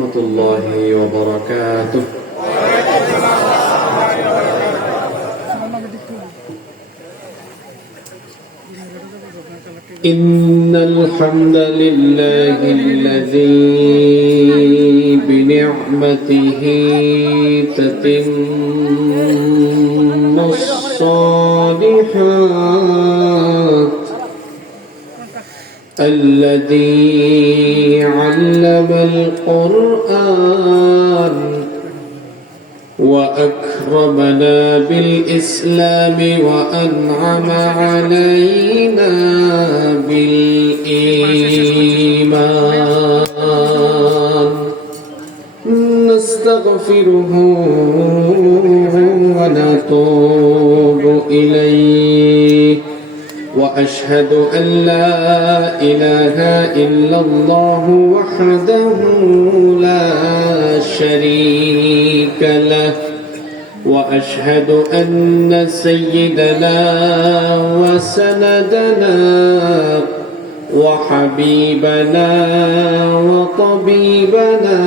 ورحمة الله وبركاته. إن الحمد لله الذي بنعمته تتم الصالحات، الذي علم القرآن وأكرمنا بالإسلام وأنعم علينا بالإيمان. نستغفره ونتوب إليه، وأشهد أن لا إله إلا الله وحده لا شريك له، وأشهد أن سيدنا وسندنا وحبيبنا وطبيبنا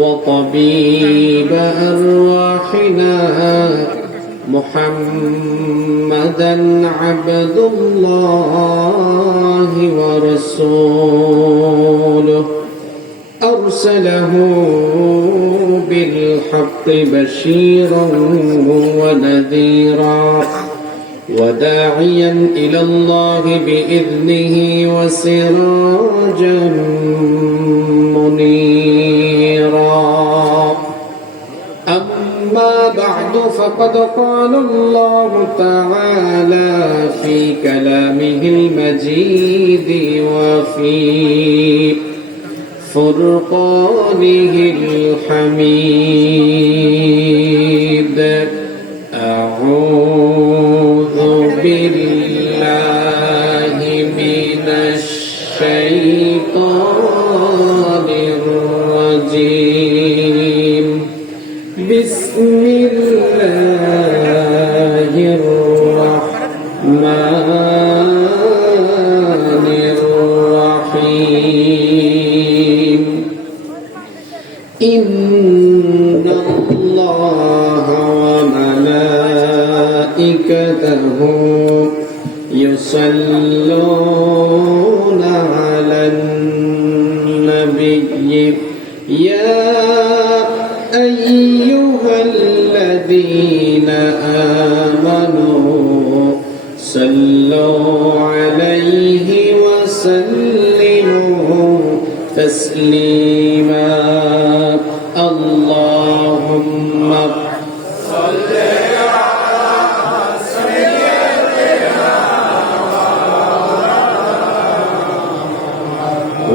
وطبيب أرواحنا محمدًا عبد الله ورسوله، أرسله بالحق بشيرا ونذيرا وداعيا إلى الله بإذنه وسراجا منيرا. أما بعد، فقد قال الله تعالى في كلامه المجيد وفي فرقانه الحميد: أعوذ بالله من الشيطان الرجيم. بسم الله الرحمن الرحيم. إن الله وملائكته يصلون على النبي يا أيها الذين آمنوا صلوا عليه وسلموا تسليما. اللهم صل على سيدنا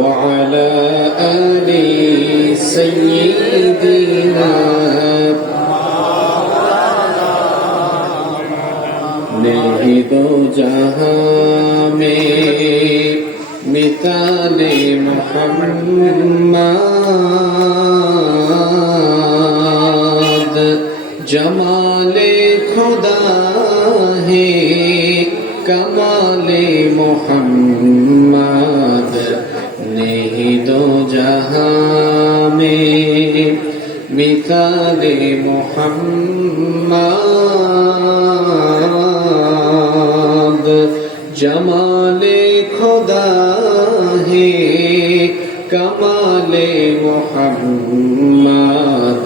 وعلى آل سيدنا. नहीं दो जहां में मिसाले मोहम्मद, जमाले खुदा है कमाले मोहम्मद। नहीं दो जहां में मिसाले मोहम्मद, जमाले खुदा है कमाले मोहम्मद।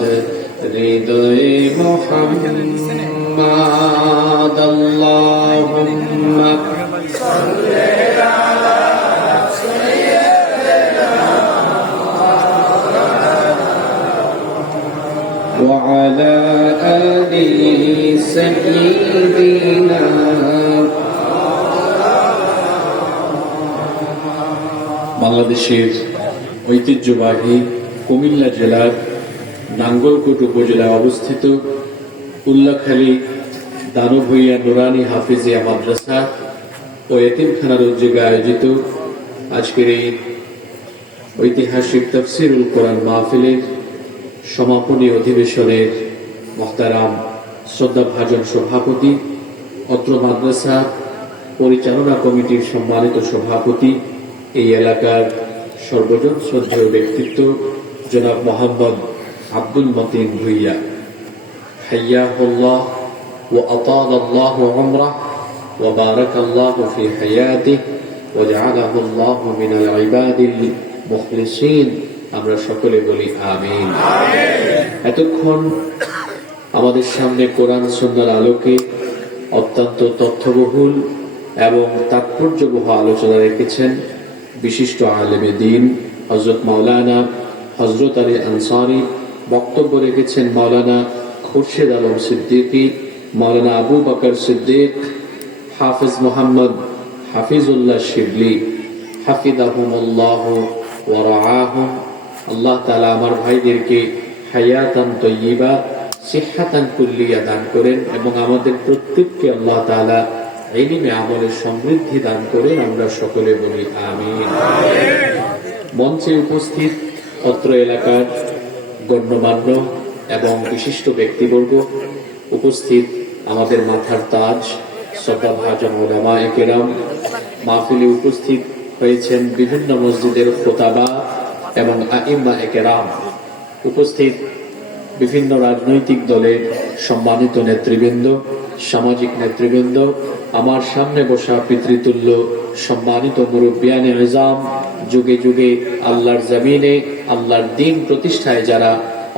हृदय मोहम्मद। अल्लाहुम्मा सल्ली अला सय्यिदिना व अला आलि सय्यिदिना। বাংলাদেশের ঐতিহ্যবাহী কুমিল্লা জেলার নাঙ্গলকোট উপজেলায় অবস্থিত উল্লাখালী দানভূঞা নুরানি হাফিজিয়া মাদ্রাসা ও এতিমখানার উদ্যোগে আয়োজিত আজকের এই ঐতিহাসিক তাফসীরুল কোরআন মাহফিলের সমাপনী অধিবেশনের মুহতারাম শ্রদ্ধাভাজন সভাপতি, অত্র মাদ্রাসা পরিচালনা কমিটির সম্মানিত সভাপতি, এই এলাকার সর্বজন শ্রদ্ধেয় ব্যক্তিত্ব জনাব মোহাম্মদ আব্দুল মতিন ভুইয়া, হাইয়াহুল্লাহ ওয়া আতালাল্লাহু উমরাহ ওয়া বারাকাল্লাহু ফি হায়াতিহি ওয়া জাআলাহুল্লাহু মিনাল ইবাদিল মুখলিসিন। আমরা সকলে বলি আমিন। এতক্ষণ আমাদের সামনে কোরআন সুন্নাহর আলোকে অত্যন্ত তথ্যবহুল এবং তাৎপর্যবহ আলোচনা রেখেছেন বিশিষ্ট আলেমে দ্বীন হযরত মাওলানা হযরত আলী আনসারী। বক্তব্য রেখেছেন মাওলানা খুরশেদ আলম সিদ্দিকী, মাওলানা আবু বকর সিদ্দিক, হাফেজ মোহাম্মদ হাফিজুল্লাহ শিবলি, হাফিজাহুমুল্লাহ ওয়া রাআহুম। আল্লাহ তাআলা আমার ভাইদেরকে হায়াতান তাইয়্যিবা, সিহহাতান কুল্লিয়া দান করেন এবং আমাদের প্রত্যেককে আল্লাহ তাআলা ইলমে আমলের সমৃদ্ধি দান করেন। আমরা সকলে বলি আমিন। মঞ্চে উপস্থিত অত্র এলাকার গণ্যমান্য এবং বিশিষ্ট ব্যক্তিবর্গ, উপস্থিত আমাদের মাথার তাজ শ্রদ্ধাভাজন উলামায়ে কেরাম, মাহফিলে উপস্থিত হয়েছেন বিভিন্ন মসজিদের খোতাবা এবং আইম্মায়ে কেরাম, উপস্থিত বিভিন্ন রাজনৈতিক দলের সম্মানিত নেতৃবৃন্দ, সামাজিক নেতৃবৃন্দ, আমার সামনে বসা পিতৃতুল্য সম্মানিত মুরব্বিয়ানে নিজাম, যুগে যুগে আল্লাহর জমিনে আল্লাহর দ্বীন প্রতিষ্ঠায় যারা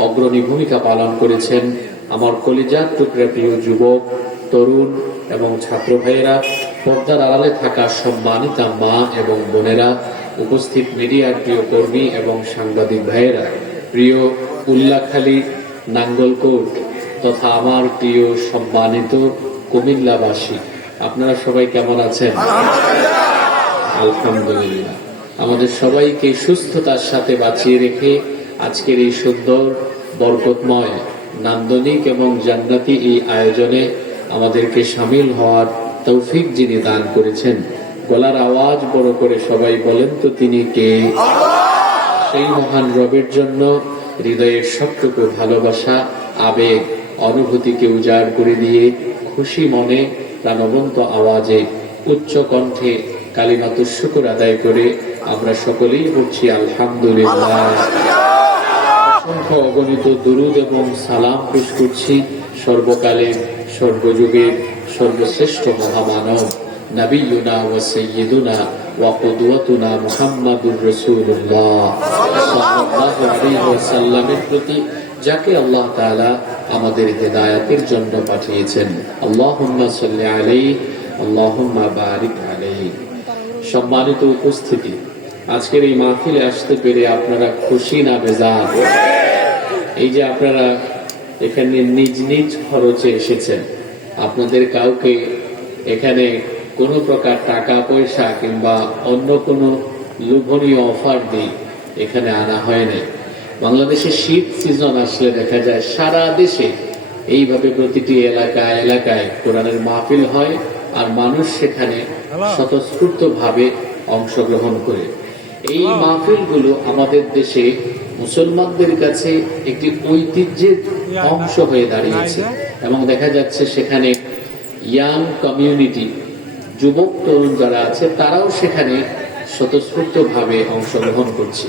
অগ্রণী ভূমিকা পালন করেছেন, আমার কলিজার টুকরা প্রিয় যুবক, তরুণ এবং ছাত্র ভাইয়েরা, পর্দার আড়ালে থাকা সম্মানিতা মা এবং বোনেরা, উপস্থিত মিডিয়ার প্রিয় কর্মী এবং সাংবাদিক ভাইয়েরা, প্রিয় উল্লাখালী নাঙ্গলকোট তথা আমার প্রিয় সম্মানিত কুমিল্লাবাসী, আপনারা সবাই কেমন আছেন? আলহামদুলিল্লাহ। আমাদের সবাইকে সুস্থতার সাথে বাঁচিয়ে রেখে আজকের এই সুন্দর বরকতময় নান্দনিক এবং জান্নাতি এই আয়োজনে আমাদেরকে শামিল হওয়ার তৌফিক যিনি দান করেছেন, গলার আওয়াজ বড় করে সবাই বলেন তো তিনি কে? সেই মহান রবের জন্য হৃদয়ের সবটুকু ভালোবাসা, আবেগ, অনুভূতিকে উজাড় করে দিয়ে খুশি মনে প্রাণবন্ত আওয়াজে উচ্চ কণ্ঠে কালিমাতুশ শুকর আদায় করে আমরা সকলেই বলছি আলহামদুলিল্লাহ। অসংখ্য অগণিত দুরুদ এবং সালাম পেশ করছি সর্বকালের সর্বযুগের সর্বশ্রেষ্ঠ মহামানব নবিয়ুনা ওয়া সাইয়্যিদুনা ওয়া কুদওয়াতুনা মুহাম্মাদুর রাসূলুল্লাহ সাল্লাল্লাহু আলাইহি ওয়াসাল্লামের প্রতি, যাকে আল্লাহ তাআলা আমাদের হেদায়েতের জন্য পাঠিয়েছেন। আল্লাহুম্মা সাল্লি আলাইহি আল্লাহুম্মা বারিক আলাইহি। সম্মানিত উপস্থিতি, আজকের এই মাহফিলে আসতে পেরে আপনারা খুশি না বেজার? এই যে আপনারা এখানে নিজ নিজ খরচে এসেছেন, আপনাদের কাউকে এখানে কোনো প্রকার টাকা পয়সা কিংবা অন্য কোনো লোভনীয় অফার দিয়ে এখানে আনা হয়নি। বাংলাদেশে শীত সিজন আসলে দেখা যায় সারা দেশে এইভাবে প্রতিটি এলাকায় এলাকায় কোরআনের মাহফিল হয় আর মানুষ সেখানে স্বতঃস্ফূর্ত ভাবে অংশগ্রহণ করে। এই মাহফিলগুলো আমাদের দেশে মুসলমানদের কাছে একটি ঐতিহ্যের অংশ হয়ে দাঁড়িয়েছে এবং দেখা যাচ্ছে সেখানে ইয়াং কমিউনিটি, যুবক তরুণ যারা আছে তারাও সেখানে স্বতঃস্ফূর্ত ভাবে অংশগ্রহণ করছে।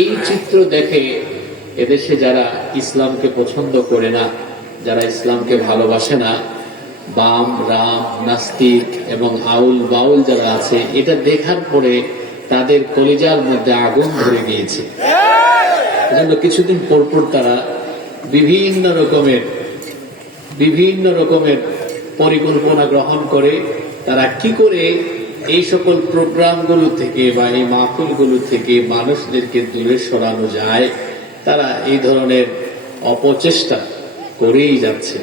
এই চিত্র দেখে এদেশে যারা ইসলামকে পছন্দ করে না, যারা ইসলামকে ভালোবাসে না, বাম রাম নাস্তিক এবং আউল বাউল যারা আছে, এটা দেখার পরে তাদের কলিজার মধ্যে আগুন ধরে গিয়েছে। এজন্য কিছুদিন পরপর তারা বিভিন্ন রকমের পরিকল্পনা গ্রহণ করে তারা কি করে এই সকল প্রোগ্রামগুলো থেকে বা এই মাহফিলগুলো থেকে মানুষদেরকে দূরে সরানো যায়, তারা এই ধরনের অপচেষ্টা করেই যাচ্ছে।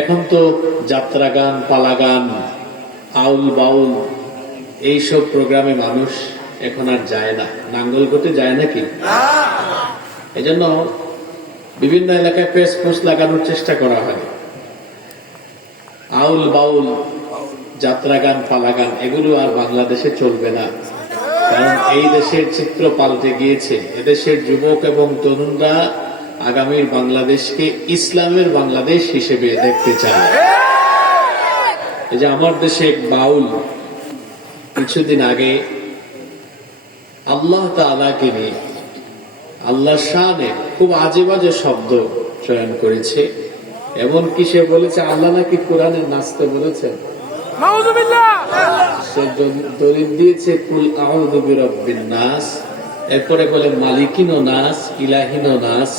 এখন তো যাত্রা গান, পালা গান, আউল বাউল এইসব প্রোগ্রামে মানুষ এখন আর যায় না। নাঙ্গলকোটে যায় নাকি? এজন্য বিভিন্ন এলাকায় প্রেস পোস্ট লাগানোর চেষ্টা করা হয়। আউল বাউল, যাত্রা গান, পালা গান এগুলো আর বাংলাদেশে চলবে না, কারণ এই দেশের চিত্র পাল্টে গিয়েছে। এদেশের যুবক এবং তরুণরা আগামীর বাংলাদেশকে ইসলামের বাংলাদেশ হিসেবে দেখতে চায়। এই যে আমার দেশে এক বাউল কিছুদিন আগে আল্লাহ তাআলাকে নিয়ে আল্লাহ শানে খুব আজে বাজে শব্দ চয়ন করেছে। এমনকি সে বলেছে আল্লাহ নাকি কোরআনে নাচতে বলেছেন। সে দলিল দিয়েছে কুল আউযু বিরাব্বিন নাস, এরপরে বলে মালিকিনো নাস, ইলাহিনো নাস,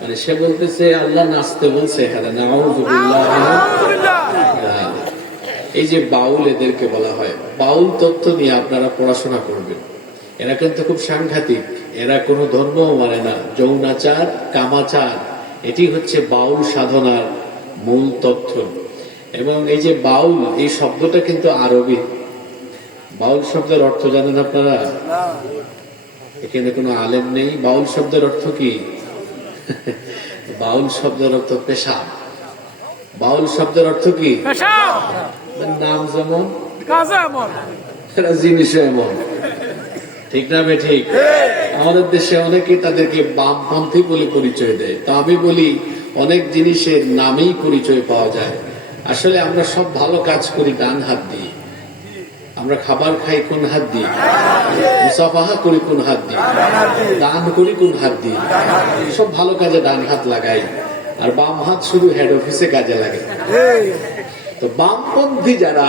মানে সে বলতেছে আল্লাহ নাচতে বলছে। হ্যাঁ, নাউযু বিল্লাহি। এই যে বাউল এদেরকে বলা হয়, বাউল তত্ত্ব নিয়ে আপনারা পড়াশোনা করবেন। এরা কিন্তু খুব সাংঘাতিক, এরা কোনো ধর্ম মানে না, যৌনাচার, কামাচার, এটি হচ্ছে বাউল সাধনার মূল তথ্য। এবং এই যে বাউল, এই শব্দটা কিন্তু আরবি। বাউল শব্দের অর্থ জানেন আপনারা? এখানে কোনো আলেম নেই। বাউল শব্দের অর্থ কি? বাউল শব্দের অর্থ পেশা। বাউল শব্দের অর্থ কি? নাম যেমন জিনিস এমন, ঠিক না বে ঠিক? আমাদের দেশে অনেকে তাদেরকে বামপন্থী বলে পরিচয় দেয়। তো আমি বলি অনেক জিনিসের নামেই পরিচয় পাওয়া যায়। আসলে আমরা সব ভালো কাজ করি ডান হাত দিয়ে, আমরা খাবার খাই কোন হাত দিয়ে, মুসাফাহা করি কোন হাত দিয়ে, দান করি কোন হাত দিয়ে, সব ভালো কাজে ডান হাত লাগাই, আর বাম হাত শুধু হেড অফিসে কাজে লাগে। তো বামপন্থী যারা,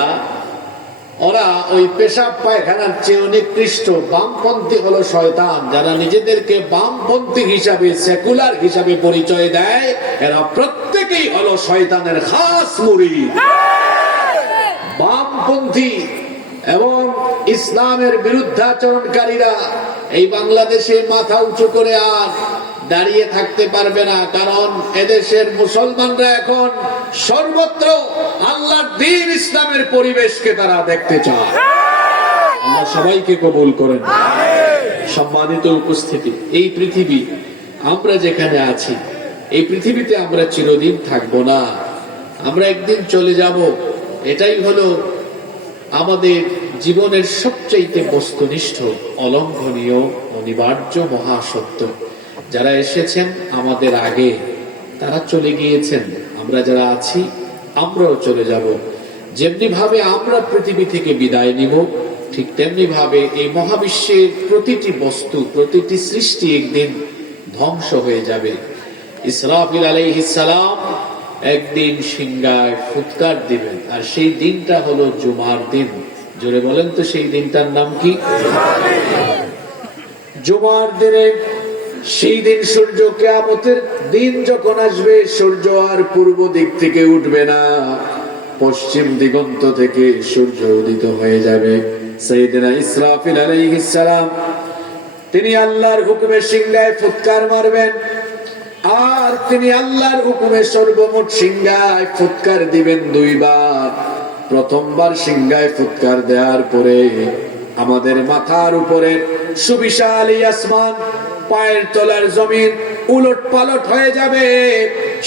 ওরা ওই পেশাব পায়খানার চেয়ে নিকৃষ্ট। বামপন্থী হলো শয়তান। যারা নিজেদেরকে বামপন্থী হিসাবে, সেকুলার হিসাবে পরিচয় দেয়, এরা প্রত্যেকেই হলো শয়তানের খাস মুরিদ। বামপন্থী এবং ইসলামের বিরুদ্ধাচরণকারীরা এই বাংলাদেশে মাথা উঁচু করে আর দাঁড়িয়ে থাকতে পারবে না। কারণ এদেশের মুসলমানরা এখন সর্বত্র আল্লাহর দ্বীন ইসলামের পরিবেশকে তারা দেখতে চায়। আল্লাহ সবাইকে কবুল করেন। সম্মানিত উপস্থিতি, এই পৃথিবী, আমরা যেখানে আছি, এই পৃথিবীতে আমরা চিরদিন থাকবো না, আমরা একদিন চলে যাব। এটাই হলো আমাদের জীবনের সবচাইতে বস্তুনিষ্ঠ, অলঙ্ঘনীয়, অনিবার্য মহাসত্য। যারা এসেছেন আমাদের আগে তারা চলে গিয়েছেন, আমরা যারা আছি আমরাও চলে যাব। যেমনি ভাবে আমরা পৃথিবী থেকে বিদায় নিব, ঠিক তেমনি ভাবে এই মহাবিশ্বের প্রতিটি বস্তু, প্রতিটি সৃষ্টি একদিন ধ্বংস হয়ে যাবে। ইসরাফিল আলাইহিস সালাম একদিন সিংহায় ফুৎকার দিবেন, আর সেই দিনটা হলো জুমার দিন। জোরে বলেন তো সেই দিনটার নাম কি? জুমার দিনে, সেই দিন সূর্য, কিয়ামতের দিন যখন আসবে, সূর্য আর পূর্ব দিক থেকে উঠবে না, পশ্চিম দিগন্ত থেকে সূর্য উদিত হয়ে যাবে। সাইয়েদনা ইসরাফিল আলাইহিস সালাম তিনি আল্লাহর হুকুমে সিংহায় ফুৎকার মারবেন, আর তিনি আল্লাহর হুকুমে সর্বমোট সিংহায় ফুৎকার দিবেন দুইবার। প্রথমবার সিংহায় ফুৎকার দেওয়ার পরে আমাদের মাথার উপরে সুবিশাল এই আসমান, পায়ের তলার জমিন উলট পালট হয়ে যাবে।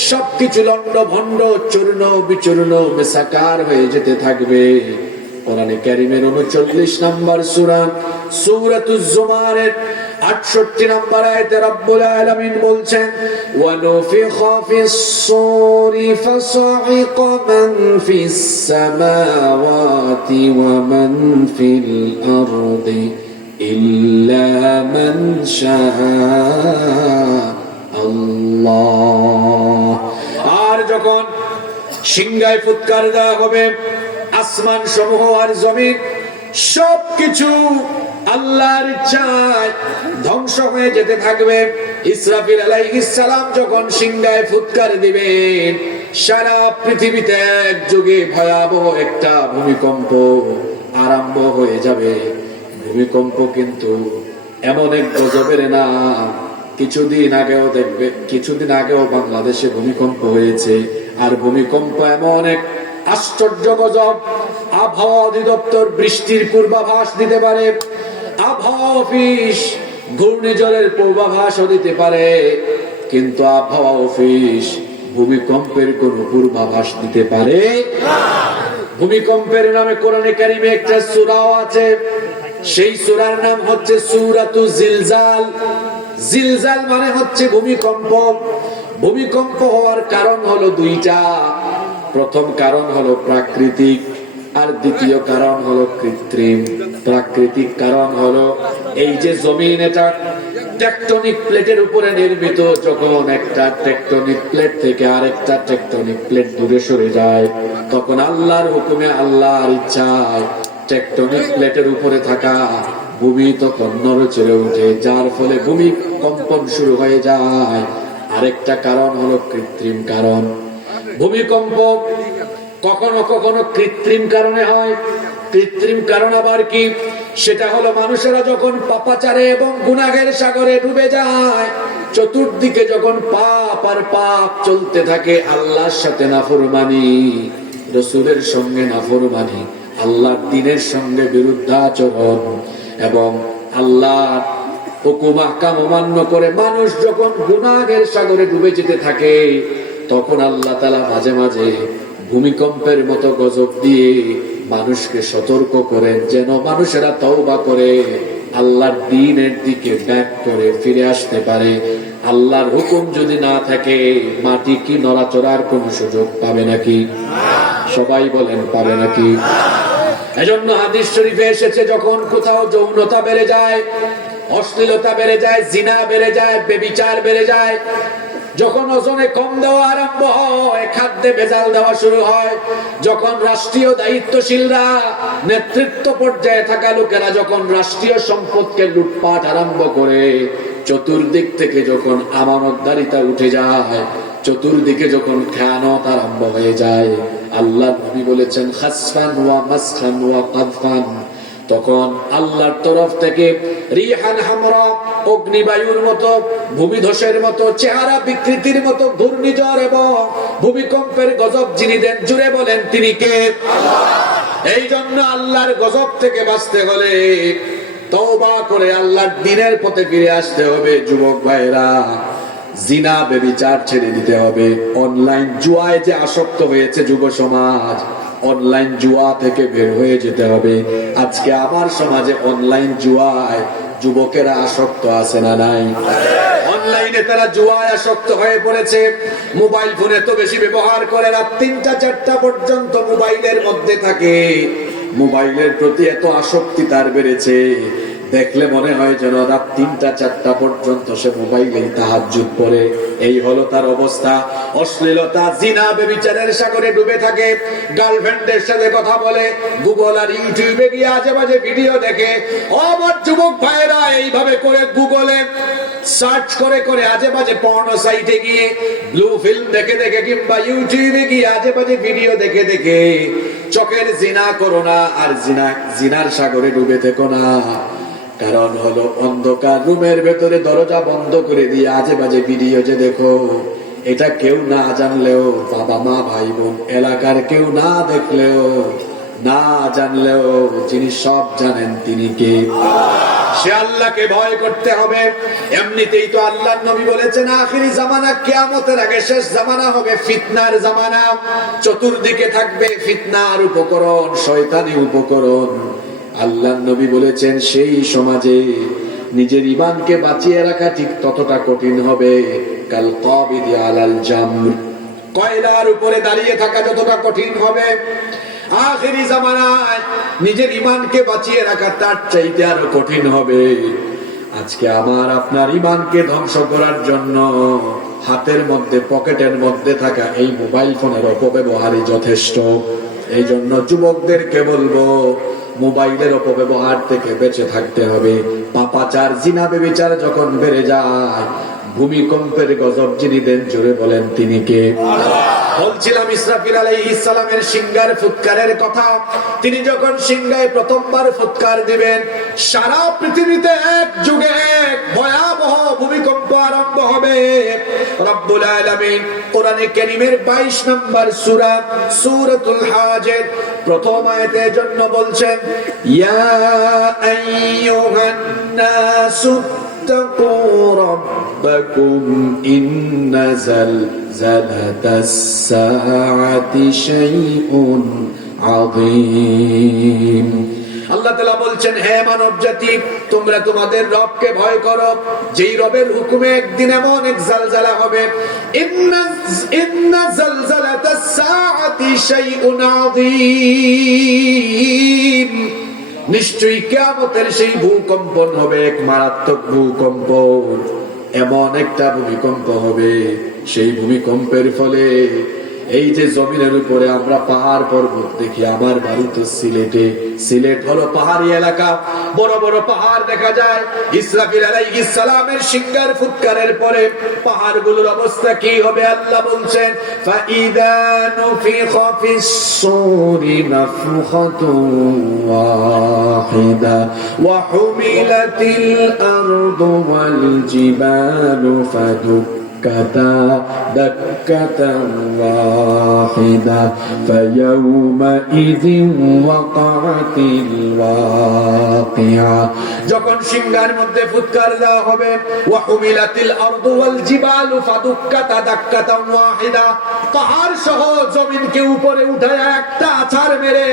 সবকিছু লন্ড ভন্ড, চূর্ণ বিচূর্ণ, মেসাকার হয়ে যেতে থাকবে। কোরআনে কারীমের 39 নম্বর সূরা, সূরাতুজ জুমারের 68 নম্বর আয়াতে রব্বুল আলামিন বলছেন, ওয়া নুফিখা ফিস সূরি ফাসাইকা মান ফিস সামাওয়াতি ওয়া মান ফিল আরদি ইল্লা মান শাআ আল্লাহ। আর যখন সিংহায় ফুৎকার দেওয়া হবে, আসমান সমূহ আর জমিন সবকিছু আল্লাহর ইচ্ছায় ধ্বংস হয়ে যেতে থাকবে। ইসরাফিল আলাইহিস সালাম যখন সিংহায় ফুৎকার দিবেন, সারা পৃথিবীতে একযোগে ভয়াবহ একটা ভূমিকম্প আরম্ভ হয়ে যাবে। ভূমিকম্প কিন্তু এমন এক গজবের না, কিছুদিন আগেও বাংলাদেশে ভূমিকম্প হয়েছে। আর ভূমিকম্প এমন এক আশ্চর্য গজব, আবহাওয়া অধিদপ্তর বৃষ্টির পূর্বাভাস দিতে পারে, আবহাওয়া অফিস ঘূর্ণিঝড়ের পূর্বাভাসও দিতে পারে, কিন্তু আবহাওয়া অফিস ভূমিকম্পের কোন পূর্বাভাস দিতে পারে না। ভূমিকম্পের নামে কোরআনে কারিমে একটা সূরাও আছে, সেই সূরার নাম হচ্ছে সূরাতু জিলজাল। জিলজাল মানে হচ্ছে ভূমিকম্প। ভূমিকম্প হওয়ার কারণ হলো দুইটা। প্রথম কারণ হলো প্রাকৃতিক, আর দ্বিতীয় কারণ হলো কৃত্রিম। প্রাকৃতিক কারণ হলো এই যে জমিন, এটা টেকটনিক প্লেটের উপরে নির্মিত, যখন একটা টেকটনিক প্লেট থেকে আরেকটা টেকটনিক প্লেট দূরে সরে যায়, তখন আল্লাহর হুকুমে, আল্লাহর ইচ্ছায় টেকটনিক প্লেটের উপরে থাকা ভূমি তখন নড়চড়ে ওঠে, যার ফলে ভূমি কম্পন শুরু হয়ে যায়। আরেকটা কারণ হলো কৃত্রিম কারণ। ভূমিকম্প কখনো কখনো কৃত্রিম কারণে হয়। কৃত্রিম কারণ আবার কি? সেটা হলো মানুষেরা যখন পাপাচারে এবং গুনাহের সাগরে ডুবে যায়, চতুর্দিকে যখন পাপ আর পাপ চলতে থাকে, আল্লাহর সাথে নাফরমানি, রাসূলের সঙ্গে নাফরমানি, আল্লাহর দ্বীনের সঙ্গে বিরুদ্ধাচরণ এবং আল্লাহর হুকুম আহকাম অমান্য করে মানুষ যখন গুনাহের সাগরে ডুবে যেতে থাকে, তখন আল্লাহ তাআলা মাঝে মাঝে ভূমিকম্পের মতো গজব দিয়ে মানুষকে সতর্ক করেন, যেন মানুষেরা তওবা করে আল্লাহর দ্বীনের দিকে ব্যাক করে ফিরে আসতে পারে। আল্লাহর হুকুম যদি না থাকে, মাটি কি নড়াচড়ার কোন সুযোগ পাবে নাকি? সবাই বলেন, পাবে নাকি? এজন্য হাদিস শরীফে এসেছে, যখন কোথাও যৌনতা বেড়ে যায়, অশ্লীলতা বেড়ে যায়, জিনা বেড়ে যায়, ব্যভিচার বেড়ে যায়, যখন ওজনে কম দেওয়া আরম্ভ হয়, খাদ্যে ভেজাল দেওয়া শুরু হয়, যখন রাষ্ট্রীয় দায়িত্বশীলরা, নেতৃত্ব পর্যায়ে থাকা লোকেরা যখন রাষ্ট্রীয় সম্পদকে লুটপাট আরম্ভ করে, চতুর্দিক থেকে যখন আমানতদারিতা উঠে যায়, চতুর্দিকে যখন খেয়ানত আরম্ভ হয়ে যায়, আল্লাহ নবী বলেছেন খাসফান ওয়া মাসখান ওয়া কাদফান, তখন আল্লাহর তরফ থেকে রিহান হামরা, অগ্নিবায়ুর মতো, ভূমিধসের মতো, চেহারা বিকৃতির মতো ঘূর্ণিঝড় এবং ভূমিকম্পের গজব যিনি দেন, জুড়ে বলেন তিনি কে? এই জন্য আল্লাহর গজব থেকে বাঁচতে হলে তওবা করে আল্লাহর দ্বীনের পথে ফিরে আসতে হবে। যুবক ভাইরা, জিনা ব্যভিচার ছেড়ে দিতে হবে। অনলাইন জুয়ায় যে আসক্ত হয়েছে যুব সমাজ, অনলাইন জুয়া থেকে বের হয়ে যেতে হবে। আজকে আমার সমাজে অনলাইন জুয়ায় যুবকেরা আসক্ত আছে না নাই? অনলাইনে তারা জুয়ায় আসক্ত হয়ে পড়েছে। মোবাইল ফোন এত বেশি ব্যবহার করে, রাত 3টা 4টা পর্যন্ত মোবাইলের মধ্যে থাকে। মোবাইলের প্রতি এত আসক্তি তার বেড়েছে, দেখলে মনে হয় যেন রাত 3টা 4টা পর্যন্ত সে মোবাইলেই তাহাজ্জুদ পড়ে। এই হলো তার অবস্থা। অশ্লীলতা, জিনা, ব্যভিচারের সাগরে ডুবে থাকে। গার্লফ্রেন্ডের সাথে কথা বলে, গুগল আর ইউটিউবে গিয়ে আজে বাজে ভিডিও দেখে। আমার যুবক ভাইয়েরা এইভাবে করে গুগলে সার্চ করে করে আজে বাজে পর্ন সাইটে গিয়ে ব্লু ফিল্ম দেখে দেখে কিংবা ইউটিউবে গিয়ে আজে বাজে ভিডিও দেখে দেখে চোখের জিনা করো না, আর জিনার সাগরে ডুবে থেকো না। কারণ হলো অন্ধকার রুমের ভেতরে দরজা বন্ধ করে দিয়ে আজে বাজে ভিডিও যে দেখো, এটা কেউ না জানলেও, বাবা মা ভাই বোন এলাকার কেউ না দেখলেও, না জানলেও, যিনি সব জানেন তিনি কে? সে আল্লাহকে ভয় করতে হবে। এমনিতেই তো আল্লাহর নবী বলেছেন, আখিরি জামানা, কিয়ামতের আগে শেষ জামানা হবে ফিতনার জামানা। চতুর্দিকে থাকবে ফিতনার উপকরণ, শয়তানি উপকরণ। আল্লাহর নবী বলেছেন, সেই সমাজে নিজের ঈমানকে বাঁচিয়ে রাখা ঠিক ততটা কঠিন হবে কাল কাবিদি আলাল জামর, কয়লার উপরে দাঁড়িয়ে থাকা যতটা কঠিন হবে, আখিরি জামানায় নিজের ঈমানকে বাঁচিয়ে রাখা তার চাইতে আরো কঠিন হবে। আজকে আমার আপনার ঈমানকে ধ্বংস করার জন্য হাতের মধ্যে, পকেটের মধ্যে থাকা এই মোবাইল ফোনের অপব্যবহারই যথেষ্ট। এই জন্য যুবকদেরকে বলবো, মোবাইলের অপব্যবহার থেকে বেঁচে থাকতে হবে। পাপাচার, জিনা, ব্যভিচার যখন বেড়ে যায়, ভূমিকম্পের গজব যিনি দেন, জোরে বলেন তিনি কে? বলছিলাম ইসরাফিল আলাইহিস সালামের সিংহার ফুৎকারের কথা। তিনি যখন সিংহায় প্রথমবার ফুৎকার দিবেন, সারা পৃথিবীতে এক যুগে এক ভয়াবহ ভূমিকম্প আরম্ভ হবে। রব্বুল আলামিন কোরআনে কারীমের 22 নম্বর সূরা সূরাতুল হাজের প্রথম আয়াতের জন্য বলছেন, ইয়া আইয়ুহান নাসু ইত্তাকু রাব্বাকুম ইন্না জালজালাতাস সাআতি শাইউন আযীম। আল্লাহ তাআলা বলছেন, হে মানব জাতি, তোমরা তোমাদের রবকে ভয় করো, যেই রবের হুকুমে একদিন এমন এক জালজালা হবে। ইন্না জালজালাতাস সাআতি শাইউন আযীম। নিশ্চয়ই কিয়ামতের সেই ভূকম্পন হবে এক মারাত্মক ভূকম্পন, এমন একটা ভূমিকম্প হবে, সেই ভূমিকম্পের ফলে এই যে জমিনের উপরে আমরা পাহাড় পর্বত দেখি, আমার বাড়ি তো সিলেটে, সিলেট হলো পাহাড়ি এলাকা, বড় বড় পাহাড় দেখা যায়। ইসরাফিল আলাইহিস সালামের শিঙ্গার ফুৎকারের পরে পাহাড়গুলোর অবস্থা কি হবে আল্লাহ বলছেন, ফাইদা নুফিখা ফিস সূরি নাফখাতুন ওয়াহিদা ওয়া হুমিলাতিল আরদু ওয়াল জিবালু فدكتا دكة واحدة فيومئذ وقعت الواقعة। যখন সিংহার মধ্যে ফুৎকার দেওয়া হবে, ওয়া হুমিলাতিল আরদু ওয়াল জিবালু ফাদুক্কাতা দাক্কাতান ওয়াহিদা, পাহাড় সহ জমিনকে উপরে উঠায় একটা আছাড় মেরে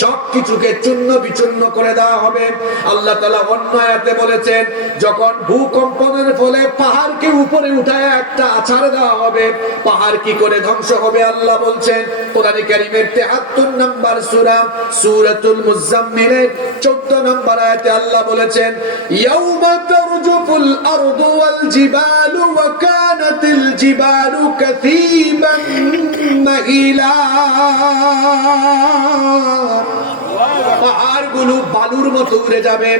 সবকিছুকে চূর্ণ বিচূর্ণ করে দেওয়া হবে। আল্লাহ তাআলা অন্য আয়াতে বলেছেন, যখন ভূকম্পনের ফলে পাহাড়কে উপরে উঠায় একটা আছাড় দেওয়া হবে, পাহাড় কি করে ধ্বংস হবে আল্লাহ বলছেন কোরআনে কারীমের ৭৩ নম্বর সূরা সূরাতুল মুজাম্মিলের ১৪ নম্বর আয়াতে আল্লাহ বলেছেন, ইয়াউমা তারজুফুল আরদু ওয়াল জিবালু ওয়া কানাতিল জিবালু কাসীবান মাহিলা। পাহাড়গুলো বালুর মতো উড়ে যাবে।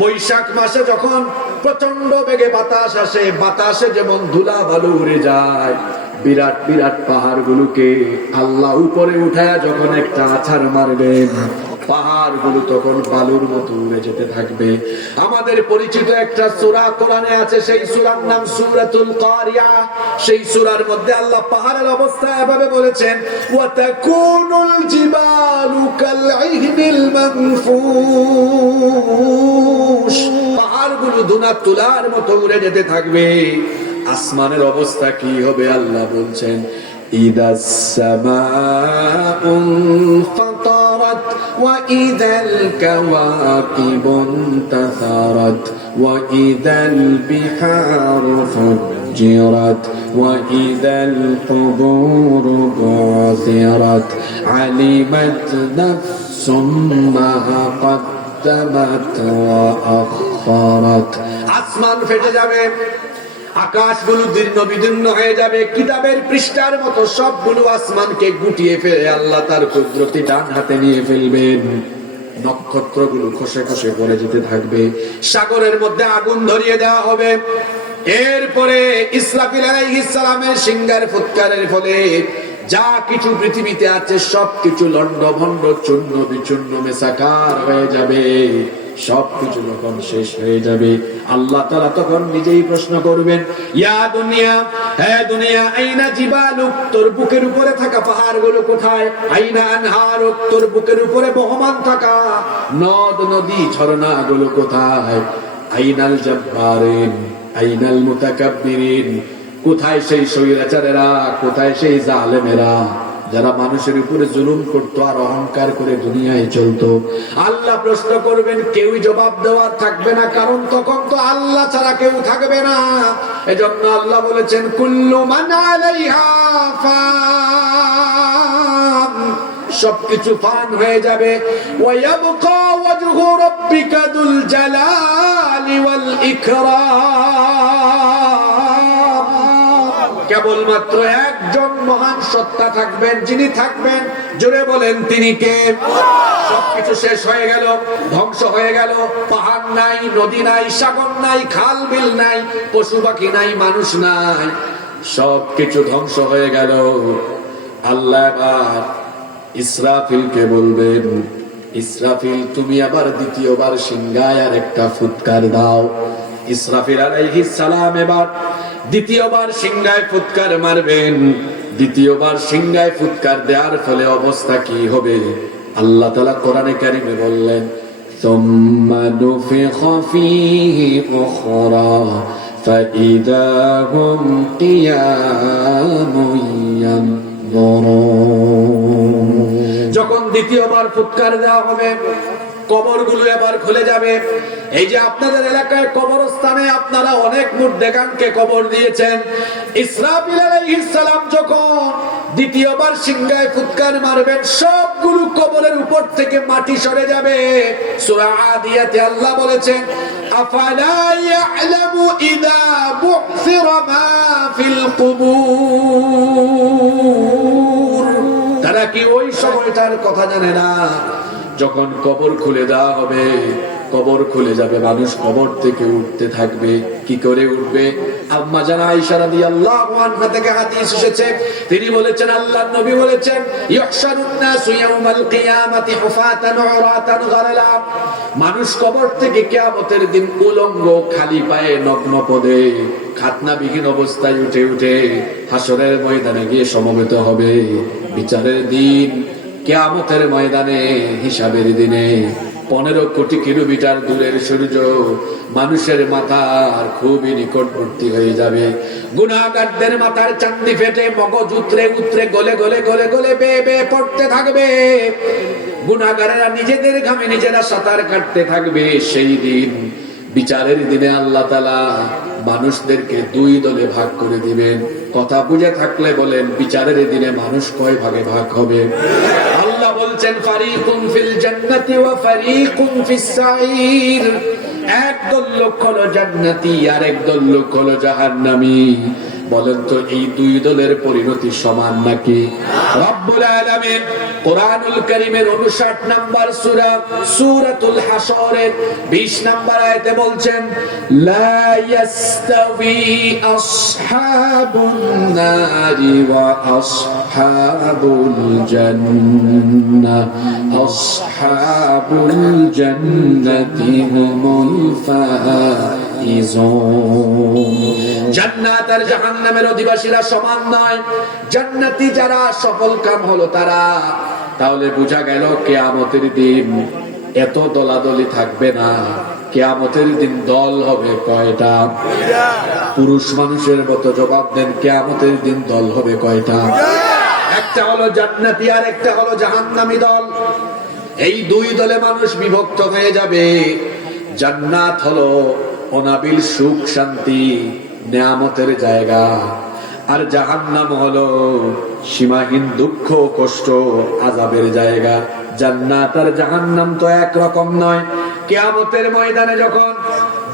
বৈশাখ মাসে যখন প্রচন্ড বেগে বাতাস আসে, বাতাসে যেমন ধুলা বালু উড়ে যায়, বিরাট বিরাট পাহাড়গুলোকে আল্লাহ উপরে উঠায়া যখন একটা আছাড় মারবেন, পাহাড়গুলো তখন বালুর মতো উড়ে যেতে থাকবে। আমাদের পরিচিত একটা সূরা কোরআনে আছে, সেই সূরার নাম সূরাতুল কারিয়া। সেই সূরার মধ্যে আল্লাহ পাহাড়ের অবস্থা এভাবে বলেছেন, ওয়া তাকুনুল জিবালু কালঈহনিল মানফুশ, পাহাড়গুলো দুনা তুলার মতো উড়ে যেতে থাকবে। আসমানের অবস্থা কি হবে আল্লাহ বলছেন, ইদাস সামাউ ফাতারাত ওয়া ইদাল কাওয়াকিবু ইনতাসারাত ওয়া ইদাল বিহারু ফুজ্জিরাত ওয়া ইদাল কুবুরু বু'থিরাত আলিমাত নাফসুম মা কদ্দামাত ওয়া আখখারাত। আসমান ফেটে যাবে, আকাশগুলো দীর্ণ বিদীর্ণ হয়ে যাবে, কিতাবের পৃষ্ঠার মতো সবগুলো আসমানকে গুটিয়ে ফেলে আল্লাহ তার কুদরতি ডান হাতে নিয়ে ফেলবেন। নক্ষত্রগুলো খসে খসে পড়ে যেতে থাকবে, সাগরের মধ্যে আগুন ধরিয়ে দেওয়া হবে। এরপরে ইসরাফিল আলাইহিস সালামের সিংহার ফুৎকারের ফলে যা কিছু পৃথিবীতে আছে সবকিছু লন্ডভন্ড চূর্ণ বিচূর্ণ মেসাকার হয়ে যাবে। সবকিছু যখন শেষ হয়ে যাবে, আল্লাহ তাআলা তখন নিজেই প্রশ্ন করবেন, ইয়া দুনিয়া, হে দুনিয়া, আইনা জিবালুক, তোর বুকের উপরে থাকা পাহাড়গুলো কোথায়? আইনা আনহারুক, তোর বুকের উপরে বহমান থাকা নদ নদী ঝর্ণাগুলো কোথায়? আইনাল জাব্বারিন, আইনাল মুতাকাব্বিরিন, কোথায় সেই স্বৈরাচারেরা, কোথায় সেই জালেমেরা যারা মানুষের উপরে জুলুম করতো আর অহংকার করে দুনিয়ায় চলতো? আল্লাহ প্রশ্ন করবেন, কেউই জবাব দেওয়ার থাকবে না, কারণ তখন তো আল্লাহ ছাড়া কেউ থাকবে না। এজন্য আল্লাহ বলেছেন, কুল্লু মান আলাইহা ফান, সবকিছু ফান হয়ে যাবে। ওয়া ইয়াবকা ওয়াজহু রাব্বিকা যুল জালালি ওয়াল ইকরাম, কেবলমাত্র একজন মহান সত্তা থাকবেন, যিনি থাকবেন, জোরে বলেন তিনি কে? সবকিছু শেষ হয়ে গেল, ধ্বংস হয়ে গেল, পাহাড় নাই, নদী নাই, সাগর নাই, খাল বিল নাই, পশু পাখি নাই, মানুষ নাই, সবকিছু ধ্বংস হয়ে গেল। আল্লাহ আবার ইসরাফিলকে বলবেন, ইসরাফিল তুমি আবার দ্বিতীয়বার সিংহায় আর একটা ফুৎকার দাও। ইসরাফিল আলাইহিস সালাম এবার দ্বিতীয়বার সিংহায় ফুৎকার মারবেন। দ্বিতীয়বার সিংহায় ফুৎকার দেওয়ার ফলে অবস্থা কি হবে আল্লাহ তাআলা কোরআনে কারীমে বললেন, সুম্মা নুফিখা ফীহি উখরা ফাইদা হুম কিয়ামুন ইয়ানজুরুন। যখন দ্বিতীয়বার ফুৎকার দেওয়া হবে, কবরগুলো এবার খুলে যাবে। এই যে আপনাদের এলাকায় কবরস্থানে আপনারা অনেক মুর্দেগানকে কবর দিয়েছেন, ইসরাফিল আলাইহিস সালাম যখন দ্বিতীয়বার সিংহায় ফুৎকার মারবেন, সবগুলো কবরের উপর থেকে মাটি সরে যাবে। সূরা আদিয়াতে আল্লাহ বলেছেন, আফালা ইয়ালামু ইযা বু'সিরা মা ফিল কুবুর, তারা কি ওই সময়টার কথা জানে না যখন কবর খুলে দেওয়া হবে, কবর খুলে যাবে, মানুষ কবর থেকে উঠতে থাকবে। কি করে উঠবে? আম্মা জানা আয়েশা রাদিয়াল্লাহু আনহা থেকে হাদিস এসেছে, তিনি বলেছেন, আল্লাহর নবী বলেছেন, ইহশারুন নাসু ইয়াউমাল কিয়ামাতি হুফাতান উরাতান গারালা, মানুষ কবর থেকে কিয়ামতের দিন উলঙ্গ, খালি পায়ে, নগ্ন পদে, খাতনাবিহীন অবস্থায় উঠে উঠে হাসরের ময়দানে গিয়ে সমবেত হবে। বিচারের দিন, কিয়ামতের ময়দানে, হিসাবের দিনে 15 কোটি কিলোমিটার দূরের সূর্য মানুষের মাথার খুবই নিকটবর্তী হয়ে যাবে। গুনাহগারদের মাথার চান্দি ফেটে মগজ উতরে উতরে গলে গলে গলে গলে বেয়ে বেয়ে পড়তে থাকবে। গুনাহগারেরা নিজেদের ঘামে নিজেরা সাঁতার কাটতে থাকবে। সেই দিন, বিচারের দিনে আল্লাহ তাআলা মানুষদেরকে 2 দলে ভাগ করে দিবেন। কথা বুঝে থাকলে বলেন, বিচারের দিনে মানুষ কয় ভাগে ভাগ হবে? আল্লাহ বলছেন, ফারিকুন ফিল জান্নাতি ওয়া ফারিকুন ফিস সাঈর, একদল লোক হলো জান্নাতি আর একদল লোক হলো জাহান্নামী। বলেন তো, এই 2 দলের পরিণতি সমান নাকি? রব্বুল আলামিন কোরআনুল কারীমের 59 নম্বর সূরা সূরাতুল হাশরের 20 নম্বর আয়াতে বলছেন, লা ইয়াস্তাবি আসহাবুন নারি ওয়া আসহাবুল জান্নাহ, আসহাবুল জান্নাতি হুমুল ফাইজুন। জান্নাত আর জাহান্নামের অধিবাসীরা সমান নয়। জান্নাতি যারা, সফল কাম হলো তারা। তাহলে বোঝা গেল কিয়ামতের দিন এত দলাদলি থাকবে না। কিয়ামতের দিন দল হবে কয়টা? পুরুষ মানুষের মতো জবাব দেন, কিয়ামতের দিন দল হবে কয়টা? একটা হলো জান্নাতি আর একটা হলো জাহান্নামী দল। এই 2 দলে মানুষ বিভক্ত হয়ে যাবে। জান্নাত হলো অনাবিল সুখ শান্তি নিয়ামতের জায়গা, আর জাহান্নাম হলো সীমাহীন দুঃখ কষ্ট আযাবের জায়গা। জান্নাত আর জাহান্নাম তো একরকম নয়। কিয়ামতের ময়দানে যখন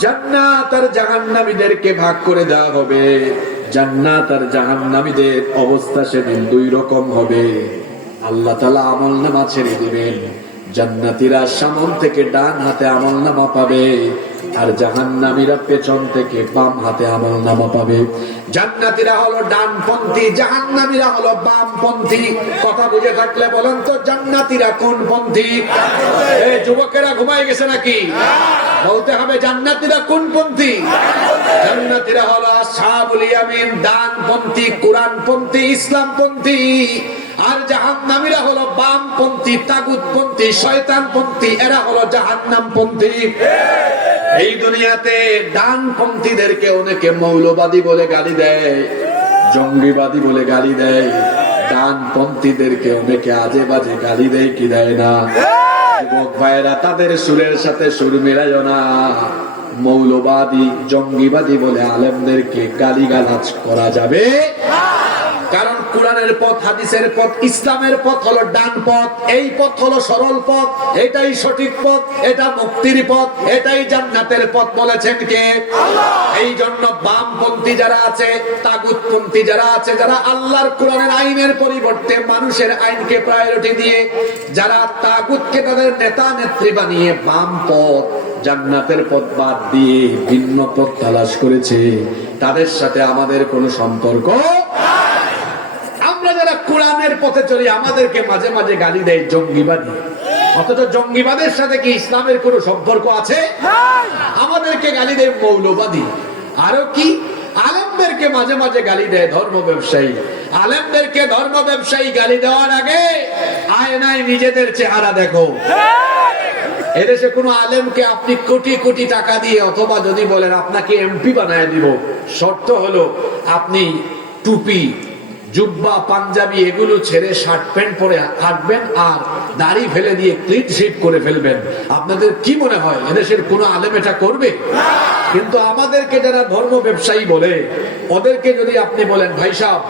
জান্নাত আর জাহান্নামীদেরকে ভাগ করে দেওয়া হবে, জান্নাত আর জাহান্নামীদের অবস্থা সেদিন 2 রকম হবে। আল্লাহ তাআলা আমলনামা ছেড়ে দিবেন। জান্নাতীরা সামনে থেকে ডান হাতে আমলনামা পাবে, আর জাহান্নামীরা পেছন থেকে বাম হাতে আমলনামা পাবে। জান্নাতীরা হলো ডানপন্থী, জাহান্নামীরা হলো বামপন্থী। কথা বুঝে থাকলে বলেন তো, জান্নাতীরা কোন পন্থী? এই যুবকেরা ঘুমায় গেছে নাকি? বলতে হবে, জান্নাতীরা কোন পন্থী? জান্নাতীরা হলো আসহাবুল ইয়ামিন, ডানপন্থী, কোরআনপন্থী, ইসলামপন্থী। আর জাহান্নামীরা হলো বামপন্থী, তাগুতপন্থী, শয়তানপন্থী। এরা হলো জাহান্নামপন্থী। এই দুনিয়াতে ডানপন্থীদেরকে অনেকে মৌলবাদী বলে গালি দেয়, জঙ্গিবাদী বলে গালি দেয়। ডানপন্থীদেরকে অনেকে আজে বাজে গালি দেয়, কি দেয় না? যুবক ভাইয়েরা, তাদের সুরের সাথে সুর মিলাইও না। মৌলবাদী, জঙ্গিবাদী বলে আলেমদেরকে গালিগালাজ করা যাবে? কারণ কোরআনের পথ, হাদিসের পথ, ইসলামের পথ হলো ডান পথ। এই পথ হলো সরল পথ, এটাই সঠিক পথ, এটা মুক্তির পথ, এটাই জান্নাতের পথ বলেছেন কে? আল্লাহ। এই জন্য বামপন্থী যারা আছে, তাগুতপন্থী যারা আছে, যারা আল্লাহর কোরআনের আইনের পরিবর্তে মানুষের আইনকে প্রায়োরিটি দিয়ে, যারা তাগুতকে তাদের নেতা নেত্রী বানিয়ে বাম পথ, জান্নাতের পথ বাদ দিয়ে ভিন্ন পথ তালাশ করেছে, তাদের সাথে আমাদের কোনো সম্পর্ক। যারা কোরআনের পথে চলি, আমাদেরকে মাঝে মাঝে গালি দেয় জঙ্গিবাদী। অথচ জঙ্গিবাদের সাথে কি ইসলামের কোনো সম্পর্ক আছে? আমাদেরকে গালি দেয় মৌলবাদী। আরো কি, আলেমদেরকে মাঝে মাঝে গালি দেয় ধর্ম ব্যবসায়ী। আলেমদেরকে ধর্ম ব্যবসায়ী গালি দেওয়ার আগে আয়নায় নিজেদের চেহারা দেখো। এদেশে কোন আলেমকে আপনি কোটি কোটি টাকা দিয়ে, অথবা যদি বলেন আপনাকে এমপি বানায় দিব, শর্ত হলো আপনি টুপি, জুব্বা পাঞ্জাবি এগুলো ছেড়ে শার্ট প্যান্ট পরে হাঁটবেন আর দাড়ি ফেলে দিয়ে ক্লিন শেভ করে ফেলবেন, আপনাদের কি মনে হয় এদেশের কোন আলেম এটা করবে? কিন্তু আমাদেরকে যারা ধর্ম ব্যবসায়ী বলে, ওদেরকে যদি আপনি বলেন ভাই সাহেব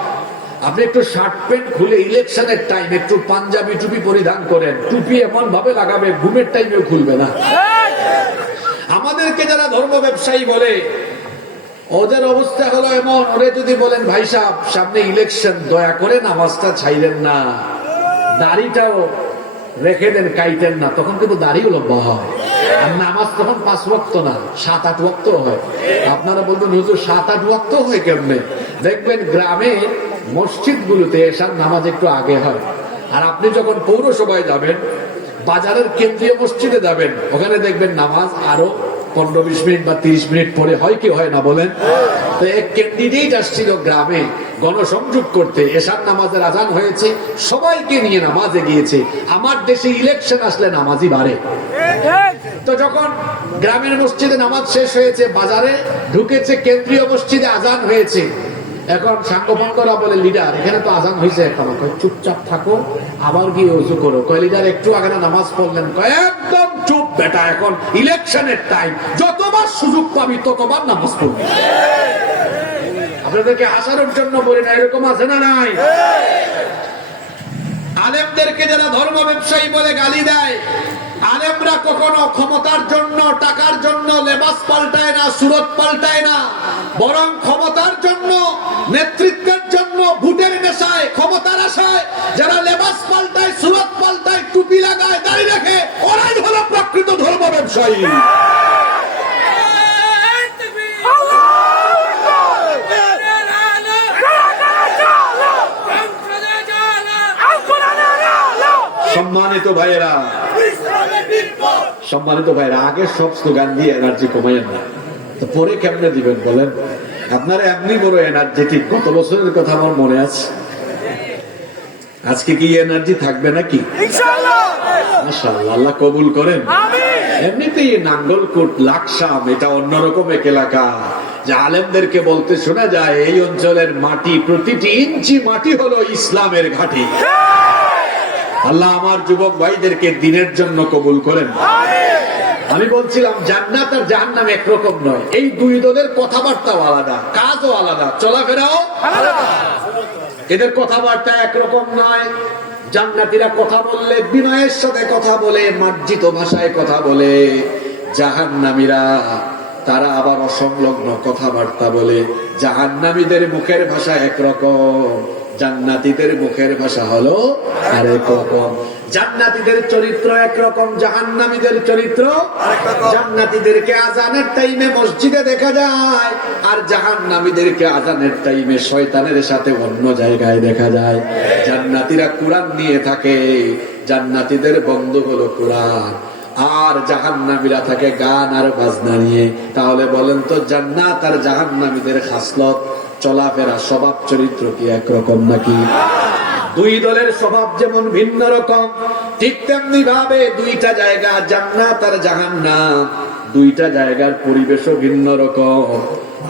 আপনি একটু শার্ট প্যান্ট খুলে ইলেকশনের টাইম একটু পাঞ্জাবি টুপি পরিধান করেন, টুপি এমন ভাবে লাগাবে ঘুমের টাইমেও খুলবে না। আমাদেরকে যারা ধর্ম ব্যবসায়ী বলে, ওদের অবস্থা হলো এমন, ওরে যদি বলেন ভাই সাহেব সামনে ইলেকশন, দয়া করে নামাজটা ছাইলেন না, দাড়িটাও রেখে দেন, কাইতেন না, তখন কিন্তু দাড়িও লম্বা হয়। আর নামাজ তখন 5 ওয়াক্ত না 7-8 ওয়াক্ত হয়। আপনারা বলবেন হুজুর 7-8 ওয়াক্ত হয় কেমনে? দেখবেন গ্রামে মসজিদ গুলোতে এসার নামাজ একটু আগে হয়। আর আপনি যখন পৌরসভায় যাবেন, বাজারের কেন্দ্রীয় মসজিদে যাবেন, ওখানে দেখবেন নামাজ আরো 15-20 মিনিট বা 30 মিনিট পরে হয় কি হয় না বলেন? তো এক ক্যান্ডিডেট আসছিল গ্রামে গণসংযোগ করতে, এশার নামাজের আজান হয়েছে, সবাইকে নিয়ে নামাজে গিয়েছে। আমার দেশে ইলেকশন আসলে নামাজই বাড়ে। তো যখন গ্রামের মসজিদে নামাজ শেষ হয়েছে, বাজারে ঢুকেছে, কেন্দ্রীয় মসজিদে আজান হয়েছে, এখন সাংগঠনরা বলে লিডার এখানে তো আজান হয়েছে, এখন চুপচাপ থাকো, আবার গিয়ে ওযু করো। কয় লিডার একটু আগে না নামাজ পড়লেন? কয় একদম চুপ বেটা, এখন ইলেকশনের টাইম, যতবার সুযোগ পাবি ততবার নামাজ পড়বি। আপনাদেরকে হাসানোর জন্য বলি না, এরকম আছে না নাই? আলেমদেরকে যারা ধর্ম ব্যবসায়ী বলে গালি দেয়, আলেমরা কখনো ক্ষমতার জন্য, টাকার জন্য লেবাস পাল্টায় না, সুরত পাল্টায় না, বরং ক্ষমতার জন্য, নেতৃত্বের জন্য, ভোটের নেশায়, ক্ষমতার আশায় যারা লেবাস পাল্টায়, সুরত পাল্টায়, টুপি লাগায়, দাড়ি রাখে, ওরাই হলো প্রকৃত ধর্ম ব্যবসায়ী। সম্মানিত ভাইয়েরা, সম্মানিত ভাইয়েরা, আগে সব স্লোগান দিয়ে এনার্জি কমাইয়েন না, তো পরে কেমনে দিবেন বলেন? আপনারা এমনি বড় এনার্জেটিক, গত বছরের কথা আমার মনে আছে। আজকে কি এনার্জি থাকবে নাকি? ইনশাআল্লাহ, মাশাআল্লাহ, আল্লাহ কবুল করেন। এমনিতেই নাঙ্গলকোট, লাকসাম এটা অন্যরকম এক এলাকা, যে আলেমদেরকে বলতে শোনা যায় এই অঞ্চলের মাটি, প্রতিটি ইঞ্চি মাটি হলো ইসলামের ঘাঁটি। আল্লাহ আমার যুবক ভাইদেরকে দিনের জন্য কবুল করেন। আমি বলছিলাম জান্নাত আর জাহান্নাম একরকম নয়, এই দুই দলের কথাবার্তাও আলাদা, কাজও আলাদা, চলাফেরাও আলাদা। এদের কথাবার্তা একরকম নয়। জান্নাতীরা কথা বললে বিনয়ের সাথে কথা বলে, মার্জিত ভাষায় কথা বলে। জাহান্নামীরা তারা আবার অসংলগ্ন কথাবার্তা বলে। জাহান্নামীদের মুখের ভাষা একরকম, জান্নাতীদের মুখের ভাষা হলো আরেক রকম। জান্নাতীদের চরিত্র একরকম, জাহান্নামীদের চরিত্র জান্নাতীদেরকে আজানের টাইমে মসজিদে দেখা যায়, আর জাহান্নামীদেরকে আজানের টাইমে শয়তানের সাথে অন্য জায়গায় দেখা যায়। জান্নাতীরা কোরআন নিয়ে থাকে, জান্নাতীদের বন্ধু হলো কোরআন, আর জাহান্নামীরা থাকে গান আর বাজনা নিয়ে। তাহলে বলেন তো জান্নাত আর জাহান্নামীদের খাসলত, চলাফেরা, স্বভাব চরিত্র কি একরকম নাকি? দুই দলের স্বভাব যেমন ভিন্ন রকম, ঠিক তেমনি ভাবে দুইটা জায়গা, জান্নাত আর জাহান্নাম, দুইটা জায়গার পরিবেশও ভিন্ন রকম।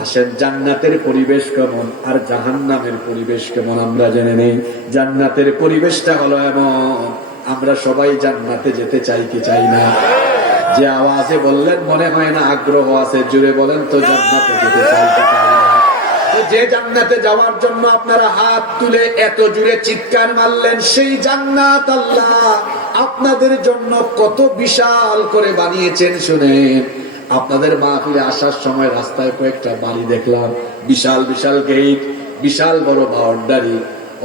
আসেন জান্নাতের পরিবেশ কেমন আর জাহান্নামের পরিবেশ কেমন আমরা জেনে নেই। জান্নাতের পরিবেশটা হলো এমন, আমরা সবাই জান্নাতে যেতে চাই কি চাই না? যে আওয়াজে বললেন মনে হয় না আগ্রহ আছে, জুড়ে বলেন তো জান্নাতে যেতে চাই কি চাই না? যে জান্নাতে যাওয়ার জন্য আপনারা হাত তুলে এত জুড়ে চিৎকার মারলেন, সেই জান্নাত আল্লাহ আপনাদের জন্য কত বিশাল করে বানিয়েছেন শুনেন। আপনাদের মাহফিলে আসার সময় রাস্তায় কয়েকটা বাড়ি দেখলাম, বিশাল বিশাল গেট, বিশাল বড় বাউন্ডারি।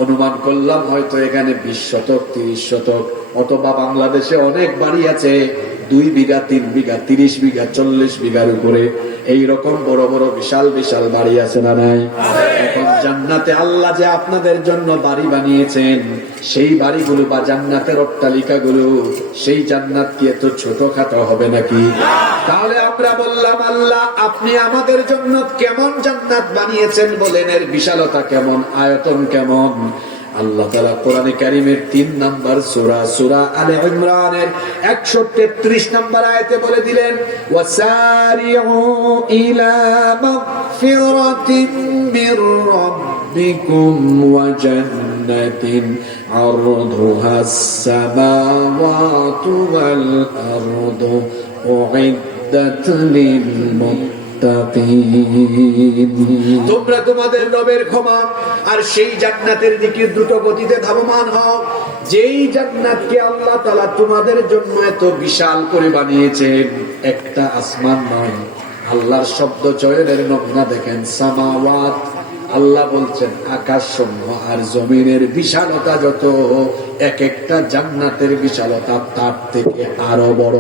অনুমান করলাম হয়তো এখানে 20 শতক 30 শতক, অথবা বাংলাদেশে অনেক বাড়ি আছে 2 বিঘা 3 বিঘা 30 বিঘা 40 বিঘার উপরে। এইরকম বড় বড় বিশাল বিশাল বাড়ি আছে না নাই? এখন জান্নাতে আল্লাহ যে আপনাদের জন্য বাড়ি বানিয়েছেন, সেই বাড়িগুলো বা জান্নাতের অট্টালিকাগুলো, সেই জান্নাত কি এত ছোটখাটো হবে নাকি? তাহলে আমরা বললাম আল্লাহ আপনি আমাদের জন্য কেমন জান্নাত বানিয়েছেন বলেন, এর বিশালতা কেমন, আয়তন কেমন? আল্লাহ তাআলা কোরআনে কারীমের 3 নাম্বার সূরা, সূরা আলে ইমরানের 133 নম্বর আয়াতে বলে দিলেন, ওয়াসারিউ ইলা মাগফিরাতিন মির ربكم وجنة عرضها السماوات والأرض أعدت للمتقين তোমরা তোমাদের রবের ক্ষমা আর সেই জান্নাতের দিকে দ্রুত গতিতে ধাবমান হও যেই জান্নাতকে আল্লাহ তাআলা তোমাদের জন্য এত বিশাল করে বানিয়েছেন। একটা আসমান নয়, আল্লাহর শব্দ চয়নের নমুনা দেখেন। সামাওয়াত, আল্লাহ বলছেন আকাশ সমূহ আর জমিনের বিশালতা যত, এক একটা জান্নাতের বিশালতা তার থেকে আরো বড়।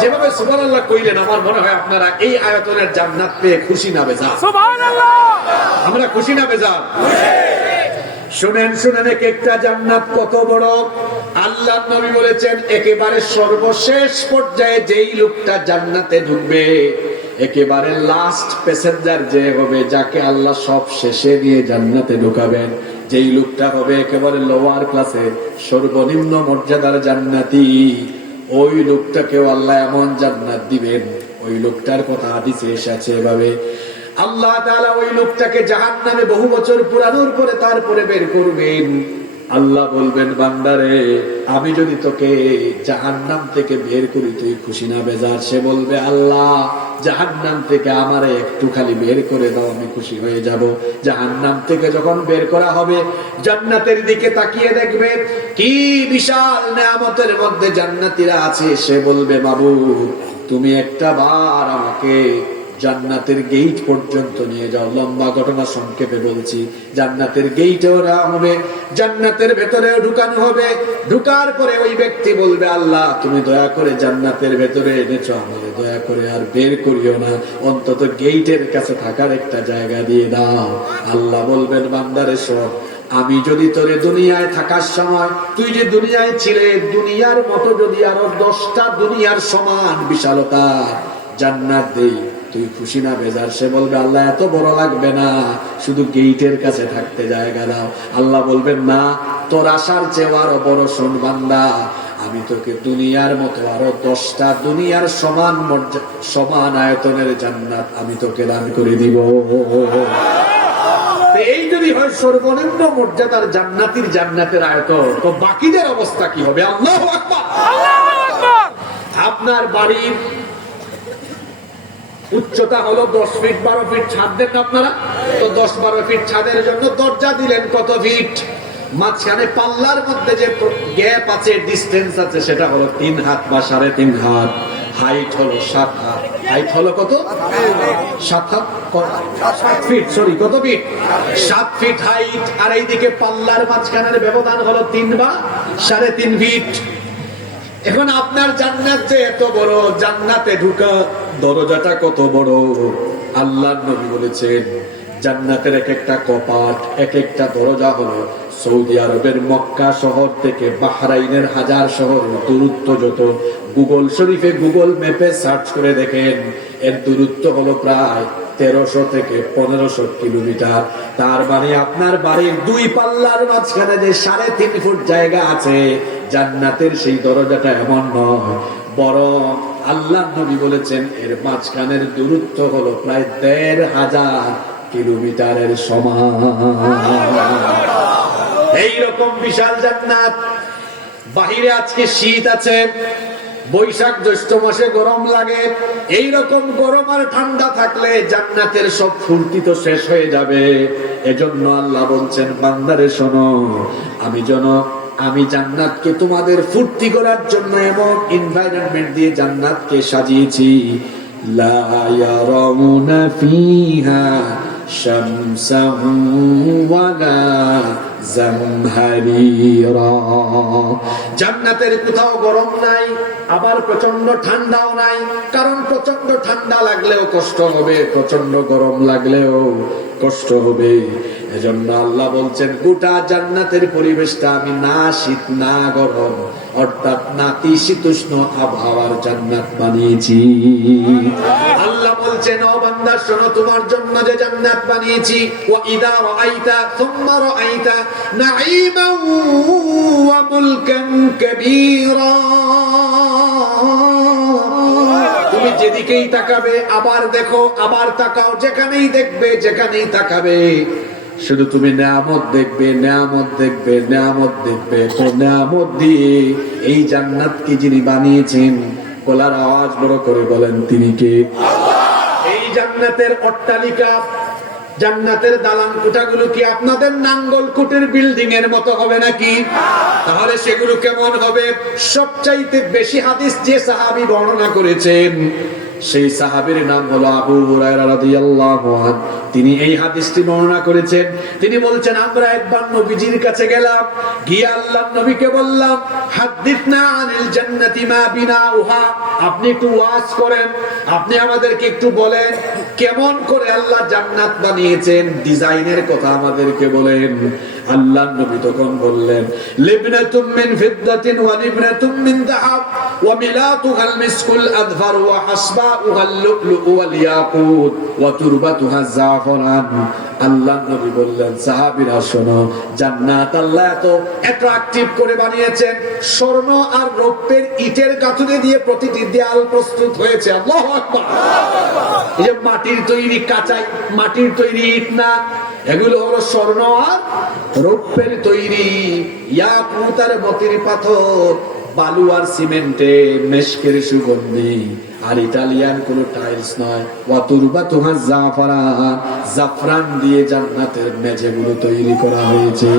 যেভাবে সুবহানাল্লাহ কইলেন, আমার মনে হয় আপনারা এই আয়তনের জান্নাত পেয়ে খুশি না বেজার? সুবহানাল্লাহ, আমরা খুশি না বেজার? শুনেন শুনেন, এক একটা জান্নাত কত বড়। আল্লাহ নবী বলেছেন একেবারে সর্বশেষ পর্যায়ে যেই লোকটা জান্নাতে ঢুকবে, একেবারে লাস্ট প্যাসেঞ্জার যে হবে, যাকে আল্লাহ সব শেষে নিয়ে জান্নাতে ঢুকাবেন, যেই লোকটা হবে একেবারে লোয়ার ক্লাসে, সর্বনিম্ন মর্যাদার জান্নাতি, ওই লোকটাকেও আল্লাহ এমন জান্নাত দিবেন, ওই লোকটার কথা হাদিসে এসেছে এভাবে, আল্লাহ তাআলা ওই লোকটাকে জাহান্নামে বহু বছর পুরানোর পরে তারপরে বের করবেন। আল্লাহ বলবেন, বান্দারে আমি যদি তোকে জাহান্নাম থেকে বের করি তুই খুশি না বেজার? সে বলবে, আল্লাহ জাহান্নাম থেকে আমারে একটু খালি বের করে দাও, আমি খুশি হয়ে যাব। জাহান্নাম থেকে যখন বের করা হবে, জান্নাতের দিকে তাকিয়ে দেখবে কি বিশাল নেয়ামতের মধ্যে জান্নাতীরা আছে। সে বলবে, মাবুদ তুমি একটা বার আমাকে জান্নাতের গেট পর্যন্ত নিয়ে যাও। লম্বা ঘটনা সংক্ষেপে বলছি, জান্নাতের গেটে ওরা হবে, জান্নাতের ভেতরেও ঢুকানো হবে। ঢুকার পরে ওই ব্যক্তি বলবে, আল্লাহ তুমি দয়া করে জান্নাতের ভেতরে এনেছো, আমাকে দয়া করে আর বের করিও না, অন্তত গেটের কাছে থাকার একটা জায়গা দিয়ে দাও। আল্লাহ বলবেন, বান্দারে শোন, আমি যদি তোরে দুনিয়ায় থাকার সময়, তুই যে দুনিয়ায় ছিলে, দুনিয়ার মতো যদি আরো 10টা দুনিয়ার সমান বিশালতা জান্নাত দেই, তুই খুশি না বেজার? সে বলবে, আল্লাহ এত বড় লাগবে না, শুধু গেটের কাছে থাকতে জায়গা দাও। আল্লাহ বলবেন, না, তোর আশার চেয়ে আরো বড় শোন বান্দা, আমি তোকে দুনিয়ার মতো আরো 10টা দুনিয়ার সমান আয়তনের জান্নাত আমি তোকে দান করে দিব। এই যদি হয় সর্বনিম্ন মর্যাদার জান্নাতের আয়তন, তো বাকিদের অবস্থা কি হবে? আল্লাহু আকবার, আল্লাহু আকবার। আপনার বাড়ির উচ্চতা হলো 10 ফিট, 12 ফিট ছাদ দেন আপনারা, তো 10-12 ফিট ছাদের জন্য দরজা দিলেন কত ফিট? মাঝখানে পাল্লার মধ্যে যে গ্যাপ আছে, ডিস্টেন্স আছে, সেটা হলো 3 হাত বা 3.5 হাত। হাইট হলো 7 হাত। হাইট হলো কত? 7 হাত, 7 ফিট, সরি কত ফিট? 7 feet height. আর এইদিকে পাল্লার মাঝখানের ব্যবধান হলো 3 বা 3.5 ফিট। এখন আপনার জান্নাত যে এত বড়, জান্নাতে ঢুকা দরজাটা কত বড়। আল্লাহর নবী বলেছেন, জান্নাতের এক একটা কপাট, এক একটা দরজা হলো সৌদি আরবের মক্কা শহর থেকে বাহরাইনের হাজার শহর দূরত্ব যত, গুগল শরীফে গুগল ম্যাপে সার্চ করে দেখেন, এর দূরত্ব হলো প্রায় 1300 থেকে 1500 কিলোমিটার। তার মানে আপনার বাড়ির 2 পাল্লার মাঝখানে যে 3.5 ফুট জায়গা আছে, জান্নাতের সেই দরজাটা এমন নয়, বরং আল্লাহ নবী বলেছেন এর মাঝখানের দূরত্ব হলো প্রায় 1500 কিলোমিটারের সমান। এইরকম বিশাল জান্নাত। বাহিরে আজকে শীত আছে, বৈশাখ জ্যৈষ্ঠ মাসে গরম লাগে, এইরকম গরম আর ঠান্ডা থাকলে জান্নাতের সব ফুর্তি তো শেষ হয়ে যাবে। এজন্য আল্লাহ বলছেন, বান্দারে শোনো, আমি জান্নাতকে তোমাদের ফুর্তি করার জন্য এমন এনভায়রনমেন্ট দিয়ে জান্নাতকে সাজিয়েছি, লা ইয়ারাউনা ফিহা শামসান ওয়ালা জামহারিরা। জান্নাতের কোথাও গরম নাই, আবার প্রচন্ড ঠান্ডাও নাই, কারণ প্রচন্ড ঠান্ডা লাগলেও কষ্ট হবে, প্রচন্ড গরম লাগলেও কষ্ট হবে। এজন্য আল্লাহ বলছেন, গোটা জান্নাতের পরিবেশটা আমি না শীত না গরম, অর্থাৎ নাতিশীতোষ্ণ আবহাওয়ার জান্নাত বানিয়েছি। আল্লাহ বলছেন, ও বান্দা শোনো, তোমার জন্য যে জান্নাত বানিয়েছি, ওয়া ইদা রাআইতা সুম্মা রাআইতা নাঈমান ওয়া মুলকান কাবীরা। তুমি যেদিকেই তাকাবে আবার দেখো, আবার তাকাও, যেখানেই দেখবে যেখানেই তাকাবে শুধু তুমি নিয়ামত দেখবে, নিয়ামত দেখবে, নিয়ামত দেখবে। তো নিয়ামত দিয়ে এই জান্নাত কি যিনি বানিয়েছেন, গলার আওয়াজ বড় করে বলেন তিনি কে? এই জান্নাতের অট্টালিকা, জান্নাতের দালান কোঠাগুলো কি আপনাদের নাঙ্গল কোটের বিল্ডিং এর মতো হবে নাকি? তাহলে সেগুলো কেমন হবে? সবচাইতে বেশি হাদিস যে সাহাবী বর্ণনা করেছেন সেই সাহাবীর নাম হলো আবু হুরায়রা রাদিয়াল্লাহু আনহু। তিনি এই হাদিসটি বর্ণনা করেছেন। তিনি বলছেন, আমরা একবার নবীজির কাছে গেলাম, গিয়ে আল্লাহর নবীকে বললাম, হাদিসনা আনিল জান্নাতি মা বিনাউহা, আপনি একটু ওয়াজ করেন, আপনি আমাদেরকে একটু বলেন কেমন করে আল্লাহ জান্নাত বানিয়েছেন, ডিজাইনের কথা আমাদেরকে বলেন। আল্লাহর নবী তখন বললেন, লিবনাতুম মিন ফিদ্দাতিন ওয়া লিবনাতুম মিন যাহাব ওয়া মিলাতুহাল মিসকুল আযফার ওয়া হাসবাউহাল লু'লু'ু ওয়াল ইয়াকুত ওয়া তুরবাতুহা জাফরান। আল্লাহর নবী বললেন, সাহাবীরা শোনো, জান্নাত আল্লাহ এত অ্যাট্রাকটিভ করে বানিয়েছেন, স্বর্ণ আর রৌপ্যের ইটের গাঁথুনি দিয়ে প্রতিটি দেয়াল প্রস্তুত হয়েছে। আল্লাহু আকবার। এই যে মাটির তৈরি কাঁচাই মাটির তৈরি ইট না, এগুলো হলো স্বর্ণ আর রৌপ্যের তৈরি, ইয়াকুত আর মতির পাথর, বালু আর সিমেন্টে, মেশকের সুগন্ধি, আর ইটালিয়ান কোন টাইলস নয়। ওয়াতুরবাতুহা জাফরান, জাফরান দিয়ে জান্নাতের মেঝেগুলো তৈরি করা হয়েছে।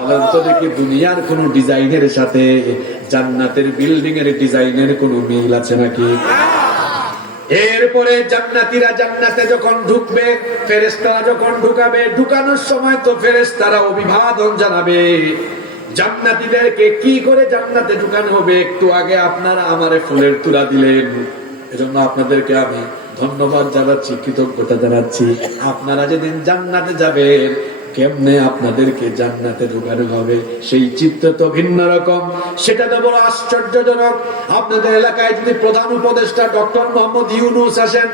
বলেন তো দেখি, দুনিয়ার কোন ডিজাইনের সাথে জান্নাতের বিল্ডিং এর ডিজাইনের কোন মিল আছে নাকি? এরপরে জান্নাতীরা জান্নাতে যখন ঢুকবে, ফেরেশতারা যখন ঢুকাবে, ঢুকানোর সময় তো ফেরেশতারা অভিবাদন জানাবে জান্নাতীদেরকে। কি করে জান্নাতে ঢুকানো হবে? একটু আগে আপনারা আমারে ফুলের তুলা দিলেন, এজন্য আপনাদেরকে আমি ধন্যবাদ জানাচ্ছি, কৃতজ্ঞতা জানাচ্ছি। আপনারা যেদিন জান্নাতে যাবেন, কেমনে আপনাদেরকে জান্নাতে ঢুকানো হবে সেই চিত্র তো ভিন্ন রকম, সেটা তো বড় আশ্চর্যজনক। আপনাদের এলাকায় যদি প্রধান উপদেষ্টা ডক্টর মোহাম্মদ ইউনূস আসেন,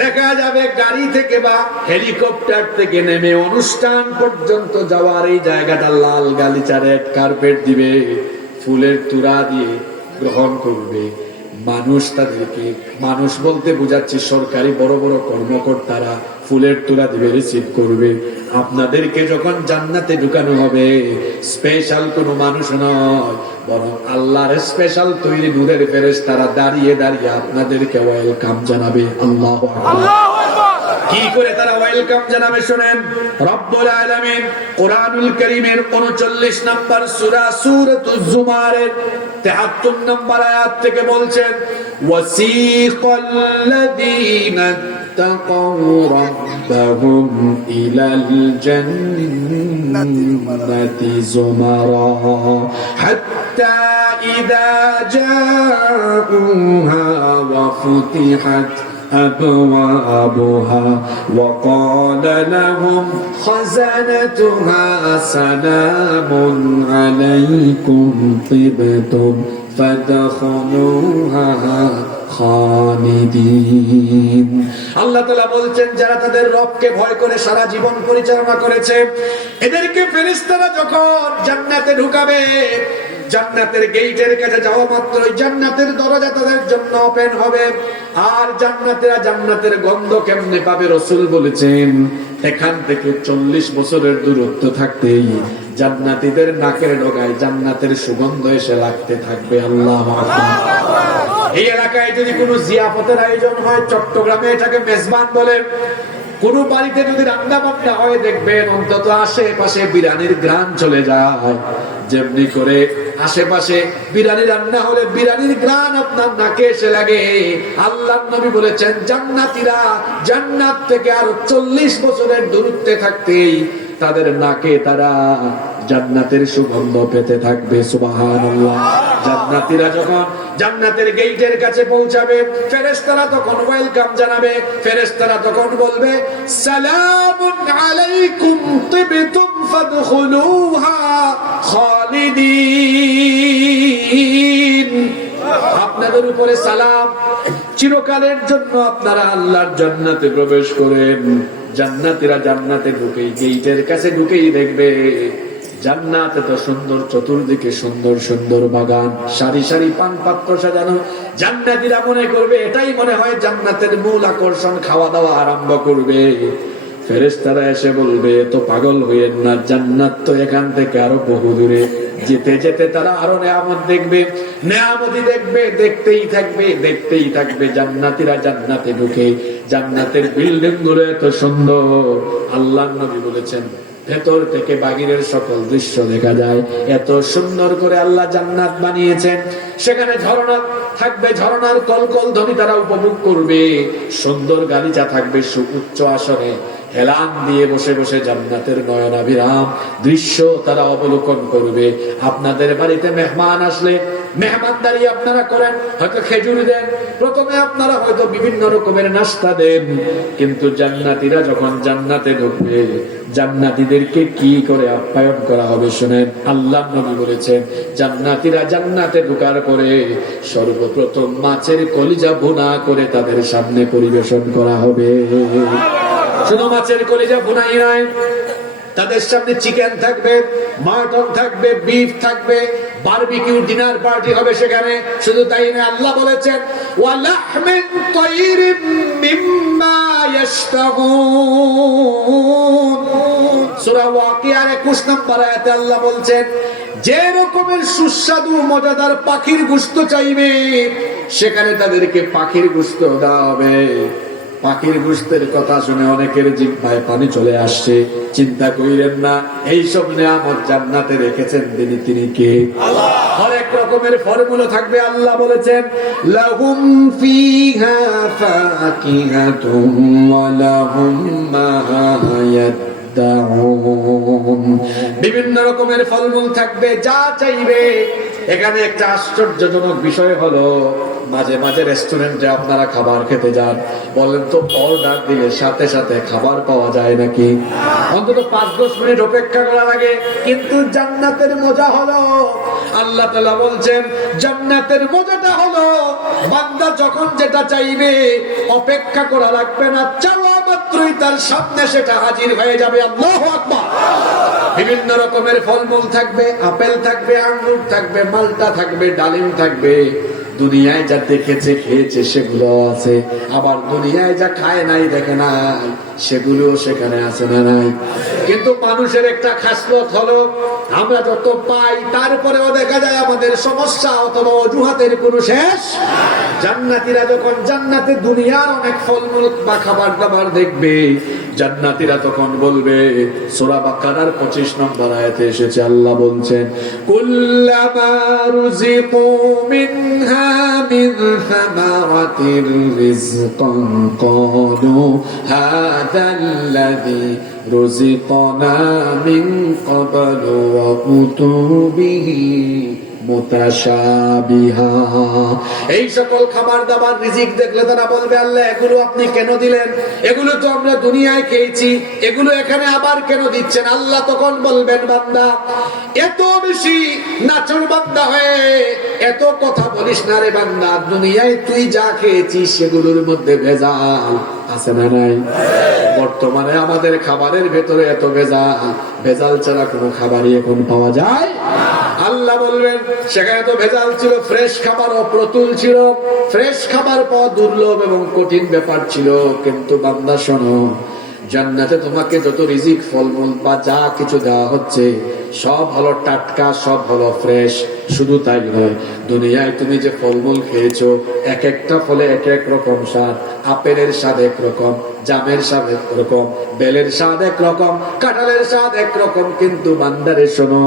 দেখা যাবে গাড়ি থেকে বা হেলিকপ্টার থেকে নেমে অনুষ্ঠান পর্যন্ত যাওয়ার এই জায়গাটা লাল গালিচা রেড কার্পেট দিবে, ফুলের তুরা দিয়ে গ্রহণ করবে। মানুষ তাদেরকে, মানুষ বলতে বোঝাচ্ছে সরকারি বড় বড় কর্মকর্তারা ফুলের তোড়া দিবে, রিসিভ করবে। আপনাদেরকে যখন জান্নাতে ঢুকানো হবে, স্পেশাল কোনো মানুষ নয়, বরং আল্লাহর স্পেশাল তৈরি নূরের ফেরেশতারা দাঁড়িয়ে দাঁড়িয়ে আপনাদেরকে ওয়েলকাম জানাবে। আল্লাহু আকবার। কি করে তারা ওয়েলকাম জানাবে শুনেন। রব্বুল আলামিন কোরআনুল কারীমের 39 নম্বর সূরা সূরাতুজ জুমারের 73 নম্বর আয়াত থেকে বলছেন, ওয়াসিকাল্লাযীনা তাকাউ রাব্বাহুম ইলাল জান্নাতি যুমারা হাত্তা ইযা জাউহা ওয়া ফুতিহাত أبوابها وقال لهم خزنتها سلام عليكم طبتم فادخلوها খালিদিন। আল্লাহ তাআলা বলছেন, যারা তাদের রবকে ভয় করে সারা জীবন পরিচালনা করেছে, এদেরকে ফেরেশতারা যখন জান্নাতে ঢুকাবে, জান্নাতের গেটের কাছে যাওয়া মাত্রই জান্নাতের দরজা তাদের জন্য ওপেন হবে। আর জান্নাতীরা জান্নাতের গন্ধ কেমনে পাবে? রাসূল বলেছেন, এখান থেকে 40 বছরের দূরত্ব থাকতেই জান্নাতীদের নাকের ডগায় জান্নাতের সুগন্ধ এসে লাগতে থাকবে। আল্লাহু আকবার। এই এলাকায় যদি কোনো জিয়াফতের আয়োজন হয়, চট্টগ্রামে এটাকে মেজবান বলে, কোন বাড়িতে যদি রান্না বান্না হয়, দেখবেন অন্তত আশেপাশে বিরিয়ানির ঘ্রাণ চলে যায়। যেমনি করে আশেপাশে বিরিয়ানি রান্না হলে বিরিয়ানির ঘ্রাণ আপনার নাকে এসে লাগে, আল্লাহর নবী বলেছেন জান্নাতীরা জান্নাত থেকে আরো 40 বছরের দূরত্বে থাকতেই তাদের নাকে তারা জান্নাতের সুগন্ধ পেতে থাকবে। সুবহানাল্লাহ। জান্নাতীরা যখন জান্নাতের গেটের কাছে পৌঁছাবে, ফেরেশতারা তখন ওয়েলকাম জানাবে। ফেরেশতারা তখন বলবে, সালামুন আলাইকুম তিবতুম ফাদখুলুহা খালিদিন। আপনাদের উপরে সালাম, চিরকালের জন্য আপনারা আল্লাহর জান্নাতে প্রবেশ করেন। জান্নাতীরা জান্নাতে ঢুকেই গেটের কাছে ঢুকেই দেখবে জান্নাত এত সুন্দর, চতুর্দিকে সুন্দর সুন্দর বাগান, সারি সারি পান পাত্র সাজানো। জান্নাতীরা মনে করবে, এটাই মনে হয় জান্নাতের মূল আকর্ষণ, খাওয়া দাওয়া আরম্ভ করবে। ফেরেশতারা এসে বলবে, তো পাগল হইয়েন না, জান্নাত তো এখান থেকে আরো বহু দূরে। যেতে যেতে তারা আরো নেয়ামত দেখবে, নেয়ামতি দেখবে, দেখতেই থাকবে, দেখতেই থাকবে। জান্নাতীরা জান্নাতে ঢুকে, জান্নাতের বিল্ডিং গুলো এত সুন্দর, আল্লাহর নবী বলেছেন ভেতর থেকে বাহিরের সকল দৃশ্য দেখা যায়। এত সুন্দর করে আল্লাহ জান্নাত বানিয়েছেন। সেখানে ঝর্ণা থাকবে, ঝর্ণার কলকল ধ্বনি তারা উপভোগ করবে। সুন্দর গালিচা থাকবে, সুউচ্চ আসনে হেলান দিয়ে বসে বসে জান্নাতের নয়নাভিরাম দৃশ্য তারা অবলোকন করবে। আপনাদের বাড়িতে মেহমান আসলে মেহমানদারি আপনারা করেন, হয়তো খেজুর দেন, প্রথমে আপনারা হয়তো বিভিন্ন রকমের নাস্তা দেন। কিন্তু জান্নাতীরা যখন জান্নাতে ঢুকবে, জান্নাতীদেরকে কি করে আপ্যায়ন করা হবে শুনেন। আল্লাহ নবী বলেছেন, জান্নাতীরা জান্নাতে ঢোকার পরে সর্বপ্রথম মাছের কলিজা ভুনা করে তাদের সামনে পরিবেশন করা হবে। শুধু মাছের কলিজা ভুনাই নয়, তাদের সামনে চিকেন থাকবে, মাটন থাকবে, বিফ থাকবে, বারবিকিউ ডিনার পার্টি হবে সেখানে। শুধু তাই না, আল্লাহ বলেছেন ওয়ালাহমিন তায়রিম মিম্মা ইয়াশতাহুন। সূরা ওয়াকিয়ার 21 নম্বর আয়াতে আল্লাহ বলছেন, যে রকমের সুস্বাদু মজাদার পাখির গোশত চাইবে, সেখানে তাদেরকে পাখির গোশত দেওয়া হবে। পাখির গোশতের কথা শুনে অনেকের জিহ্বায় পানি চলে আসছে। চিন্তা করিলেন না, এইসব নিয়ামত জান্নাতে রেখেছেন তিনি কে? আল্লাহ। হরেক রকমের ফলমূল থাকবে। আল্লাহ বলেছেন, লাহুম ফিহা ফাকিহাতুন ওয়া লাহুম মা ইয়াদদাউন। বিভিন্ন রকমের ফলমূল থাকবে, যা চাইবে। এখানে একটা আশ্চর্যজনক বিষয় হলো, মাঝে মাঝে রেস্টুরেন্টে আপনারা খাবার খেতে যান, বলেন তো অর্ডার দিলে সাথে সাথে খাবার পাওয়া যায় নাকি? অন্তত 5-10 মিনিট অপেক্ষা করা লাগে। কিন্তু জান্নাতের মজা হলো, আল্লাহ তাআলা বলছেন, জান্নাতের মজাটা হলো বান্দা যখন যেটা চাইবে অপেক্ষা করা লাগবে না, চাওয়া মাত্রই তার সামনে সেটা হাজির হয়ে যাবে। আল্লাহু আকবার। বিভিন্ন রকমের ফলমূল থাকবে, আপেল থাকবে, আঙ্গুর থাকবে, মালটা থাকবে, ডালিম থাকবে। দুনিয়ায় যা দেখেছে খেয়েছে সেগুলো আছে, আবার দুনিয়ায় যা খায় নাই দেখে নাই সেগুলো সেখানে আছে না নাই? কিন্তু মানুষের একটা খাসলত হলো, আমরা যত পাই তারপরেও দেখা যায় আমাদের সমস্যা অথবা অজুহাতের কোনো শেষ। জান্নাতীরা যখন জান্নাতে দুনিয়ার অনেক ফলমূল বা খাবার দাবার দেখবে, জান্নাতীরা তখন বলবে, সূরা বাকারার 25 নম্বর আয়াতে এসেছে, আল্লাহ বলছেন, কুল্লামা রুজিকু মিনহা মিন সামারাতির রিজকান ক্বালু হাযাল্লাযী রুজিকনা মিন ক্বাবলু ওয়া উতু বিহি মুতাশাবিহা। এই সকল খাবার দাবার রিজিক দেখলে তারা বলবে, আল্লাহ এগুলো আপনি কেন দিলেন? এগুলো তো আমরা দুনিয়ায় খেয়েছি, এগুলো এখানে আবার কেন দিচ্ছেন? আল্লাহ তখন বলবেন, বান্দা এত বেশি নাচর বান্দা হয়ে এত কথা বলিস না রে বান্দা। দুনিয়ায় তুই যা খেয়েছিস সেগুলোর মধ্যে ভেজাল আছে না নাই? বর্তমানে আমাদের খাবারের ভেতরে এত ভেজাল, ভেজাল ছাড়া কোনো খাবারই এখন পাওয়া যায়? আল্লাহ বলবেন, সেখানে তো ভেজাল ছিল, ফ্রেশ খাবার অপ্রতুল ছিল, ফ্রেশ খাবার পাওয়া দুর্লভ এবং কঠিন ব্যাপার ছিল। কিন্তু বান্দা শোনো, জান্নাতে তোমাকে যত রিজিক ফলমূল বা যা কিছু দেওয়া হচ্ছে সব হলো টাটকা, সব হলো ফ্রেশ। শুধু তাই নয়, দুনিয়ায় তুমি যে ফলমূল খেয়েছো এক একটা ফলে এক এক রকম স্বাদ। আপেলের স্বাদ এক রকম, জামের স্বাদ এক রকম, বেলের স্বাদ এক রকম, কাঁঠালের স্বাদ এক রকম। কিন্তু বান্দারে শোনো,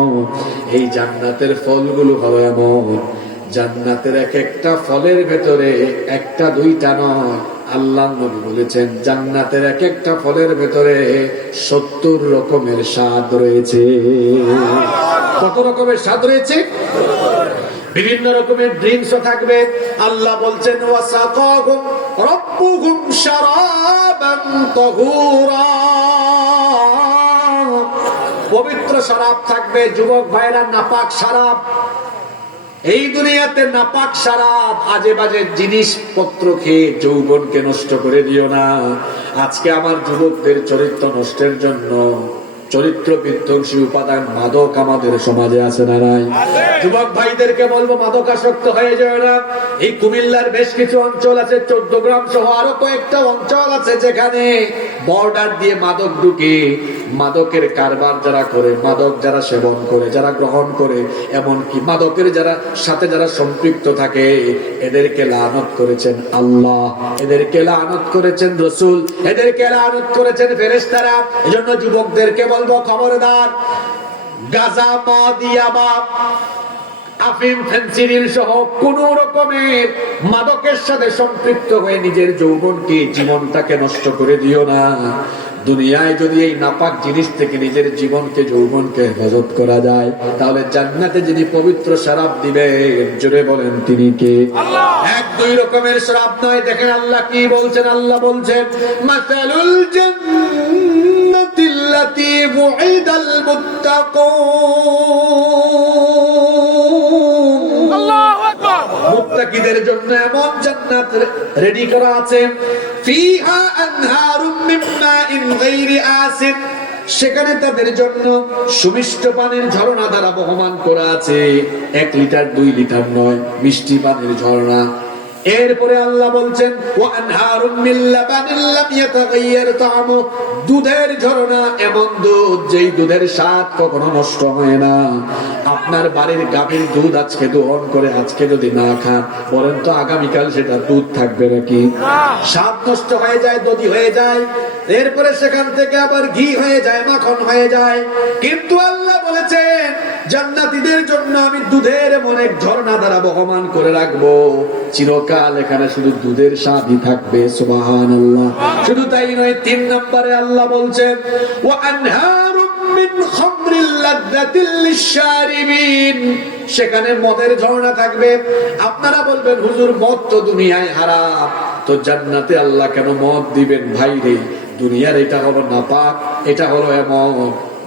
এই জান্নাতের ফলগুলো হলো এমন, জান্নাতের এক একটা ফলের ভেতরে একটা দুইটা নয়, আল্লাহ নবী বলেছেন জান্নাতের এক একটা ফলের ভেতরে 70 রকমের স্বাদ রয়েছে। কত রকমের স্বাদ রয়েছে? বিভিন্ন রকমের ড্রিঙ্কসও থাকবে। আল্লাহ বলছেন, ওয়াসাকাহুম রাব্বুহুম শারাবান তাহুরা। পবিত্র শরাব থাকবে। যুবক ভাইরা, নাপাক শরাব, এই দুনিয়াতে নাপাক শরাব, আজে বাজে জিনিসপত্র খেয়ে যৌবনকে নষ্ট করে দিও না। আজকে আমার যুবকদের চরিত্র নষ্টের জন্য চরিত্র বিধ্বংসী উপাদান মাদক আমাদের সমাজে আছে না নাই? যুবক ভাইদেরকে বলবো মাদকাসক্ত হয়ে যায় না। এই কুমিল্লার বেশ কিছু অঞ্চল আছে, 14 গ্রাম সহ আরো কয়েকটা অঞ্চল আছে যেখানে বর্ডার দিয়ে মাদক ঢুকে মাদকের কারবার যারা করে, মাদক যারা সেবন করে, যারা গ্রহণ করে, এমনকি মাদকের যারা সাথে যারা সম্পৃক্ত থাকে, এদেরকে লানত করেছেন আল্লাহ, এদেরকে লানত করেছেন রাসূল, এদেরকে লানত করেছেন ফেরেশতারা। এজন্য যুবকদেরকে বলবো খবরদার, গাঁজা, মদ, ইয়াবা, আফিম, ফেনসিডিল সহ কোন রকমের মাদকের সাথে সম্পৃক্ত হয়ে নিজের যৌবনকে, জীবনটাকে নষ্ট করে দিও না। দুনিয়ায় যদি এই নাপাক জিনিস থেকে নিজের জীবনকে, যৌবনকে হেফাজত করা যায়, তাহলে জান্নাতে যিনি পবিত্র শরাব দিবে, জোরে বলেন তিনি কে? এক দুই রকমের শরাব নয়। দেখেন আল্লাহ কি বলছেন। আল্লাহ বলছেন মাসালুল জান্নাতিল্লাতী বুইদাল মুত্তাকুন, মুত্তাকিদের জন্য এমন জান্নাত রেডি করা আছে, ফিহা আনহারুম মিন মাইন গায়রি আসিন, সেখানে তাদের জন্য সুমিষ্ট পানির ঝর্ণা দ্বারা বহমান করা আছে। 1 লিটার 2 লিটার নয়, মিষ্টি পানির ঝর্ণা। এরপরে আল্লাহ বলছেন ওয়া আনহারুম মিন লাবানিন লাম ইয়াতাগায়্যার তা'মু, দুধের ঝর্ণা, এমন দুধ যেই দুধের স্বাদ কখনো নষ্ট হয় না। আপনার বাড়ির গাভীর দুধ আজকে দোহন করে আজকে যদি না খান, বলেন তো আগামীকাল সেটা দুধ থাকবে নাকি? স্বাদ নষ্ট হয়ে যায়, দধি হয়ে যায়, এরপরে সেখান থেকে আবার ঘি হয়ে যায়, মাখন হয়ে যায়। কিন্তু আল্লাহ বলেছেন জান্নাতীদের জন্য আমি দুধের এমন এক ঝর্ণা দ্বারা বহমান করে রাখবো, চিরকাল এখানে শুধু দুধের স্বাদই থাকবে। সুবহানাল্লাহ। শুধু তাই নয়, 3 নম্বরে আল্লাহ বলছেন ওয়া আনহারুম মিন খামরিল লাযযাতিল লিশশারিবিন, সেখানে মদের ঝর্ণা থাকবে। আপনারা বলবেন হুজুর মদ তো দুনিয়ায় হারাম, তো জান্নাতে আল্লাহ কেন মদ দিবেন? ভাই রে, দুনিয়ার এটা হলো নাপাক, এটা হলো এমন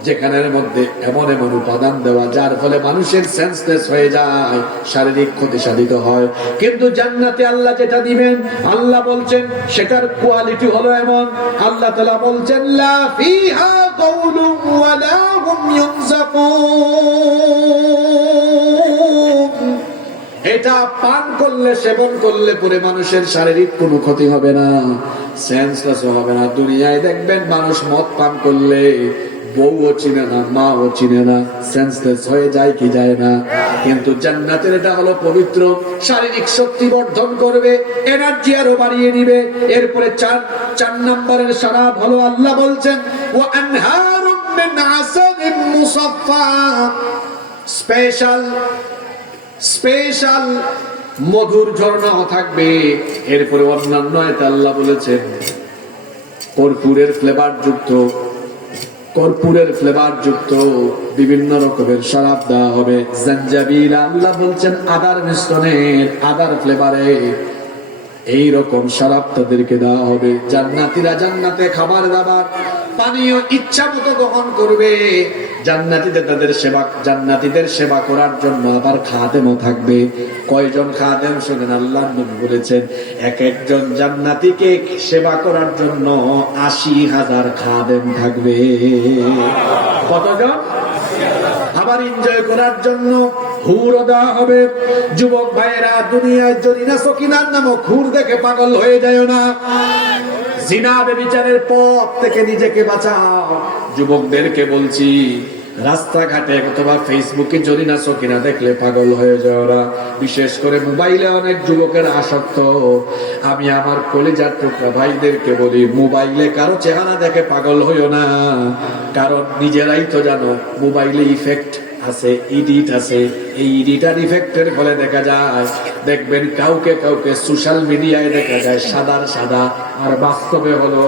যেখানের মধ্যে এমন এমন উপাদান দেওয়া যার ফলে মানুষের সেন্সলেস হয়ে যায়, শারীরিক ক্ষতি সাধিত হয়। কিন্তু জান্নাতে আল্লাহ যেটা দিবেন, আল্লাহ বলছেন সেটার কোয়ালিটি হলো এমন। আল্লাহ তাআলা বলছেন লা ফিহা গাউলুন ওয়া লা হুম ইউনজাফুন, এটা পান করলে, সেবন করলে পরে মানুষের শারীরিক কোনো ক্ষতি হবে না, সেন্সলেস হবে না। দুনিয়ায় দেখবেন মানুষ মদ পান করলে বউও চিনে না, মাও চিনে না, সেন্সলেস হয়ে যায় কি যায় না? কিন্তু জান্নাতের এটা হলো পবিত্র, শারীরিক শক্তি বর্ধন করবে, এনার্জি আরো বাড়িয়ে দিবে। এরপরে 4 নম্বরের শরাব হলো আল্লাহ বলছেন ওয়া আনহারুম মিন আসালিন মুসাফফা, স্পেশাল মধুর ঝর্ণাও থাকবে। এরপরে অন্যান্য আয়াতে আল্লাহ বলেছেন কর্পূরের ফ্লেভার যুক্ত বিভিন্ন রকমের শরাব দেওয়া হবে। জাঞ্জাবিল, আল্লাহ বলছেন আদার মিশ্রণের, আদার ফ্লেভারে এই রকম শরাব তাদেরকে দেওয়া হবে। জান্নাতীরা জান্নাতে খাবার দাবার পানীয় ইচ্ছা মতো গ্রহণ করবে। জান্নাতীদের সেবা করার জন্য আবার খাদেমও থাকবে। কয়জন খাদেম শুনেন, আল্লাহর নবী বলেছেন এক একজন জান্নাতীকে সেবা করার জন্য 80,000 খাদেম থাকবে। কতজন? আবার এনজয় করার জন্য হুর দেওয়া হবে। যুবক ভাইয়েরা, দুনিয়ায় জরিনা সকিনার নামক হুর দেখে পাগল হয়ে যায় না। জিনা ব্যভিচারের পথ থেকে নিজেকে বাঁচাও। যুবকদেরকে বলছি, রাস্তাঘাটে অথবা ফেসবুকে জরিনা সকিনা দেখলে পাগল হয়ে যাও না। বিশেষ করে মোবাইলে অনেক যুবকের আসক্ত। আমি আমার কলিজার টুকরা ভাইদেরকে বলি, মোবাইলে কারো চেহারা দেখে পাগল হইও না, কারণ নিজেরাই তো জানো মোবাইলে ইফেক্ট আছে, ইডিট আছে। এই ইডিটার ইফেক্টের ফলে দেখা যায়, দেখবেন কাউকে সোশ্যাল মিডিয়ায় দেখা যায় সাদার সাদা, আর বাস্তবে হলো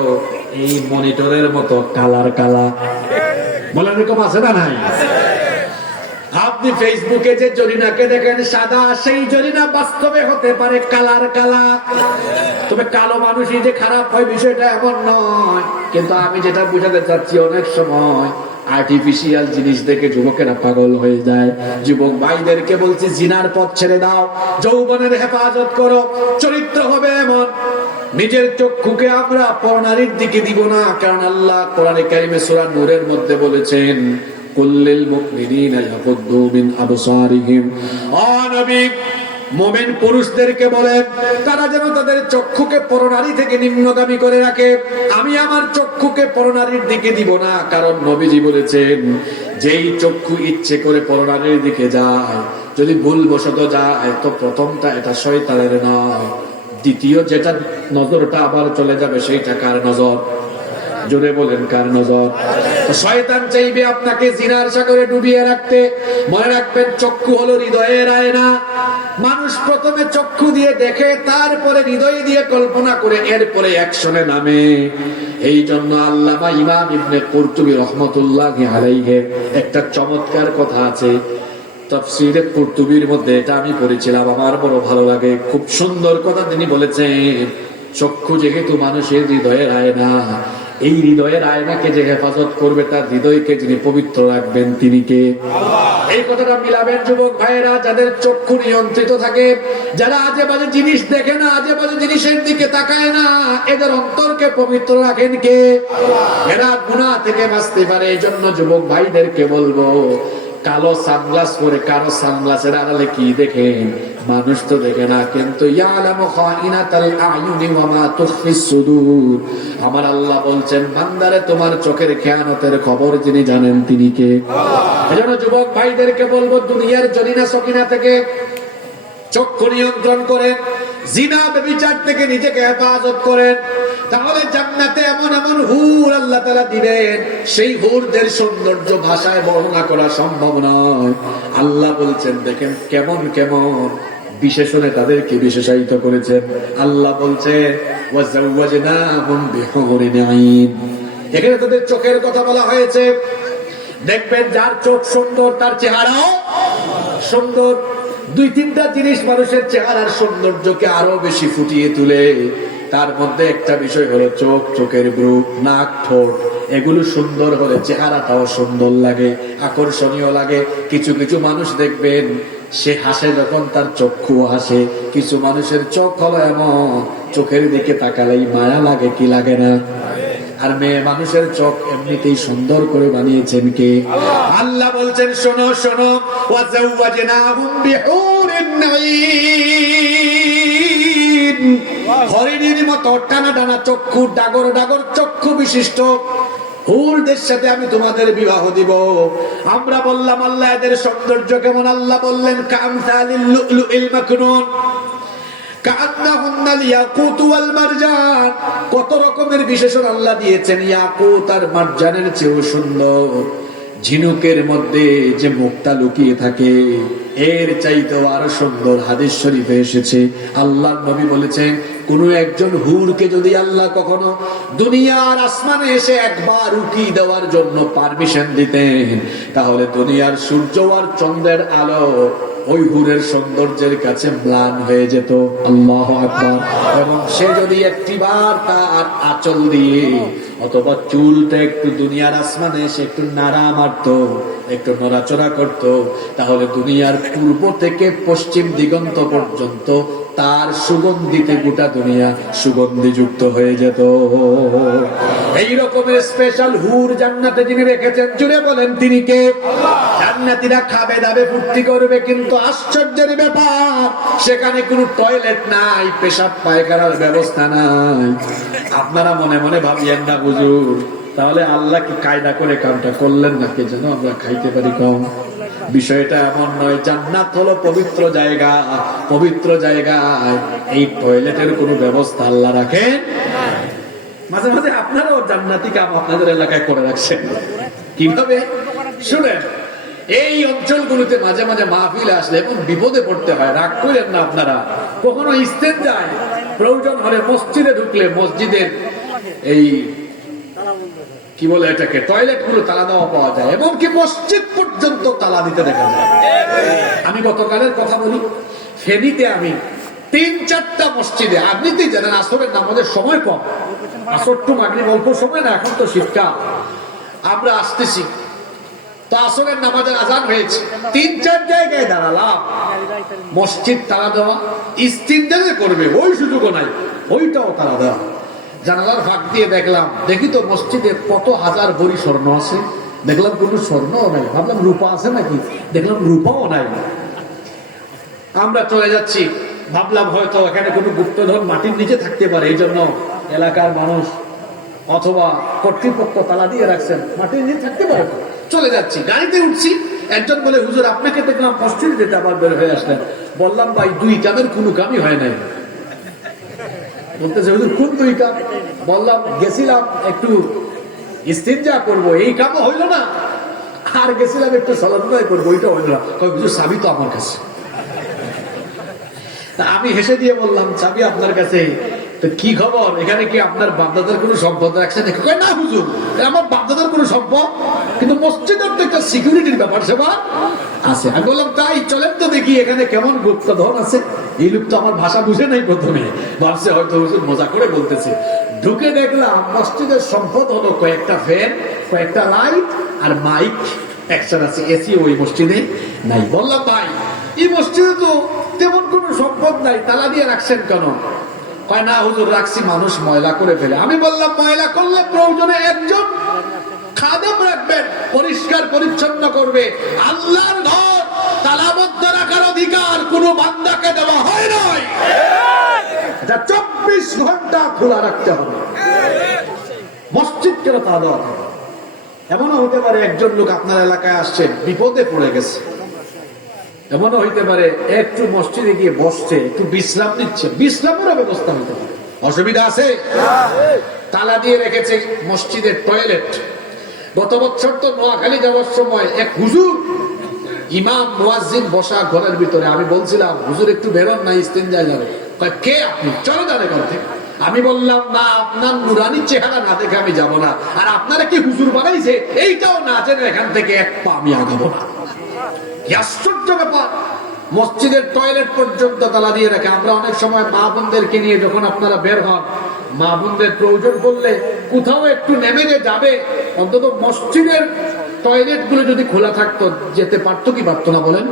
এই মনিটরের মতো কালার কালা। বলে এরকম আছে না নাই? আপনি ফেসবুকে যে জরিনাকে দেখেন সাদা, সেই জরিনা বাস্তবে হতে পারে কালার কালা। তবে কালো মানুষই যে খারাপ হয় বিষয়টা এমন নয়। কিন্তু আমি যেটা বুঝাতে চাচ্ছি, অনেক সময় আর্টিফিশিয়াল জিনিস দেখে যুবকেরা পাগল হয়ে যায়। যুবক ভাইদেরকে বলছি, জিনার পথ ছেড়ে দাও, যৌবনের হেফাজত করো। চরিত্র হবে এমন, নিজের চক্ষুকে আমরা পরনারীর দিকে দিব না, কারণ আল্লাহ কোরআনে কারিমে সূরা নূরের মধ্যে বলেছেন কুল্লিল মুমিনিনা ইয়াগুদ্দু মিন আবসারিহিম। ও নবী, মুমিন পুরুষদেরকে বলেন তারা যেন তাদের চক্ষুকে পরনারী থেকে নিম্নগামী করে রাখে। আমি আমার চক্ষুকে পরনারীর দিকে দিব না, কারণ নবীজি বলেছেন যেই চক্ষু ইচ্ছে করে পরনারীর দিকে যায়, যদি ভুলবশত যায় তো প্রথমটা এটা শয়তানের নয়, দ্বিতীয় যেটা নজরটা আবার চলে যাবে সেইটা কার নজর? জোরে বলেন কার নজর? শয়তান চাইবে আপনাকে জিনার সাগরে ডুবিয়ে রাখতে। মনে রাখবেন চক্ষু হলো হৃদয়ের আয়না। মানুষ প্রথমে চক্ষু দিয়ে দেখে, তারপরে হৃদয় দিয়ে কল্পনা করে, এরপরে অ্যাকশনে নামে। এই জন্য আল্লামা ইমাম ইবনে কুরতুবী রাহমাতুল্লাহি আলাইহি একটা চমৎকার কথা আছে তাফসীরে কুরতুবীর মধ্যে, এটা আমি পড়েছিলাম, আমার বড় ভালো লাগে। খুব সুন্দর কথা তিনি বলেছেন, চক্ষু যেহেতু মানুষের হৃদয়ের আয়না, এই হৃদয়ের আয়নাকে যে হেফাজত করবে, তার হৃদয়কে যিনি পবিত্র রাখবেন তিনি কে? এই কথাটা মিলাবেন যুবক ভাইয়েরা। যাদের চক্ষু নিয়ন্ত্রিত থাকে, যারা আজে বাজে জিনিস দেখে না, আজে বাজে জিনিসের দিকে তাকায় না, এদের অন্তরকে পবিত্র রাখেন কে? এরা গুনাহ থেকে বাঁচতে পারে। এই জন্য যুবক ভাইদেরকে বলবো, কালো সানগ্লাস পরে কারো সানগ্লাসের আড়ালে কি দেখেন? মানুষ তো দেখে না, কিন্তু ইয়ালামু খাইনাতাল আয়ুনি ওয়া মা তুখফিস সুদূর। আমার আল্লাহ বলছেন, বান্দারে তোমার চোখের খেয়ানতের খবর যিনি জানেন তিনি কে? এজন্য যুবক ভাইদেরকে বলবো, দুনিয়ার জলিনা সকিনা থেকে চক্ষু নিয়ন্ত্রণ করেন, জিনা ব্যভিচার থেকে নিজেকে হেফাজত করেন, তাহলে জান্নাতে এমন এমন হুর আল্লাহ তাআলা দিবেন, সেই হুরদের সৌন্দর্য ভাষায় বর্ণনা করা সম্ভব নয়। আল্লাহ বলছেন দেখেন কেমন কেমন বিশেষণে তাদেরকে বিশেষায়িত করেছেন। আল্লাহ বলছে ওয়াজাওয়াজনাহুম বিহুরিন আইন। এখানে তাদের চোখের কথা বলা হয়েছে। দেখবেন যার চোখ সুন্দর তার চেহারাও সুন্দর। দুই তিনটা জিনিস মানুষের চেহারার সৌন্দর্যকে আরো বেশি ফুটিয়ে তুলে। তার মধ্যে একটা বিষয় হলো চোখ, চোখের গ্রুপ, নাক, ঠোঁট, এগুলো সুন্দর হলে চেহারাটাও সুন্দর লাগে, আকর্ষণীয় লাগে। কিছু কিছু মানুষ দেখবেন সে হাসে যখন তার চক্ষু হাসে। কিছু মানুষের চোখ হলো এমন, চোখের দিকে তাকালেই মায়া লাগে, কি লাগে না? আর মেয়ে মানুষের চোখ এমনিতেই সুন্দর করে বানিয়েছেন কে? আল্লাহ বলছেন শোনো শোনো, ওয়াজাওয়াজনাহুম বিহুরিন আইন। হরিণীর মতো টানা টানা চক্ষু, ডাগর ডাগর চক্ষু বিশিষ্ট হুরদের সাথে আমি তোমাদের বিবাহ দিব। আমরা বললাম আল্লাহ এদের সৌন্দর্য কেমন? আল্লাহ বললেন কামসালিল লুলুইল মাকনুন কাআন্নাহুন্নাল ইয়াকুত ওয়াল মারজান। কত রকমের বিশেষণ আল্লাহ দিয়েছেন। ইয়াকুত আর মারজানের চেয়েও সুন্দর। ঝিনুকের মধ্যে যে মুক্তা লুকিয়ে থাকে এর চাইতেও আরো সুন্দর হাদিস শরীফে এসেছে। আল্লাহর নবী বলেছেন, কোন একজন হুরকে যদি আল্লাহ কখনো দুনিয়ার আসমানে এসে একবার উকি দেওয়ার জন্য পারমিশন দিতেন, তাহলে দুনিয়ার সূর্য আর চন্দ্রের আলো ওই হুরের সৌন্দর্যের কাছে ম্লান হয়ে যেত। আল্লাহু আকবার। এবং সে যদি একটিবার তার আঁচল দিয়ে অথবা চুলটা একটু দুনিয়ার আসমানে এসে একটু নাড়া মারতো, একটু নড়াচড়া করতো, তাহলে দুনিয়ার পূর্ব থেকে পশ্চিম দিগন্ত পর্যন্ত তার সুগন্ধিতে গোটা দুনিয়া সুগন্ধি যুক্ত হয়ে যেত। এই রকমের স্পেশাল হুর জান্নাতে যিনি রেখেছেন, জুড়ে বলেন তিনি কে? জান্নাতীরা খাবে দাবে ফুর্তি করবে, কিন্তু আশ্চর্যের ব্যাপার সেখানে কোনো টয়লেট নাই, পেশাব পায়খানার ব্যবস্থা নাই। আপনারা মনে মনে ভাবিয়েন না হুজুর, তাহলে আল্লাহ কি কায়দা করে কামটা করলেন নাকি যেন আমরা খাইতে পারি কম? বিষয়টা এমন নয়। জান্নাত হলো পবিত্র জায়গা। পবিত্র জায়গায় এই টয়লেটের কোনো ব্যবস্থা আল্লাহ রাখেন। মাঝে মাঝে আপনারাও জান্নাতি কাম আপনাদের এলাকায় করে রাখছেন। কিভাবে শুনেন, এই অঞ্চলগুলোতে মাঝে মাঝে মাহফিল আসলে এবং বিপদে পড়তে হয়। রাগ করেন না আপনারা। কখনো ইস্তেঞ্জায় প্রয়োজন হলে মসজিদে ঢুকলে মসজিদের এই কি বলে এটাকে, টয়লেট গুলো তালা দেওয়া পাওয়া যায়, এবং কি মসজিদ পর্যন্ত তালা দিতে দেখা যায়। আমি গতকালের কথা বলি, ফেনীতে আমি ৩-৪টা মসজিদে, আপনিতেই জানেন আসরের নামাজের সময় কম, আসর টু মাগরিব অল্প সময় না, এখন তো শীতকাল, আমরা আসতেছি তো আসরের নামাজের আজান হয়েছে, ৩-৪ জায়গায় দাঁড়ালাম, মসজিদ তালা দেওয়া, ইস্তিনজা করবে ওই সুযোগও নাই। ওইটাও তালা দেওয়া। জানালার ফাঁক দিয়ে দেখলাম, দেখি তো মসজিদে কত হাজার ভরি স্বর্ণ আছে। দেখলাম কোনো স্বর্ণও নাই, ভাবলাম রূপা আছে নাকি, দেখলাম রূপাও নাই। আমরা চলে যাচ্ছি, ভাবলাম হয়তো এখানে কোনো গুপ্তধন মাটির নিচে থাকতে পারে, এই জন্য এলাকার মানুষ অথবা কর্তৃপক্ষ তালা দিয়ে রাখছেন, মাটির নিচে থাকতে পারে। চলে যাচ্ছি, গাড়িতে উঠছি, একজন বলে হুজুর আপনাকে দেখলাম মসজিদে যেতে আবার বের হয়ে আসলেন। বললাম ভাই দুই কামের কোনো কামই হয় নাই। বলতেছে হুজুর কোন দুই কাম? বললাম গেছিলাম একটু ইস্তিনজা করবো, এই কামও হইল না, আর গেছিলাম একটু সালাত করবো, ওইটা হইল না। হুজুর চাবি তো আমার কাছে। আমি হেসে দিয়ে বললাম চাবি আপনার কাছে, তো কি খবর, এখানে কি আপনার বাপদাদার কোনো সম্পদ রাখছেন? না হুজুর, আমার বাপদাদার কোনো সম্পদ, কিন্তু মসজিদের তো একটা সিকিউরিটির ব্যাপার সেবা আছে। আমি বললাম তাই, চলেন তো দেখি এখানে কেমন গুপ্তধন আছে। এই লোক তো আমার ভাষা বুঝে নাই, প্রথমে ভাবছে হয়তো হুজুর মজা করে বলতেছে। ঢুকে দেখলাম মসজিদের সম্পদ হলো কয়েকটা ফ্যান, কয়েকটা লাইট আর মাইক একসাথে আছে, এসি ওই মসজিদে নাই। বললাম ভাই এই মসজিদে তো তেমন কোনো সম্পদ নাই, তালা দিয়ে রাখছেন কেন? কয় না হুজুর রাখছি, মানুষ ময়লা করে ফেলে। আমি বললাম ময়লা করলে প্রয়োজনে একজন খাদেম রাখবেন, পরিষ্কার পরিচ্ছন্ন করবে। আল্লাহর ঘর তালাবদ্ধ রাখার অধিকার কোনো বান্দাকে দেওয়া হয় নাই, এটা 24 ঘন্টা খোলা রাখতে হবে। মসজিদ কেন তা দেওয়া হবে? এমনও হতে পারে একজন লোক আপনার এলাকায় আসছে, বিপদে পড়ে গেছে, এমনও হইতে পারে একটু মসজিদে গিয়ে বসছে, একটু বিশ্রাম নিচ্ছে, বিশ্রামের ব্যবস্থা হইতে পারে। অসুবিধা আছে? তালা দিয়ে রেখেছে মসজিদের টয়লেট। গত বছর তো নোয়াখালী যাওয়ার সময় এক হুজুর, ইমাম মুয়াজ্জিন বসা ঘরের ভিতরে, আমি বলছিলাম হুজুর একটু বেরোন না, ইস্তেঞ্জায় যাবে। কে আপনি? চলে যান এখান থেকে। আমি বললাম না, আপনার নুরানি চেহারা না দেখে আমি যাব না, আর আপনারা কি হুজুর বানাইছে এইটাও না জেনে এখান থেকে এক পা আমি আগাবো না। আশ্চর্য ব্যাপার, মসজিদের টয়লেট পর্যন্ত তালা দিয়ে রাখে। আমরা অনেক সময় মা বোনদেরকে নিয়ে যখন আপনারা বের হন, মা বোনদের প্রয়োজন পড়লে কোথাও একটু নেমে যে যাবে, অন্তত মসজিদের টয়লেট গুলো যদি খোলা থাকতো যেতে পারতো কি পারতো না বলেন?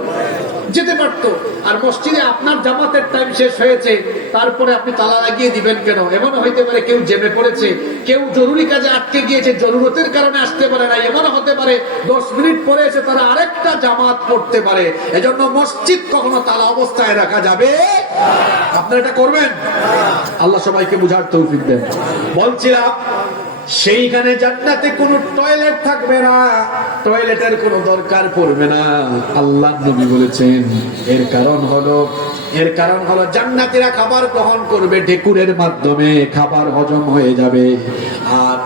যেতে পারতো। আর মসজিদে আপনার জামাতের টাইম শেষ হয়েছে, তারপরে আপনি তালা লাগিয়ে দিবেন কেন? এমন হইতে পারে কেউ জেমে পড়েছে, কেউ জরুরি কাজে আটকে গিয়েছে, জরুরতের কারণে আসতে পারে না। এমন হতে পারে 10 মিনিট পরে এসে তারা আরেকটা জামাত পড়তে পারে। এজন্য মসজিদ কখনো তালা অবস্থায় রাখা যাবে। আপনারা এটা করবেন? আল্লাহ সবাইকে বুঝার তৌফিক দেন। বলছিলাম সেইখানে জান্নাতে কোনো টয়লেট থাকবে না, টয়লেটের কোনো দরকার পড়বে না। আল্লাহ নবী বলেছেন এর কারণ হলো জান্নাতীরা খাবার গ্রহণ করবে ঢেকুরের মাধ্যমে, খাবার হজম হয়ে যাবে, আর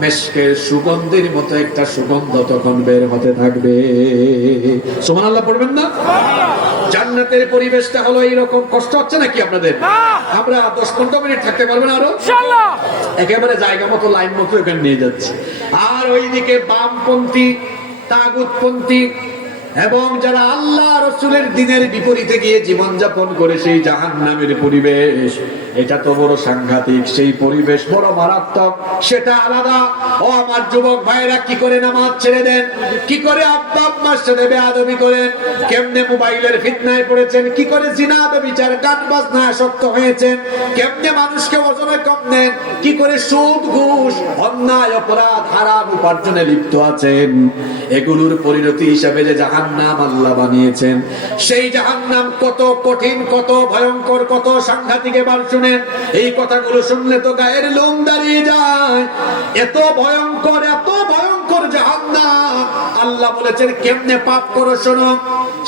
মেশকের সুগন্ধের মতো একটা সুগন্ধ তখন বের হতে থাকবে। সুবহানাল্লাহ পড়বেন না? জান্নাতের পরিবেশটা হলো এইরকম। কষ্ট হচ্ছে নাকি আপনাদের? আমরা 10-15 মিনিট থাকতে পারবেন আরো ইনশাআল্লাহ। একেবারে জায়গা মতো লাইন মতো এখানে নিয়ে যাচ্ছে। আর ওইদিকে বামপন্থী, তাগুতপন্থী এবং যারা আল্লাহ রাসূলের দ্বীনের বিপরীতে গিয়ে জীবনযাপন করে সেই জাহান্নামের পরিবেশ, এটা তো বড় সাংঘাতিক। সেই পরিবেশ বড় মারাত্মক, সেটা আলাদা। ও আমার যুবক ভাইরা, কি করে নামাজ ছেড়ে দেন, কি করে আব্বা আম্মার সাথে বেয়াদবি করেন, কেমনে মোবাইলের ফিতনায় পড়েছেন, কি করে জিনা ব্যভিচার গান বাজনায় আসক্ত হয়েছেন, কেমনে মানুষকে ওজনে কম নেন, কি করে সুদ ঘুষ অন্যায় অপরাধ হারাম উপার্জনে লিপ্ত আছেন। এগুলোর পরিণতি হিসাবে যে জাহান্নাম আল্লাহ বানিয়েছেন, সেই জাহান্নাম কত কঠিন, কত ভয়ঙ্কর, কত সাংঘাতিক। এবার শুনেন, এই কথাগুলো শুনলে তো গায়ের লোম দাঁড়িয়ে যায়। এত ভয়ঙ্কর, এত ভয়ঙ্কর জাহান্নাম। আল্লাহ বলেছেন কেমনে পাপ করো শোনো,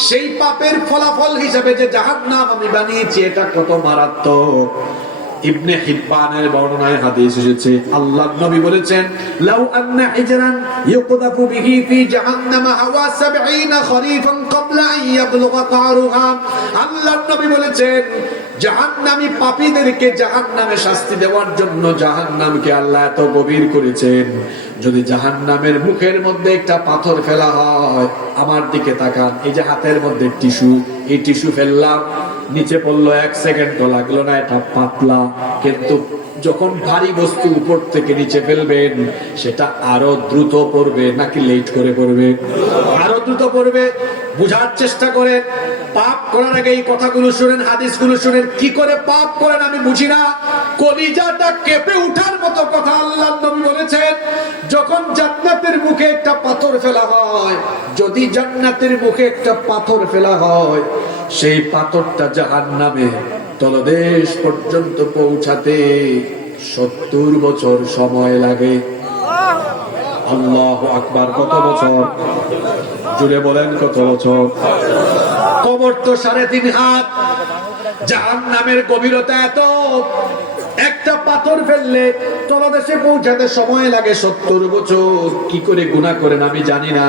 সেই পাপের ফলাফল হিসেবে যে জাহান্নাম আমি বানিয়েছি এটা কত মারাত্মক। ইবনে হিব্বানের বর্ণনায় হাদিস এসেছে, আল্লাহর নবী বলেছেন লাউ আন্না হিজরান ইউকদাফু বিহি ফি জাহান্নাম হাওয়া 70 খরিফান ক্বাবলা আন ইয়াবলুগা কারুহা। আল্লাহর নবী বলেছেন জাহান্নামী পাপীদেরকে জাহান্নামে শাস্তি দেওয়ার জন্য জাহান্নামকে আল্লাহ এত গভীর করেছেন, যদি জাহান্নামের মুখের মধ্যে একটা পাথর ফেলা হয়, আমার দিকে তাকান, এই যে হাতের মধ্যে টিস্যু, এই টিস্যু ফেললাম, নিচে পড়লো, 1 সেকেন্ডও লাগলো না, এটা পাতলা। কিন্তু যখন ভারী বস্তু উপর থেকে নিচে ফেলবেন, সেটা আরো দ্রুত পড়বে নাকি লেট করে পড়বে? আরো দ্রুত পড়বে। বুঝার চেষ্টা করেন, পাপ করার আগে এই কথাগুলো শুনেন, হাদিসগুলো শুনেন। কি করে পাপ করেন আমি বুঝি না, কলিজাটা কেঁপে উঠার মতো কথা আল্লাহর নবী বলেছেন। যখন জান্নাতের মুখে একটা পাথর ফেলা হয়, যদি জান্নাতের মুখে একটা পাথর ফেলা হয়, সেই পাথরটা জাহান্নামে তলদেশ পর্যন্ত পৌঁছাতে 70 বছর সময় লাগে। আল্লাহু আকবার। কত বছর? জুড়ে বলেন কত বছর? কবর তো 3.5 হাত, জাহান্নামের গভীরতা এত, একটা পাথর ফেললে তলদেশে পৌঁছাতে সময় লাগে 70 বছর। কি করে গুনাহ করেন আমি জানি না।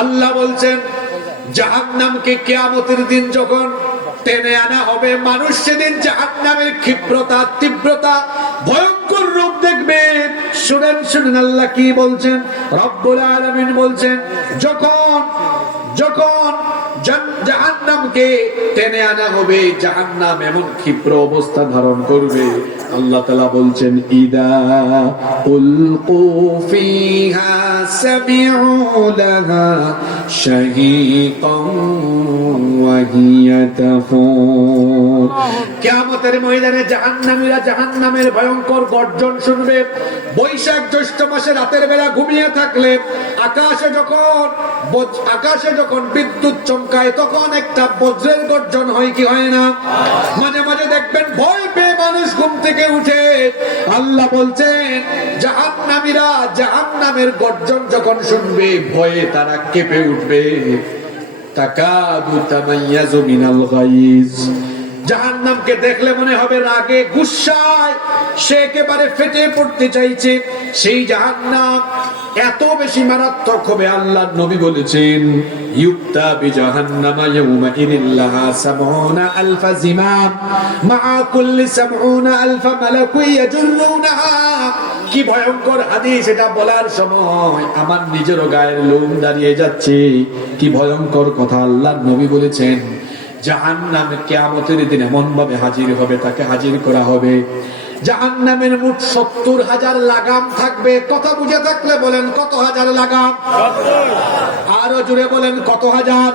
আল্লাহ বলছেন জাহান্নামকে কিয়ামতের দিন যখন টেনে আনা হবে, মানুষ সেদিন জাহান্নামের ক্ষিপ্রতা, তীব্রতা, ভয়ঙ্কর রূপ দেখবে। শুনেন শুনেন আল্লাহ কি বলছেন। রব্বুল আলামিন বলছেন যখন জাহান্নামকে টেনে আনা হবে, জাহান্নাম এমন ক্ষিপ্র অবস্থা ধারণ করবে, আল্লাহ তাআলা বলছেন ইদা উলকু ফিহা সামিউ লাহা শাহীকান ওয়া হিয়া তাফুর। কিয়ামতের ময়দানে জাহান্নামীরা জাহান্নামের ভয়ঙ্কর গর্জন শুনবে। বৈশাখ জ্যৈষ্ঠ মাসে রাতের বেলা ঘুমিয়ে থাকলে আকাশে যখন বিদ্যুৎ চমকায় তখন একটা বজ্রের গর্জন হয় কি হয় না? মাঝে মাঝে দেখবেন ভয় পেয়ে মানুষ ঘুম থেকে উঠে। আল্লাহ বলছেন জাহান্নামীরা জাহান্নামের গর্জন যখন শুনবে ভয়ে তারা কেঁপে উঠবে। তাকাদু তামাইয়াজু মিনাল গায়জ। জাহান্নামকে দেখলে মনে হবে রাগে গুসায় সে একেবারে ফেটে পড়তে চাইছে। সেই জাহান্নাম এত বেশি মারাত্মক হবে, আল্লাহর নবী বলেছেন ইউক্তা বিজাহান্নামা ইয়াউমা ইল্লাহা ৭০,০০০ জিমাম মা কুল্লি ৭০,০০০ মালাকু ইয়াজুল্লুনাহা। কি ভয়ঙ্কর হাদিস! এটা বলার সময় আমার নিজেরও গায়ের লোম দাঁড়িয়ে যাচ্ছে। কি ভয়ঙ্কর কথা আল্লাহর নবী বলেছেন। জাহান্নাম কিয়ামতের দিন এমন ভাবে হাজির হবে, তাকে হাজির করা হবে। জাহান্নামের মোট ৭০,০০০ লাগাম থাকবে। কথা বুঝে থাকলে বলেন কত হাজার লাগাম? আরো জোরে বলেন কত হাজার?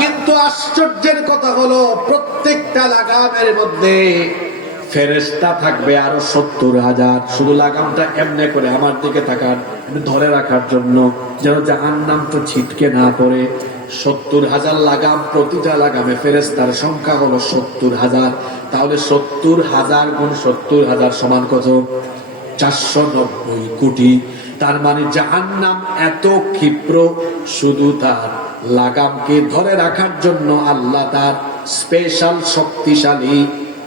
কিন্তু আশ্চর্যের কথা হলো প্রত্যেকটা লাগামের মধ্যে ফেরেশতা থাকবে আরো ৭০,০০০। শুধু লাগামটা এমনি করে আমার দিকে তাকান, ধরে রাখার জন্য, যেন জাহান্নাম তো ছিটকে না পড়ে। ৭০,০০০ লাগাম, প্রতিটা লাগামে ফেরেশতার সংখ্যা হলো ৭০,০০০। তাহলে ৭০,০০০ গুণ ৭০,০০০ সমান কত? ৪৯০ কোটি। তার মানে জাহান্নাম এত ক্ষিপ্র, শুধু তার লাগামকে ধরে রাখার জন্য আল্লাহ তার স্পেশাল শক্তিশালী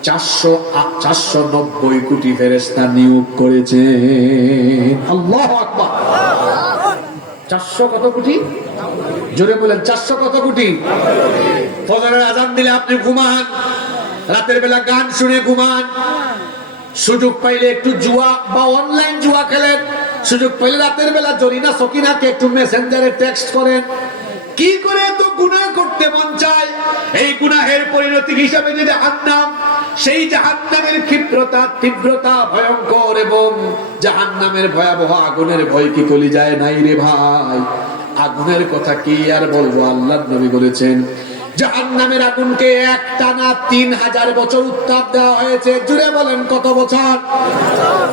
৪৯০ কোটি ফেরেশতা নিয়োগ করেছে। আল্লাহু আকবার। ৪০০ কত কোটি? জোরে বলেন ৪০০ কত কোটি? ফজরের আযান দিলে আপনি ঘুমান, রাতের বেলা গান শুনে ঘুমান, সুযোগ পাইলে একটু জুয়া বা অনলাইন জুয়া খেলেন, সুযোগ পাইলে রাতের বেলা জরিনা সকিনাকে একটু মেসেঞ্জারে টেক্সট করেন। কি করে এত গুনাহ করতে মন চায়? এই গুনাহের পরিণতি হিসাবে যে জাহান্নাম, সেই জাহান্নামের ক্ষিপ্রতা, তীব্রতা ভয়ঙ্কর, এবং জাহান্নামের ভয়াবহ আগুনের ভয় কি কলিজায় নাই রে ভাই? আগুনের কথা কি আর বলবো, আল্লাহর নবী বলেছেন জাহান্নামের আগুনকে একটানা ৩০০০ বছর উত্তাপ দেওয়া হয়েছে। জুড়ে বলেন কত বছর?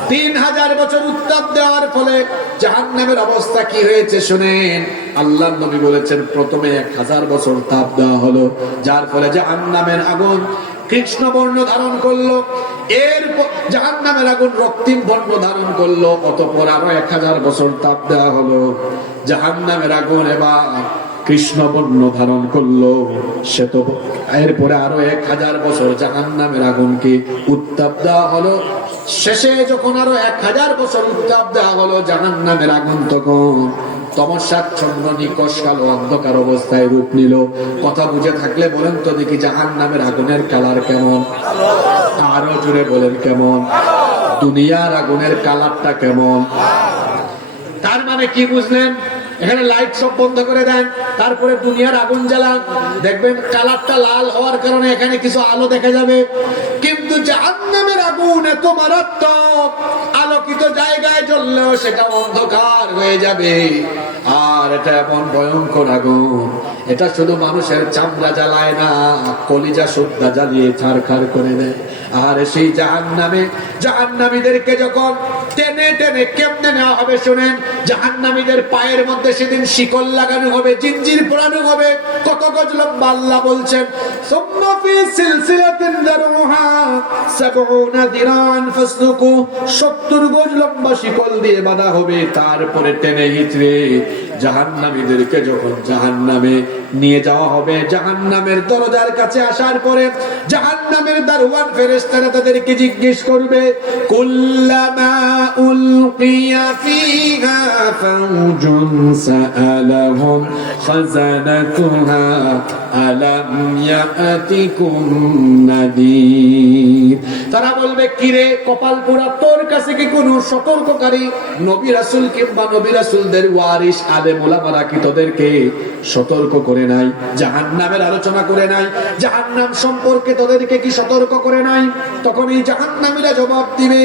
৩০০০ বছর উত্তাপ দেওয়ার ফলে জাহান্নামের অবস্থা কি হয়েছে শুনেন। আল্লাহর নবী বলেছেন প্রথমে ১০০০ বছর তাপ দেওয়া হলো, যার ফলে জাহান্নামের আগুন কৃষ্ণ বর্ণ ধারণ করলো। এরপর জাহান্নামের আগুন রক্তিম বর্ণ ধারণ করলো। অতঃপর আরো ১০০০ বছর তাপ দেওয়া হলো, জাহান্নামের আগুন এবার কৃষ্ণ বর্ণ ধারণ করলো। সে তো এরপরে আরো ১০০০ বছর জাহান্নামের আগুনকে উত্তাপ দেওয়া হলো। শেষে যখন আরো ১০০০ বছর উত্তাপ দেওয়া হলো, জাহান্নামের আগুন তখন তমসাচ্ছন্ন নিকষ কালো অন্ধকার অবস্থায় রূপ নিল। কথা বুঝে থাকলে বলেন তো দেখি জাহান্নামের আগুনের কালার কেমন? আরো জোরে বলেন কেমন? দুনিয়ার আগুনের কালারটা কেমন? তার মানে কি বুঝলেন? এখানে লাইট সব বন্ধ করে দেন, তারপরে দুনিয়ার আগুন জ্বালান, দেখবেন কালারটা লাল হওয়ার কারণে এখানে কিছু আলো দেখা যাবে। কিন্তু জাহান্নামের আগুন এত মারাত্মক, আলোকিত জায়গায় জ্বললেও সেটা অন্ধকার হয়ে যাবে। আর এটা এমন ভয়ঙ্কর আগুন, এটা শুধু মানুষের চামড়া জ্বালায় না, কলিজা সুদ্ধা জ্বালিয়ে ছারখার করে দেয়। আর সেই জাহান্নামীদেরকে যখন টেনে টেনে কেমনে নেওয়া হবে শুনেন। জাহান্নামীদের পায়ের মধ্যে সেদিন শিকল লাগানো হবে, জিঞ্জির পরানো হবে। কত গজ লম্বা আল্লাহ বলছেন, সুম্মা ফি সিলসিলাতিন দারুহা 70 দিরান ফাসলুকু, 70 গজ লম্বা শিকল দিয়ে বাঁধা হবে। তারপরে টেনে হিচড়ে জাহান্নামীদেরকে যখন জাহান্নামে নিয়ে যাওয়া হবে, জাহান্নামের দরজার কাছে আসার পরে জাহান্নামের দারওয়ান ফেরেশতারা তাদেরকে জিজ্ঞেস করবে, কুল্লামা উলকিয়া ফিহা ফাউজুন সাআলাহুম খাযানাতুহা আলাম ইয়াতিকুম নাদির। তারা বলবে, কিরে কপাল পোড়া, তোর কাছে কি কোনো সতর্ককারী নবী রাসূল কিংবা নবী রাসূলদের ওয়ারিস আলেম ওলামারা কি তোদেরকে সতর্ক করে নাই? জাহান্নামের আলোচনা করে নাই? জাহান্নাম সম্পর্কে তোদেরকে কি সতর্ক করে নাই? তখন এই জাহান্নামীরা জবাব দিবে,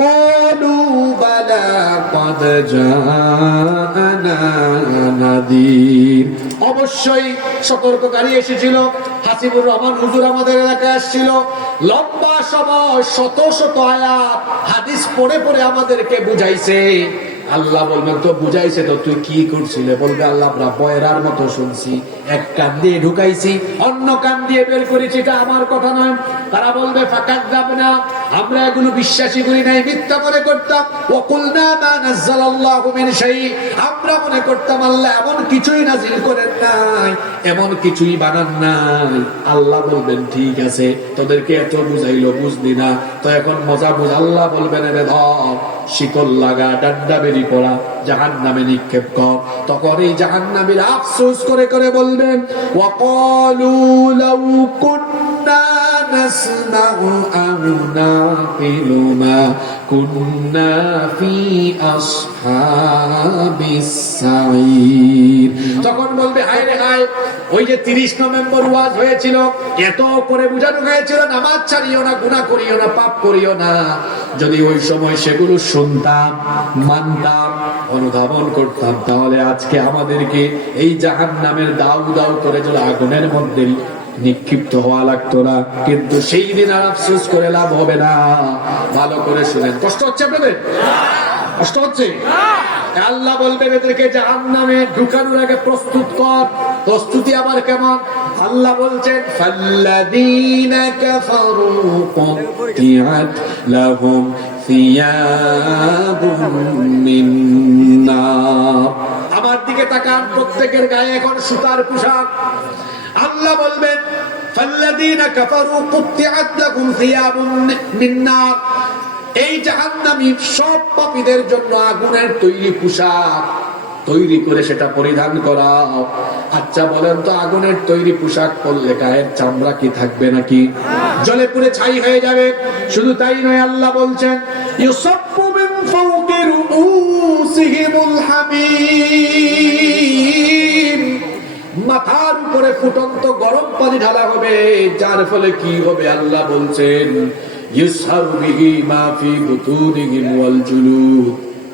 ক্বালু বালা ক্বাদ জাআনা নাদির। অবশ্যই সতর্ককারী এসেছিল। হাসিবুর রহমান হুজুর আমাদের এলাকায় আসছিল, লম্বা সময় শত শত আয়াত হাদিস পড়ে পড়ে আমাদেরকে বুঝাইছে। আল্লাহ বলবেন, তো বুঝাইছে তো তুই কি করছিলে? বলবে, আল্লাহ বয়রার মতো শুনছি, এক কান দিয়ে ঢুকাইছি, অন্য কান দিয়ে বের করেছি, এটা আমার কথা নয়। তারা বলবে, ফাকাত যাবে না, আমরা এগুলো বিশ্বাসই করি নাই, মিথ্যা করে করতাম। ওয়াকুলনা মা নাযালাল্লাহু মিন শাই, আমরা মনে করতাম আল্লাহ এমন কিছুই নাজিল করেন নাই, এমন কিছুই বানান নাই। আল্লাহ বলবেন, ঠিক আছে, তোদেরকে এত বুঝাইলো, বুঝলি না, তো এখন মজা বুঝ। আল্লাহ বলবেন, এনে ধর, শিকল লাগা, ডান্ডা বেরি পড়া, জাহান্নামে নিক্ষেপ কর। তখন এই জাহান্নামীরা আফসোস করে করে বলবেন, ওয়াকালু লাউ কুন্না নাসমাউ আও নাকিলু মা কুন্না ফি আসহাবিস সাঈর। তখন বলবে, হায় রে হায়, ওই যে 30 নভেম্বর ওয়াজ হয়েছিল, এত করে বুঝানো হয়েছিল, নামাজ ছাড়িও না, গুনাহ করিও না, পাপ করিও না, যদি ওই সময় সেগুলো শুনতাম, মানতাম, অনুধাবন করতাম, তাহলে আজকে আমাদেরকে এই জাহান্নামের দাউ দাউ করে যদি আগুনের মধ্যে নিক্ষিপ্ত হওয়া লাগতো না। কিন্তু সেই দিন আর আফসোস করে লাভ হবে না। ভালো করে শুনেন, কষ্ট হচ্ছে আপনাদের? কষ্ট হচ্ছে? আল্লাহ বলবেন, এদেরকে জাহান্নামে ঢুকানোর আগে প্রস্তুত কর। প্রস্তুতি আবার কেমন? আল্লাহ বলছেন, ফাল্লাযীনা কাফারু কুতিআত লাহুম সিয়াবুম মিন নার। আমার দিকে তাকান, প্রত্যেকের গায়ে এখন সুতার পোশাক। আল্লাহ বলবেন, ফাল্লাযীনা কাফারু কুতিআত লাহুম সিয়াবুম মিন নার। এই জাহান্নামী সব পাপীদের জন্য আগুনের তৈরি পোশাক তৈরি করে সেটা পরিধান করাও। আচ্ছা বলেন তো, আগুনের তৈরি পোশাক পরলে গায়ের চামড়া কি থাকবে নাকি? জ্বলে পুড়ে ছাই হয়ে যাবে। শুধু তাই নয়, আল্লাহ বলছেন, ইউসাব্বু মিন ফাওকি রুউসিহিমুল হামীম। মাথার উপরে ফুটন্ত গরম পানি ঢালা হবে, যার ফলে কি হবে? আল্লাহ বলছেন, ইউসহারু বিহি মা ফি বুতুনিহিম ওয়াল জুলুদ।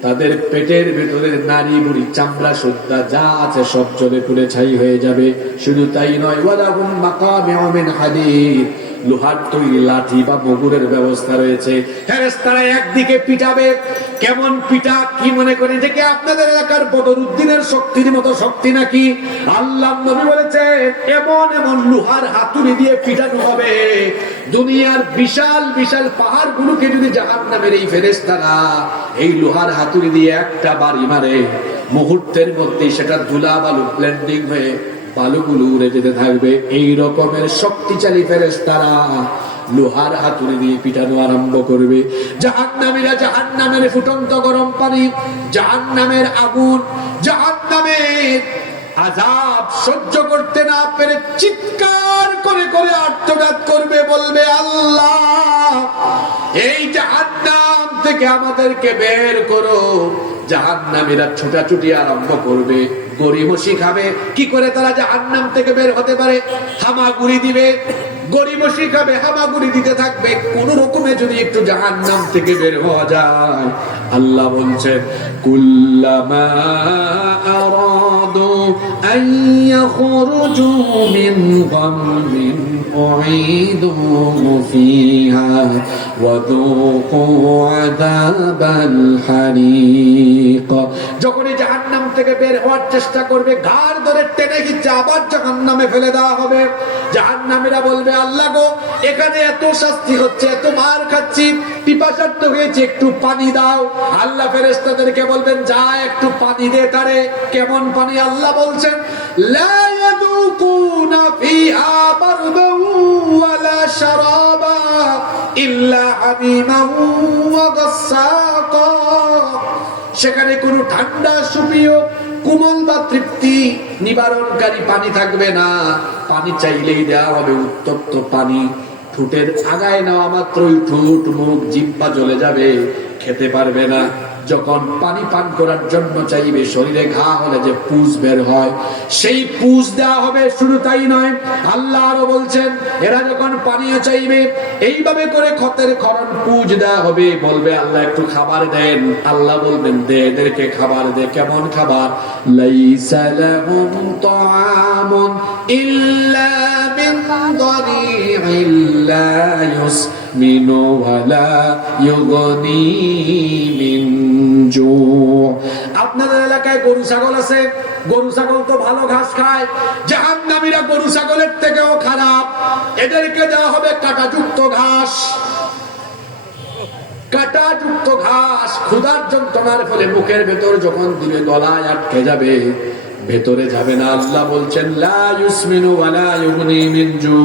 তাদের পেটের ভেতরের নারী বুড়ি, চামড়া সুদ্ধা যা আছে সব জ্বলে পুড়ে ছাই হয়ে যাবে। শুধু তাই নয়, ওয়ালাহুম মাকামিউ মিন হাদীদ। লোহার তৈরি লাঠি বা বগুড়ের ব্যবস্থা রয়েছে। ফেরেশতারা একদিকে পিটাবে। কেমন পিটা? কি মনে করেন যে কি আপনাদের এলাকার বদরুদ্দিনের শক্তির মতো শক্তি নাকি? আল্লাহ নবী বলেছেন, এমন এমন লোহার হাতুড়ি দিয়ে পিটানো হবে, দুনিয়ার বিশাল বিশাল পাহাড়গুলোকে যদি জাহান্নামের এই ফেরেশতারা এই লোহার হাতুড়ি দিয়ে একটা বাড়ি মারে, মুহূর্তের মধ্যে সেটা ধুলা বালু ব্লেন্ডিং হয়ে বালুগুলো উড়ে যেতে থাকবে। এই রকমের শক্তিশালী ফেরেশতারা লোহার হাতুড়ি দিয়ে পিটানো আরম্ভ করবে। জাহান্নামীরা জাহান্নামের ফুটন্ত গরম পানি, জাহান্নামের আগুন, জাহান্নামের আযাব সহ্য করতে না পেরে চিৎকার করে করে আর্তনাদ করবে, বলবে, আল্লাহ এই জাহান্নাম থেকে আমাদেরকে বের করো। জাহান্নামীরা ছোটাছুটি আরম্ভ করবে, গড়িমসি খাবে। কি করে তারা জাহান্নাম থেকে বের হতে পারে? হামাগুড়ি দিবে, গড়িমসি খাবে, হামাগুড়ি দিতে থাকবে। কোন রকমে যদি একটু জাহান্নাম থেকে বের হওয়া যায়, আল্লাহ বলছেন, কুল্লামা আরাদু আন يخرجوا من غم أعيدوا فيها وذوقوا عذاب الحريق যখনই জাহান্নাম থেকে বের হওয়ার চেষ্টা করবে ঘাড় ধরে টেনে হিচড়ে আবার জাহান্নামে ফেলে দেওয়া হবে। জাহান্নামীরা বলবে আল্লাহ গো এখানে এত শাস্তি হচ্ছে, এত মার খাচ্ছি, পিপাসার্ত হয়েছে, একটু পানি দাও। আল্লাহ ফেরেশতাদেরকে বলবেন যা একটু পানি দে তারে। কেমন পানি? আল্লাহ বলছেন লা ইয়াযুকুনা ফিহা বারদান ওয়ালা শারাবা ইল্লা হামিমান ওয়া গাসসাকা। সেখানে কোনো ঠান্ডা সুপ্রিয় কোমল বা তৃপ্তি নিবারণকারী পানি থাকবে না। পানি চাইলেই দেওয়া হবে উত্তপ্ত পানি। ঠোঁটের আগায় নেওয়া মাত্রই ঠোঁট মুখ জিহ্বা জ্বলে যাবে, খেতে পারবে না। যখন পানি পান করার জন্য চাইবে শরীরে ঘা হলে যে পুজ বের হয় সেই পুজ দেওয়া হবে। শুধু তাই নয়, আল্লাহ আরো বলছেন এরা যখন পানীয় চাইবে এইভাবে করে ক্ষতের ক্ষরণ পুজ দেওয়া হবে। বলবে আল্লাহ একটু খাবার দেন। আল্লাহ বলবেন দে, এদেরকে খাবার দে। কেমন খাবার? লাইসা লাহুম তাআমুন ইল্লা মিন দারি'in লা ইউসমিনু ওয়ালা ইউগনি মিন জু। আপনাদের এলাকায় গরু ছাগল আছে, গরু ছাগল তো ভালো ঘাস খায়। জাহান্নামীরা গরু ছাগলের থেকেও খারাপ। এদেরকে দেওয়া হবে কাঁটাযুক্ত ঘাস। কাঁটাযুক্ত ঘাস ক্ষুধার যন্ত্রণার ফলে মুখের ভেতর যখন দিবে গলায় আটকে যাবে, ভেতরে যাবে না। আল্লাহ বলছেন লা ইউসমিনু ওয়ালা ইউগনি মিন জু।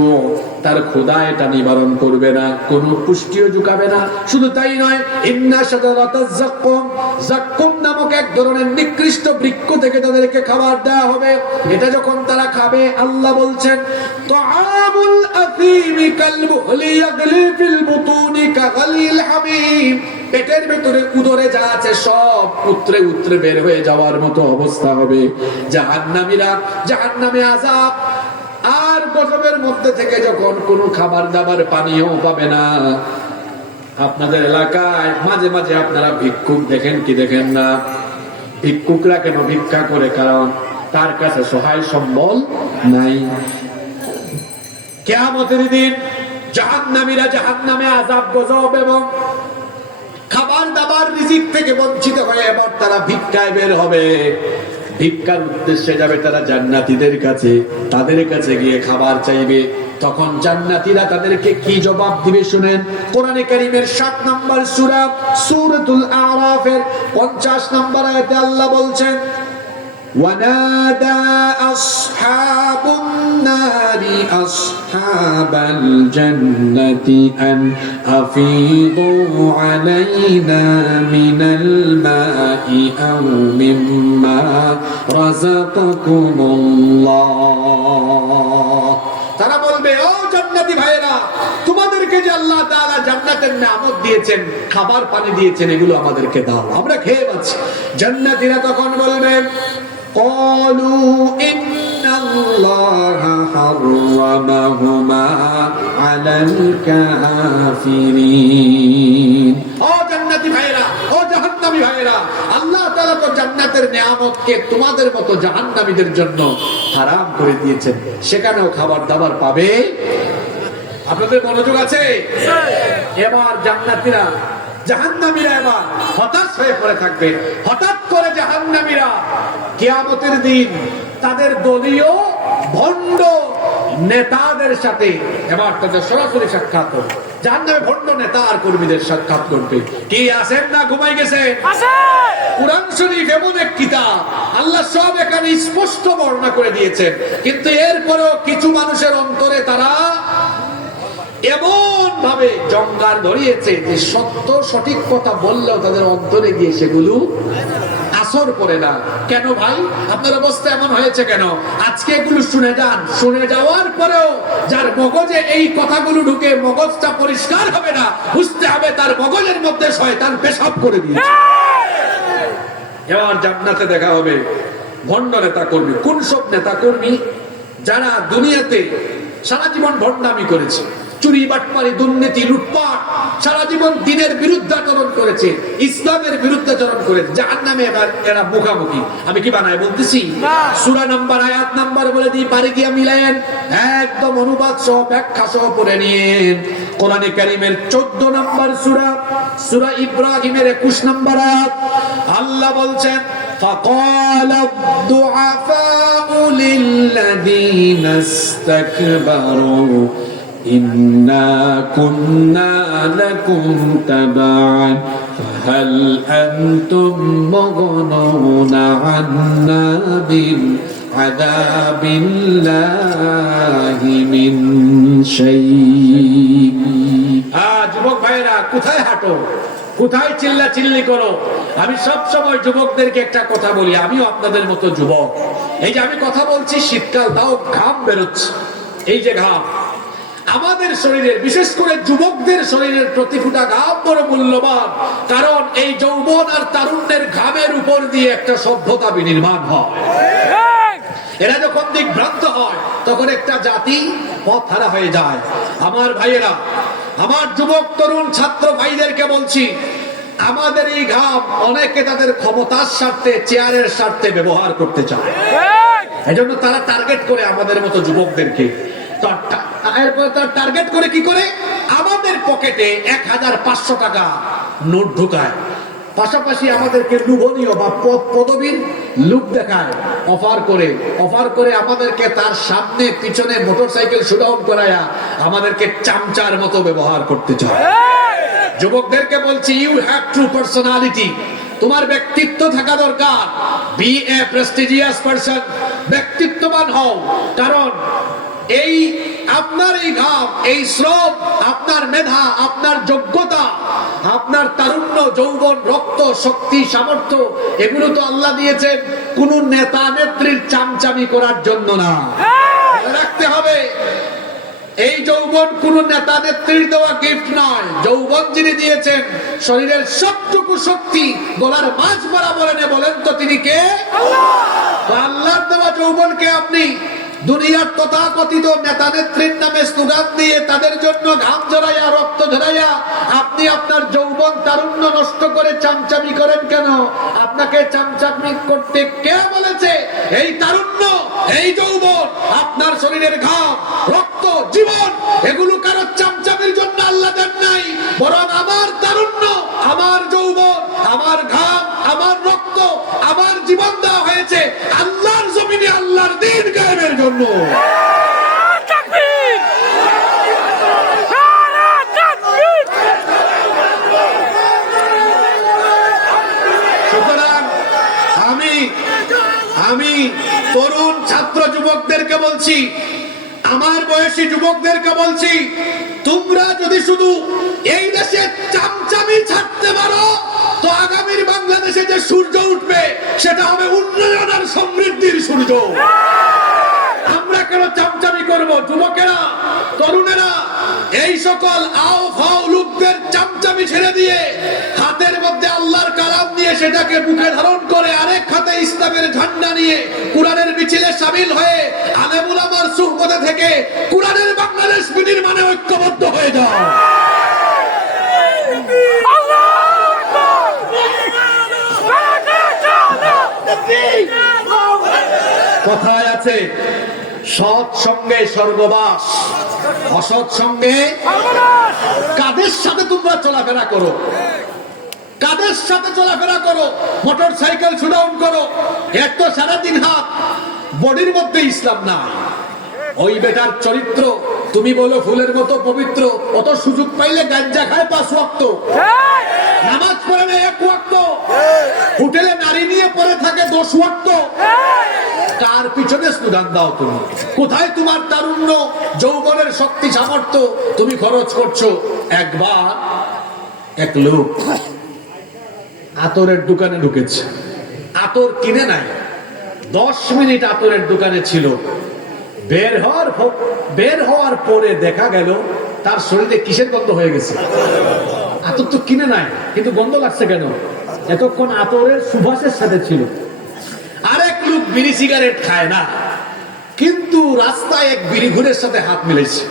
তার ক্ষুধা এটা নিবারণ করবে না, কোনো পুষ্টিও জুকাবে না। শুধু তাই নয়, ইন্না শাজারাতাজ যাক্কুম, যাক্কুম নামক এক ধরনের নিকৃষ্ট বৃক্ষ থেকে তাদেরকে খাবার দেওয়া হবে। এটা যখন তারা খাবে আল্লাহ বলছেন তাআমুল আফীমি কালমুহলি ইয়াগলি ফিল বুতুনি কাগালিল হামীম। পেটের ভেতরে উদরে যা আছে সব উতরে উতরে বের হয়ে যাওয়ার মতো অবস্থা হবে। জাহান্নামীরা জাহান্নামে আযাব আর গজবের মধ্যে থেকে যখন কোনো খাবার দাবার পানীয় পাবে না। আপনাদের এলাকায় মাঝে মাঝে আপনারা ভিক্ষুক দেখেন কি দেখেন না? ভিক্ষুকরা কেন ভিক্ষা করে? কারণ তার কাছে সহায় সম্বল নাই। কিয়ামতের দিন জাহান্নামীরা জাহান্নামে আযাব গজব এবং খাবার দাবার রিজিক থেকে বঞ্চিত হয়ে এবার তারা ভিক্ষায় বের হবে। ভিক্ষার উদ্দেশ্যে যাবে তারা জান্নাতীদের কাছে, তাদের কাছে গিয়ে খাবার চাইবে। তখন জান্নাতীরা তাদেরকে কি জবাব দিবে শুনেন। কোরআনে কারীমের 7 নম্বর সূরা সূরাতুল আরাফের 50 নম্বর আয়াতে আল্লাহ বলছেন ওয়ানাদা আসহাবুন নারি আসহাবাল জান্নাতি আন আফীদু আলাইনা মিনাল মাই আও মিম্মা রাযাকাকুমুল্লাহ। তারা বলবে ও জান্নাতি ভাইরা, তোমাদেরকে যে আল্লাহ তাআলা জান্নাতের নিয়ামত দিয়েছেন, খাবার পানি দিয়েছেন, এগুলো আমাদেরকে দাও, আমরা খেয়ে বাঁচি। জান্নাতীরা তখন বলবে ক্বালু ইন্নাল্লাহা হাররামাহুমা আলাল কাফিরিন। ও জান্নাতি ভাইরা, ও জাহান্নামী ভাইরা, আল্লাহ তাআলা তো জান্নাতের নিয়ামতকে তোমাদের মতো জাহান্নামীদের জন্য হারাম করে দিয়েছেন, সেখানেও খাবার দাবার পাবে। আপনাদের মনোযোগ আছে? এবার জান্নাতীরা জাহান্নামীরা এবার হতাশ হয়ে পড়ে থাকবে। হঠাৎ করে জাহান্নামীরা কিয়ামতের দিন তাদের দলীয় ভণ্ড নেতাদের সাথে এবার তাদের সরাসরি সাক্ষাৎ হবে। জাহান্নামে ভণ্ড নেতা আর কর্মীদের সাক্ষাৎ করবে। কি আছেন না ঘুমাই গেছেন? কুরআন শরীফ এমন এক কিতাব, আল্লাহ সব এখানে স্পষ্ট বর্ণনা করে দিয়েছেন। কিন্তু এরপরেও কিছু মানুষের অন্তরে তারা এমন ভাবে জঙ্গার ধরিয়েছে যে সত্য সঠিক কথা বললেও তাদের অন্তরে গিয়ে সেগুলো আসর করে না। কেন ভাই আপনার অবস্থা এমন হয়েছে কেন? আজকে এগুলো শুনে যান, শুনে যাওয়ার পরেও যার মগজে এই কথাগুলো ঢুকে মগজটা পরিষ্কার হবে না, বুঝতে হবে তার মগজের মধ্যে শয়তান পেশাব করে দিয়েছে। এবার জান্নাতে দেখা হবে ভণ্ড নেতা কর্মী। কোন সব নেতা কর্মী? যারা দুনিয়াতে সারা জীবন ভণ্ডামি করেছে, চুরি বাটপারি দুর্নীতি লুটপাট, সারা জীবন দিনের বিরুদ্ধে আচরণ করেছে, ইসলামের বিরুদ্ধে আচরণ করেছে, জাহান্নামে এবার এরা মুখামুখি। আমি কি বানায় বলতেছি? সূরা নাম্বার আয়াত নাম্বার বলে দিই, পারে গিয়া মিলায়েন, একদম অনুবাদ সহ ব্যাখ্যা সহ পড়ে নিন। কোরআনে কারীমের 14 নম্বর সূরা, সূরা ইব্রাহিমের 21 নম্বর আয়াত, আল্লাহ বলছেন فقال الضعفاء للذين استكبروا إنا كنا لكم تبعا فهل أنتم مغنون عنا بعذاب الله من شيء। যুবক ভাইরা কোথায় হাঁটো, কোথায় চিল্লা চিল্লি করো? আমি সব সময় যুবকদেরকে একটা কথা বলি, আমিও আপনাদের মতো যুবক। এই যে আমি কথা বলছি, শীতকাল, তাও ঘাম বেরোচ্ছে। এই যে ঘাম আমাদের শরীরের, বিশেষ করে যুবকদের শরীরের প্রতি ফোঁটা ঘাম বড় মূল্যবান, কারণ এই যৌবন আর তারুণ্যের ঘামের উপর দিয়ে একটা সভ্যতা বিনির্মাণ হয়। এরা যখন দিকভ্রান্ত হয় তখন একটা জাতি পথ হারা হয়ে যায়। আমার ভাইয়েরা, আমার যুবক তরুণ ছাত্র ভাইদেরকে বলছি, আমাদের এই ঘাম অনেকে তাদের ক্ষমতার স্বার্থে, চেয়ারের স্বার্থে ব্যবহার করতে চায়। এজন্য তারা টার্গেট করে আমাদের মতো যুবকদেরকে। এরপর তার টার্গেট করে কি করে? আমাদের পকেটে 1500 টাকা নোট ঢুকায়, পাশাপাশি আমাদেরকে লোভনীয় বা পদবীর লুক দেখায়, অফার করে আমাদেরকে তার সামনে পিছনে মোটরসাইকেল শোডাউন করায়া আমাদেরকে চামচার মতো ব্যবহার করতে চায়। যুবকদেরকে বলছি, ইউ হ্যাভ ট্রু পার্সোনালিটি, তোমার ব্যক্তিত্ব থাকা দরকার। বি এ প্রেস্টিজিয়াস পারসন, ব্যক্তিত্ববান হও। কারণ এই আপনার এই ঘাম, এই শ্রম, আপনার মেধা, আপনার যোগ্যতা, আপনার তারুণ্য, যৌবন, রক্ত, শক্তি, সামর্থ্য, এগুলো তো আল্লাহ দিয়েছেন কোন নেতা নেত্রীর চামচামি করার জন্য না। রাখতে হবে, এই যৌবন কোন নেতা নেত্রীর দেওয়া গিফট নয়। যৌবন যিনি দিয়েছেন, শরীরের সবটুকু শক্তি গলার মাঝ বরাবর এনে বলেন তো তিনি কে? আল্লাহর দেওয়া যৌবনকে আপনি দুনিয়ার তথাকথিত নেতা নেত্রীর নামে স্লোগান দিয়ে তাদের জন্য ঘাম ঝরাইয়া, রক্ত ঝরাইয়া আপনি আপনার যৌবন তারুণ্য নষ্ট করে চামচামি করেন কেন? আপনাকে চামচামি করতে কে বলেছে? এই তারুণ্য, এই যৌবন, আপনার শরীরের ঘাম, রক্ত, জীবন, এগুলো কারো চামচামির জন্য আল্লাহ দেন নাই, বরং আমার তারুণ্য, আমার যৌবন, আমার ঘাম, আমার রক্ত, আমার জীবন দেওয়া হয়েছে আল্লাহর জমিনে আল্লাহর দ্বীন কায়েমের জন্য। সুতরাং আমি তরুণ ছাত্র যুবকদেরকে বলছি, আমার বয়সী যুবকদেরকে বলছি, তোমরা যদি শুধু এই দেশে চামচামি ছাড়তে পারো তো আগামীর বাংলাদেশে যে সূর্য উঠবে সেটা হবে উন্নয়ন আর সমৃদ্ধির সূর্য। আমরা কেন চামচামি করব? যুবকেরা, তরুণেরা এই সকল আও ফাও লোকদের চামচামি ছেড়ে দিয়ে হাতের মধ্যে আল্লাহর কালাম নিয়ে সেটাকে বুকে ধারণ করে আরেক হাতে ইসলামের ঝান্ডা নিয়ে কুরআনের মিছিলে শামিল হয়ে আলেম উলামার সুহবতে থেকে কুরআনের বাংলাদেশ বিনির্মাণে ঐক্যবদ্ধ হয়ে যাও। কথায় আছে, সৎ সঙ্গে স্বর্গবাস, অসৎ সঙ্গে। কাদের সাথে তোমরা চলাফেরা করো? কাদের সাথে চলাফেরা করো? মোটর সাইকেল শোডাউন করো, এর তো সারাদিন হাত, বডির মধ্যে ইসলাম নাই। ওই বেটার চরিত্র তুমি বলো ফুলের মতো পবিত্র, অত সুযোগ পাইলে গাঞ্জা খায় 5 ওয়াক্ত, নামাজ পড়ে না 1 ওয়াক্ত, হোটেলে নারী নিয়ে পড়ে থাকে 10 ওয়াক্ত। কার পিছনে স্লোগান দাও তুমি? কোথায় তোমার তারুণ্য, যৌবনের শক্তি, সামর্থ্য তুমি খরচ করছো? একবার এক লোক আতরের দোকানে ঢুকেছে, আতর কিনে নাই, 10 মিনিট আতরের দোকানে ছিল। বের হওয়ার পরে দেখা গেল তার শরীরে কিসের গন্ধ হয়ে গেছে? আতর তো কিনে নাই, কিন্তু গন্ধ লাগছে কেন? এতক্ষণ আতরের সুবাসের সাথে ছিল। আরেক লোক বিড়ি সিগারেট খায় না, কিন্তু রাস্তায় এক বিড়ি ঘুরের সাথে হাত মিলেছে।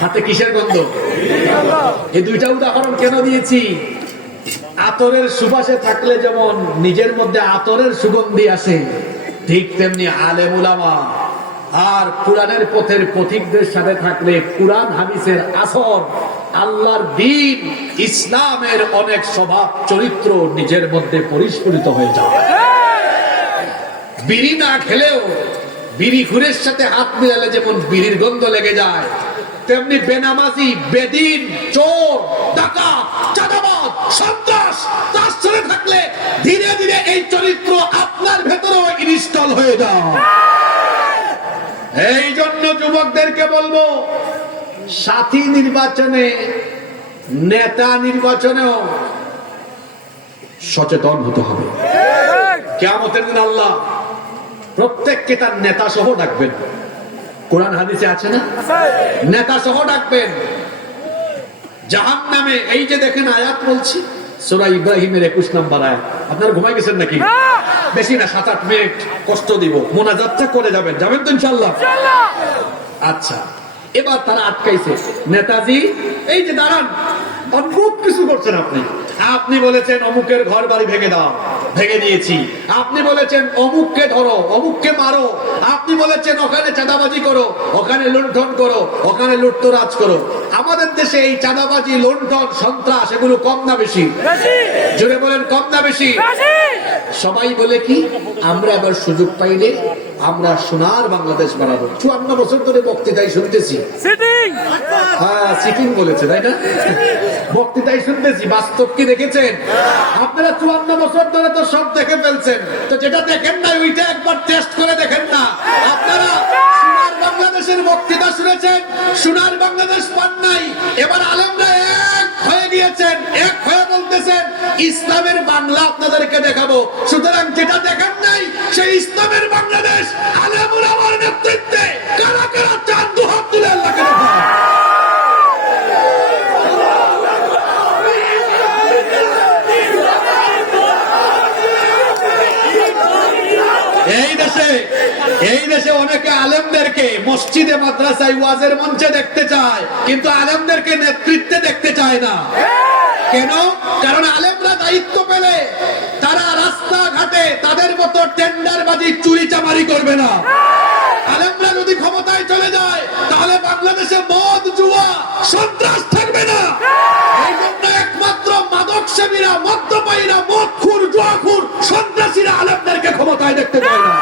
হাতে কিসের গন্ধ? এই দুইটা উদাহরণ কেন দিয়েছি? আতরের সুবাসে থাকলে যেমন নিজের মধ্যে আতরের সুগন্ধি আসে, ঠিক তেমনি আলেম উলামা আর কোরআনের পথের পথিকদের সাথে থাকলে কোরআন হাদিসের আসর, আল্লাহর দ্বীন, ইসলামের অনেক স্বভাব চরিত্র নিজের মধ্যে পরিস্ফুটিত হয়ে যায়। বিড়ি না খেলেও বিড়ি খুরের সাথে হাত মিলালে যেমন বিড়ির গন্ধ লেগে যায়, তেমনি বেনামাজি, বেদিন, চোর, ডাকাত, চাঁদাবাজ, সন্ত্রাস তার সাথে থাকলে ধীরে ধীরে এই চরিত্র আপনার ভেতরেও ইনস্টল হয়ে যায়। এই জন্য যুবকদেরকে বলবো, সাথী নির্বাচনে, নেতা নির্বাচনেও সচেতন হতে হবে। কিয়ামতের দিন আল্লাহ প্রত্যেককে তার নেতা সহ ডাকবেন। কোরআন হাদিসে আছে না, নেতা সহ ডাকবেন জাহান্নামে। এই যে দেখেন আয়াত বলছি, সূরা ইব্রাহিমের 21 নম্বর আয়াত। আপনারা ঘুমাই গেছেন নাকি? বেশি না, 7-8 মিনিট কষ্ট দিব, মোনাজাতটা করে যাবেন। যাবেন তো ইনশাআল্লাহ? আচ্ছা, এবার তারা আটকাইছে, নেতাজি এই যে দাঁড়ান, অদ্ভুত কিছু করছেন আপনি। আপনি বলেছেন অমুকের ঘর বাড়ি ভেঙে দাও, ভেঙে দিয়েছি। আপনি বলেছেন অমুককে ধরো, অমুককে মারো। আপনি বলেছেন ওখানে চাঁদাবাজি করো, ওখানে লুণ্ঠন করো, ওখানে লুটতরাজ করো। আমাদের দেশে এই চাঁদাবাজি, লুণ্ঠন, সন্ত্রাস এগুলো কম না বেশি? জোরে বলেন, কম না বেশি? সবাই বলে কি, আমরা এবার সুযোগ পাইলে আমরা সোনার বাংলাদেশ বানাবো। 54 বছর ধরে বক্তৃতাই শুনতেছি। হ্যাঁ, সিটিং বলেছে তাই না? বক্তৃতাই শুনতেছি, বাস্তব কি দেখেছেন? আপনারা 54 বছর ধরে তো সব দেখে ফেলছেন, তো যেটা দেখেন না ওইটা একবার টেস্ট করে দেখেন না। আপনারা সোনার বাংলাদেশের বক্তৃতা শুনেছেন, সোনার বাংলাদেশ পান নাই। এবার আলেমরা এক হয়ে গিয়েছেন, এক হয়ে বলতেছেন ইসলামের বাংলা আপনাদেরকে দেখাবো। সুতরাং যেটা দেখেন নাই সেই ইসলামের বাংলাদেশ আলেম উলামার নেতৃত্বে কারা কারা চান, দুহাত তুলে আল্লাহকে দেখান। এই দেশে অনেকে আলেমদেরকে মসজিদে, মাদ্রাসায়, ওয়াজের মঞ্চে দেখতে চায়, কিন্তু আলেমদেরকে নেতৃত্বে দেখতে চায় না। কেন? কারণ আলেমরা দায়িত্ব পেলে তারা রাস্তাঘাটে তাদের মতো টেন্ডারবাজি, চুরি চামারি করবে না। আলেমরা যদি ক্ষমতায় চলে যায় তাহলে বাংলাদেশে মদ, জুয়া, সন্ত্রাস থাকবে না। এই জন্য একমাত্র মাদক সেবীরা, মদ্যপায়ীরা, মদখুর, জুয়াখুর, সন্ত্রাসীরা আলেমদেরকে ক্ষমতায় দেখতে চায় না।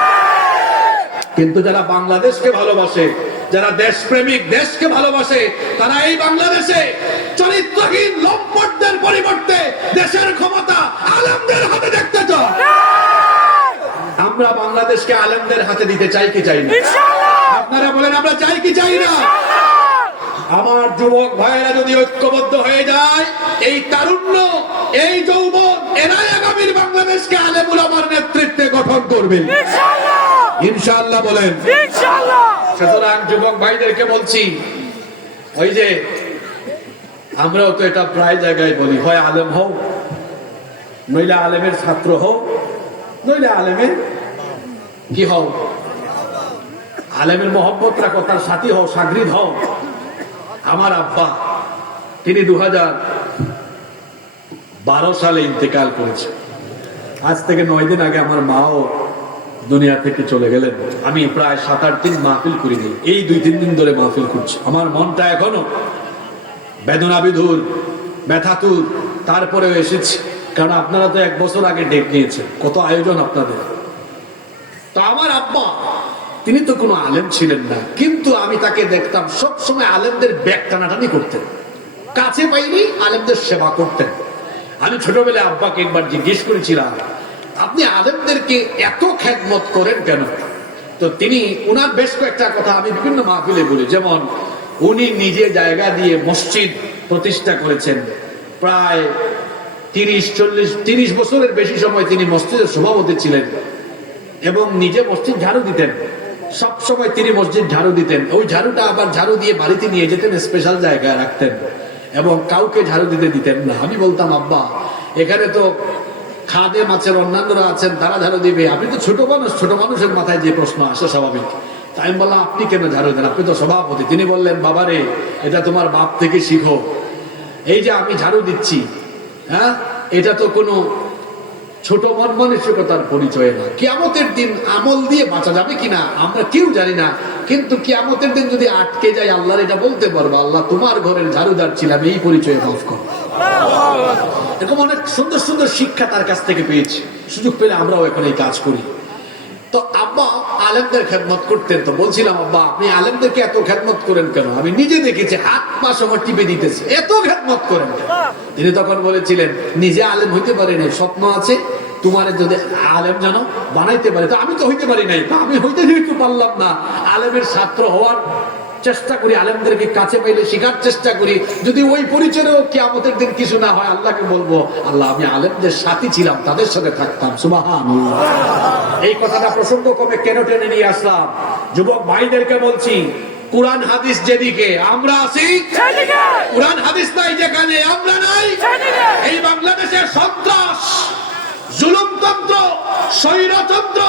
কিন্তু যারা বাংলাদেশকে ভালোবাসে, যারা দেশপ্রেমিক, দেশকে ভালোবাসে, তারা এই বাংলাদেশে চরিত্রহীন লম্পটদের পরিবর্তে দেশের ক্ষমতা আলেমদের হাতে দেখতে চায়। আমরা বাংলাদেশকে আলেমদের হাতে দিতে চাই কি চাই না? আপনারা বলেন আমরা চাই কি চাই না? আমার যুবক ভাইয়েরা যদি ঐক্যবদ্ধ হয়ে যায়, এই তারুণ্য, এই যৌবন, এরাই আগামীর বাংলাদেশকে আলেম উলামার নেতৃত্বে গঠন করবে ইনশাআল্লাহ। বলেন ইনশাআল্লাহ। সুতরাং যুবক ভাইদেরকে বলছি, ওই যে আমরাও তো এটা প্রায় জায়গায় বলি, হয় আলেম হও, নইলে আলেমের ছাত্র হও, নইলে আলেমের কি হও, আলেমের মহব্বত রাখো, তার সাথী হও, সাগরিদ হও। আমার আব্বা, তিনি 2012 সালে ইন্তেকাল করেছে। আজ থেকে 9 দিন আগে আমার মাও দুনিয়া থেকে চলে গেলেন। আমি প্রায় 7-8 দিন মাহফিল করিনি, এই 2-3 দিন ধরে মাহফিল করছি। আমার মনটা এখনো বেদনা বিধুর, ব্যথাতুর। তারপরেও এসেছি, কারণ আপনারা তো 1 বছর আগে ডেক নিয়েছেন, কত আয়োজন আপনাদের। তো আমার আব্বা, তিনি তো কোনো আলেম ছিলেন না, কিন্তু আমি তাকে দেখতাম সবসময় আলেমদের ব্যাগ টানাটানি করতেন, কাছে পাইনি আলেমদের সেবা করতেন। আমি ছোটবেলায় আব্বাকে একবার জিজ্ঞেস করেছিলাম, আপনি আলেমদেরকে এত খেদমত করেন কেন? তো তিনি, উনার বেশ কয়েকটা কথা আমি বিভিন্ন মাহফিলে বলি। যেমন উনি নিজে জায়গা দিয়ে মসজিদ প্রতিষ্ঠা করেছেন, প্রায় 30 বছরের বেশি সময় তিনি মসজিদের সভাপতি ছিলেন এবং নিজে মসজিদ ঝাড়ু দিতেন। সব সময় তিনি মসজিদ ঝাড়ু দিতেন, ওই ঝাড়ুটা আবার ঝাড়ু দিয়ে বাড়িতে নিয়ে যেতেন, স্পেশাল জায়গায় রাখতেন এবং কাউকে ঝাড়ু দিতে দিতেন না। আমি বলতাম, আব্বা এখানে তো খাদেম আছেন, অন্যান্যরা আছেন, তারা ঝাড়ু দিবে, আপনি তো ছোট মানুষ, ছোট মানুষের মাথায় যে প্রশ্ন আসে স্বাভাবিক। তাই আমি বললাম আপনি কেন ঝাড়ু দেন, আপনি তো সভাপতি। তিনি বললেন বাবারে এটা তোমার বাপ থেকে শিখো, এই যে আমি ঝাড়ু দিচ্ছি, হ্যাঁ এটা তো কোনো ছোট মন মানসিকতার পরিচয় না। কিয়ামতের দিন আমল দিয়ে বাঁচা যাবে কিনা আমরা কেউ জানি না, কিন্তু কিয়ামতের দিন যদি আটকে যায় আল্লাহর এটা বলতে পারবো আল্লাহ তোমার ঘরের ঝাড়ুদার ছিলাম, এই পরিচয়ে মাফ করো। এরকম অনেক সুন্দর সুন্দর শিক্ষা তার কাছ থেকে পেয়েছি, সুযোগ পেলে আমরাও এখন এই কাজ করি। তো আব্বা আলেমদের খেদমত করতেন, তো বলছিলাম আব্বা আপনি আলেমদেরকে এত খেদমত করেন কেন? আমি নিজে দেখেছি হাত পা সময় টিপে দিতেছে, এত খেদমত করেন কেন? তিনি তখন বলেছিলেন নিজে আলেম হইতে পারেন, স্বপ্ন আছে তোমার যদি আলেম জানো বানাইতে পারে। তো আমি তো হইতে পারি নাই, আমি হইতে যেহেতু পারলাম না, আলেমের ছাত্র হওয়ার চেষ্টা করি, আলেমদেরকে কাছে পাইলে শেখার চেষ্টা করি। যদি ওই পরিচয়েও কিয়ামতের দিন কিছু না হয় আল্লাহকে বলবো আল্লাহ আমি আলেমদের সাথী ছিলাম, তাদের সাথে থাকতাম। সুবহানাল্লাহ। এই কথাটা প্রসঙ্গ কমে কেন টেনে নিয়ে আসলাম? যুবক ভাইদেরকে বলছি কোরআন হাদিস যেদিকে আমরা আছি, কোরআন হাদিস নাই যেখানে আমরা নাই। এই বাংলাদেশের সন্ত্রাস, জুলুমতন্ত্র, স্বৈরতন্ত্র,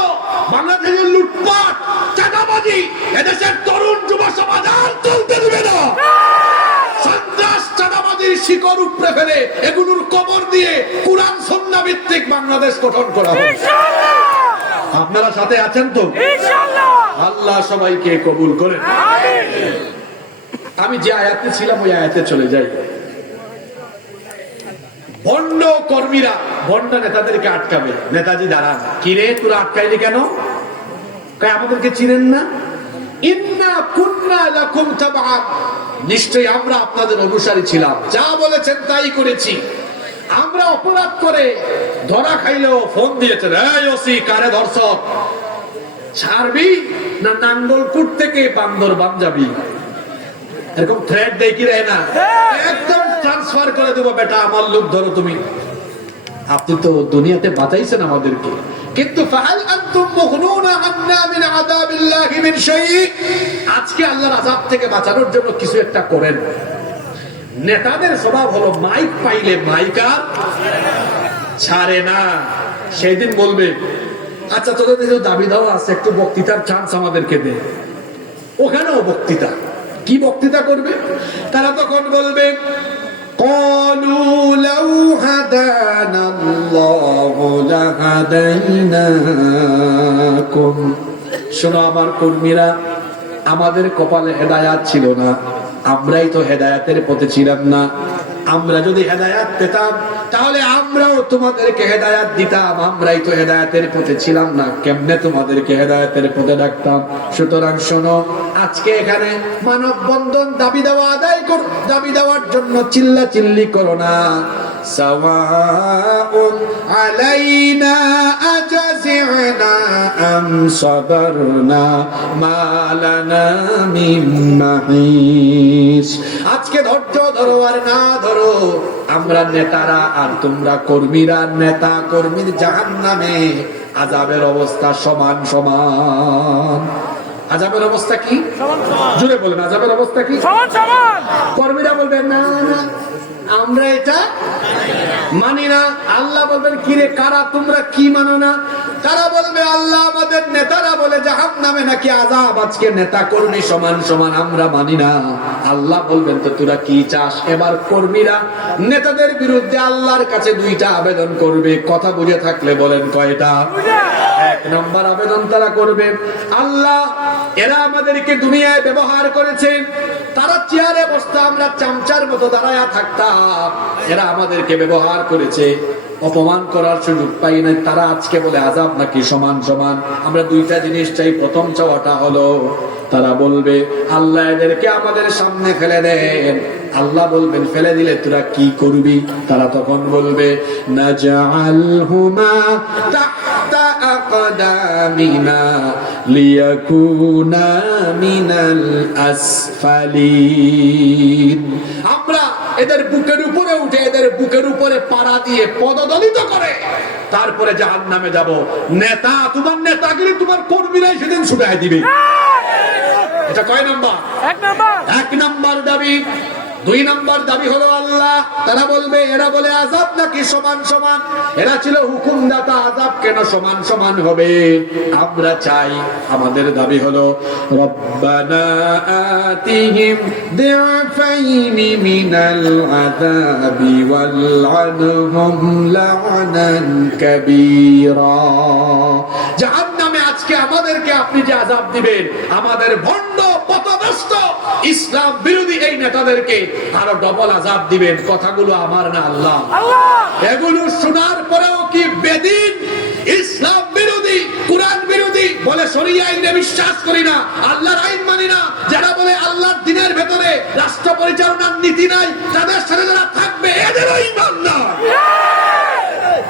বাংলাদেশের লুটপাট, চাঁদাবাজি, এদেশের তরুণ যুব সমাজ আর চলতে দেবে না। সন্ত্রাস চাঁদাবাজির শিকড় উপড়ে ফেলে এগুলোর কবর দিয়ে কোরআন সুন্নাহ ভিত্তিক বাংলাদেশ গঠন করা হবে। আপনারা সাথে আছেন তো? আল্লাহ সবাইকে কবুল করেন। আমি যে আয়াতে ছিলাম ওই আয়াতে চলে যাই। ভণ্ড কর্মীরা ভণ্ড নেতাদেরকে আটকাবে। নেতাজি দাঁড়ান, কিরে তোরা আটকাইলি কেন? আমাদেরকে চিনেন না? ইন্না কুন্না লাকুম তাবআন, নিশ্চয়ই আমরা আপনাদের অনুসারী ছিলাম, যা বলেছেন তাই করেছি। আমরা অপরাধ করে ধরা খাইলেও ফোন দিয়েছেন, এই ওসি কারে ধরছ, ছাড়বি না নাঙ্গলপুর থেকে বান্দরবান যাবি, এরকম থ্রেট দেয় কি দেয় না? একদম ট্রান্সফার করে দেবো, বেটা আমার লোক ধরো তুমি। আপনি তো দুনিয়াতে বাঁচাইছেন আমাদেরকে, কিন্তু ফাহাল আনতুম মুগনুনা আন্না মিন আযাবিল্লাহি মিন শাই, আজকে আল্লাহর আযাব থেকে বাঁচানোর জন্য কিছু একটা করেন। নেতাদের স্বভাব হলো মাইক পাইলে মাইকা ছাড়ে না। সেদিন বলবে আচ্ছা তোদের যে দাবি দেওয়া আছে একটু বক্তৃতার চান্স আমাদেরকে দে, ওখানেও বক্তৃতা। কি বক্তৃতা করবে? তারা তখন বলবে ক্বালু লাউ হাদানাল্লাহু লাহাদাইনাকুম, শোনো আমার কর্মীরা, আমাদের কপালে হেদায়াত ছিল না, আমরাই তো হেদায়াতের পথে ছিলাম না। আমরা যদি হেদায়াত পেতাম তাহলে আমরাও তোমাদেরকে হেদায়াত দিতাম, আমরাই তো হেদায়াতের পথে ছিলাম না, কেমনে তোমাদেরকে হেদায়াতের পথে ডাকতাম? সুতরাং শোনো, আজকে এখানে মানববন্ধন দাবি দেওয়া আদায় কর, দাবি দেওয়ার জন্য চিল্লা চিল্লি করো না। সাওয়াউন আলাইনা আজাজিনা আম সাবারনা মা লানা মিন মাহিস, আজকে ধৈর্য ধরো আর না ধরো, আমরা নেতারা আর তোমরা কর্মীরা, নেতা কর্মীর জাহান্নামে আযাবের অবস্থা সমান সমান। আযাবের অবস্থা কি? জোরে বলেন, আযাবের অবস্থা কি? কর্মীরা বলবেন না না আমরা এটা মানি না। আল্লাহ বলবেন কিরে কারা তোমরা কি মানো না? তারা বলবে আল্লাহ আমাদের নেতারা বলে জাহান্নামে নাকি আযাব, আজকে নেতা কর্মী সমান সমান, আমরা মানি না। আল্লাহ বলবেন তো তোরা কি চাস? এবার কর্মীরা নেতাদের বিরুদ্ধে আল্লাহর কাছে দুইটা আবেদন করবে। কথা বুঝে থাকলে বলেন কয়টা? এক নম্বর আবেদন তারা করবে, আল্লাহ এরা আমাদেরকে দুনিয়ায় ব্যবহার করেছে, তারা চেয়ারে বসতাম আমরা চামচার মতো দাঁড়ায়া থাকতাম, এরা আমাদেরকে ব্যবহার করেছে, অপমান করার সুযোগ পাই নাই, তারা আজকে বলে আযাব নাকি সমান সমান। আমরা দুইটা জিনিস চাই। প্রথম চাওয়াটা হলো তারা বলবে আল্লাহ এদেরকে আমাদের সামনে ফেলে দেন। আল্লাহ বলবেন ফেলে দিলে তোরা কি করবি? তারা তখন বলবে নাজআলহুমা তাহতা আকদামিনা লিয়াকুনা মিনাল আসফালিন, আমরা এদের বুকের উপরে উঠে এদের বুকের উপরে পাড়া দিয়ে পদদলিত করে তারপরে জাহান্নামে যাব। নেতা তোমার নেতাগিরি তোমার কর্মীরাই সেদিন ছুটায় দিবে। এটা কয় নাম্বার? এক নাম্বার দাবি। দুই নাম্বার দাবি হলো আল্লাহ। তারা বলবে, এরা বলে আযাব নাকি সমান সমান, এরা ছিল হুকুমদাতা, আযাব কেন সমান সমান হবে? আমরা চাই, আমাদের দাবি হলো রব্বানা আতিহিম দি'ফাইনি মিনাল আযাবি ওয়ালআনহুম লা'নান কাবীরা। জাহান্নামে আজকে আমাদেরকে আপনি যে আযাব দিবেন, আমাদের ভণ্ড পথভ্রষ্ট ইসলাম বিরোধী এই নেতাদেরকে আরো ডবল আযাব দিবেন। কথাগুলো আমার না, আল্লাহ। এগুলো শোনার পরেও কি বেদিন, ইসলাম বিরোধী, কুরআন বিরোধী বলে শরিয়া আইনে বিশ্বাস করি না, আল্লাহর আইন মানি না, যারা বলে আল্লাহর দ্বীনের ভেতরে রাষ্ট্র পরিচালনার নীতি নাই, তাদের সাথে যারা থাকবে এদেরও ঈমান নাই।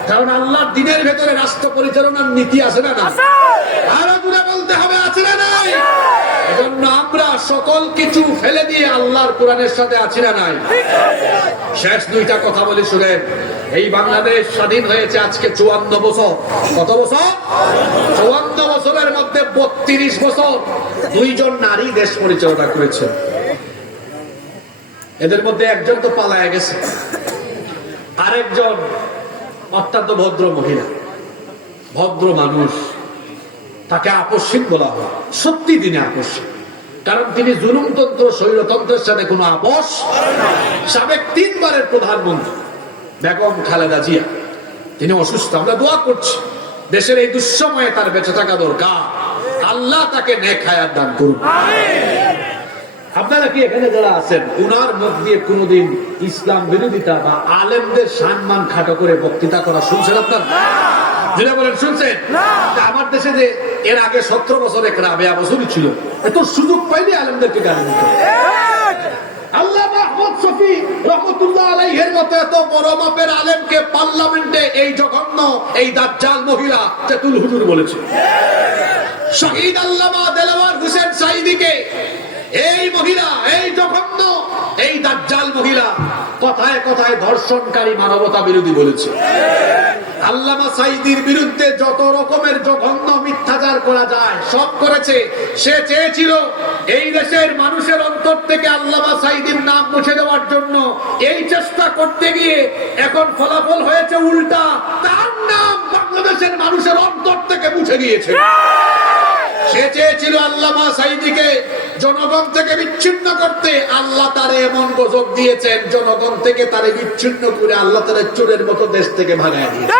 কারণ আল্লাহর দ্বীনের ভেতরে রাষ্ট্র পরিচালনার নীতি আছে না? আরো দূরে বলতে হবে, আছে না নাই? এজন্য আমরা সকল কিছু ফেলে দিয়ে আল্লাহর কোরআনের সাথে আছি না নাই? শেষ দুইটা কথা বলি শুনেন। এই বাংলাদেশ স্বাধীন হয়েছে আজকে 54 বছর। কত বছর? 54 বছরের মধ্যে 32 বছর দুইজন নারী দেশ পরিচালনা করেছে। এদের মধ্যে একজন তো পালায় গেছে, আরেকজন অত্যন্ত ভদ্র মহিলা, ভদ্র মানুষ, তাকে আপসিক বলা হয়। সত্যি তিনি আপসিক, কারণ তিনি জুলুমতন্ত্র স্বৈরতন্ত্রের সাথে কোনো আপোষ। সাবেক 3 বারের প্রধানমন্ত্রী বেগম খালেদা জিয়া, তিনি অসুস্থ। আমরা দোয়া করছি দেশের এই দুঃসময়ে তার বেঁচে থাকা দরকার। আল্লাহ তাকে নেক হায়াত দান করুন। আপনারা কি এখানে যারা আছেন, উনার মুখ দিয়ে কোনদিন ইসলাম বিরোধিতা বা আলেমদের সম্মান খাটো করে বক্তৃতা করা শুনছেন? আপনারা যেটা বলেন শুনছেন? আমার দেশে যে এর আগে 17 বছর এক রাবেয়া বছরই ছিল, এত সুযোগ পাইলে আলেমদেরকে গালি দিত। আল্লামা আহমদ শফী রহমাতুল্লাহ আলাইহির মতো এত বড় মাপের আলেমকে পার্লামেন্টে এই জঘন্য, এই দাজ্জাল মহিলা তেতুল হুজুর বলেছে। শহীদ আল্লামা দেলাওয়ার হোসেন সাঈদীকে এই মহিলা, এই জঘন্য, এই দাজ্জাল মহিলা কথায় কথায় ধর্ষণকারী, মানবতা বিরোধী বলেছে। আল্লামা সাঈদীর বিরুদ্ধে যত রকমের জঘন্য মিথ্যাচার করা যায় সব করেছে। সে চেয়েছিল এই দেশের মানুষের অন্তর থেকে আল্লামা সাঈদীর নাম মুছে দেওয়ার জন্য। এই চেষ্টা করতে গিয়ে এখন ফলাফল হয়েছে উল্টা, তার নাম বাংলাদেশের মানুষের অন্তর থেকে মুছে গিয়েছে। সে চেয়েছিল আল্লামা সাঈদীকে জনগণ থেকে বিচ্ছিন্ন করতে, আল্লাহ তারে এমন গজব দিয়েছেন, জনগণ থেকে তারে বিচ্ছিন্ন করে আল্লাহ তারে চোরের মতো দেশ থেকে ভাগায় দিয়েছে।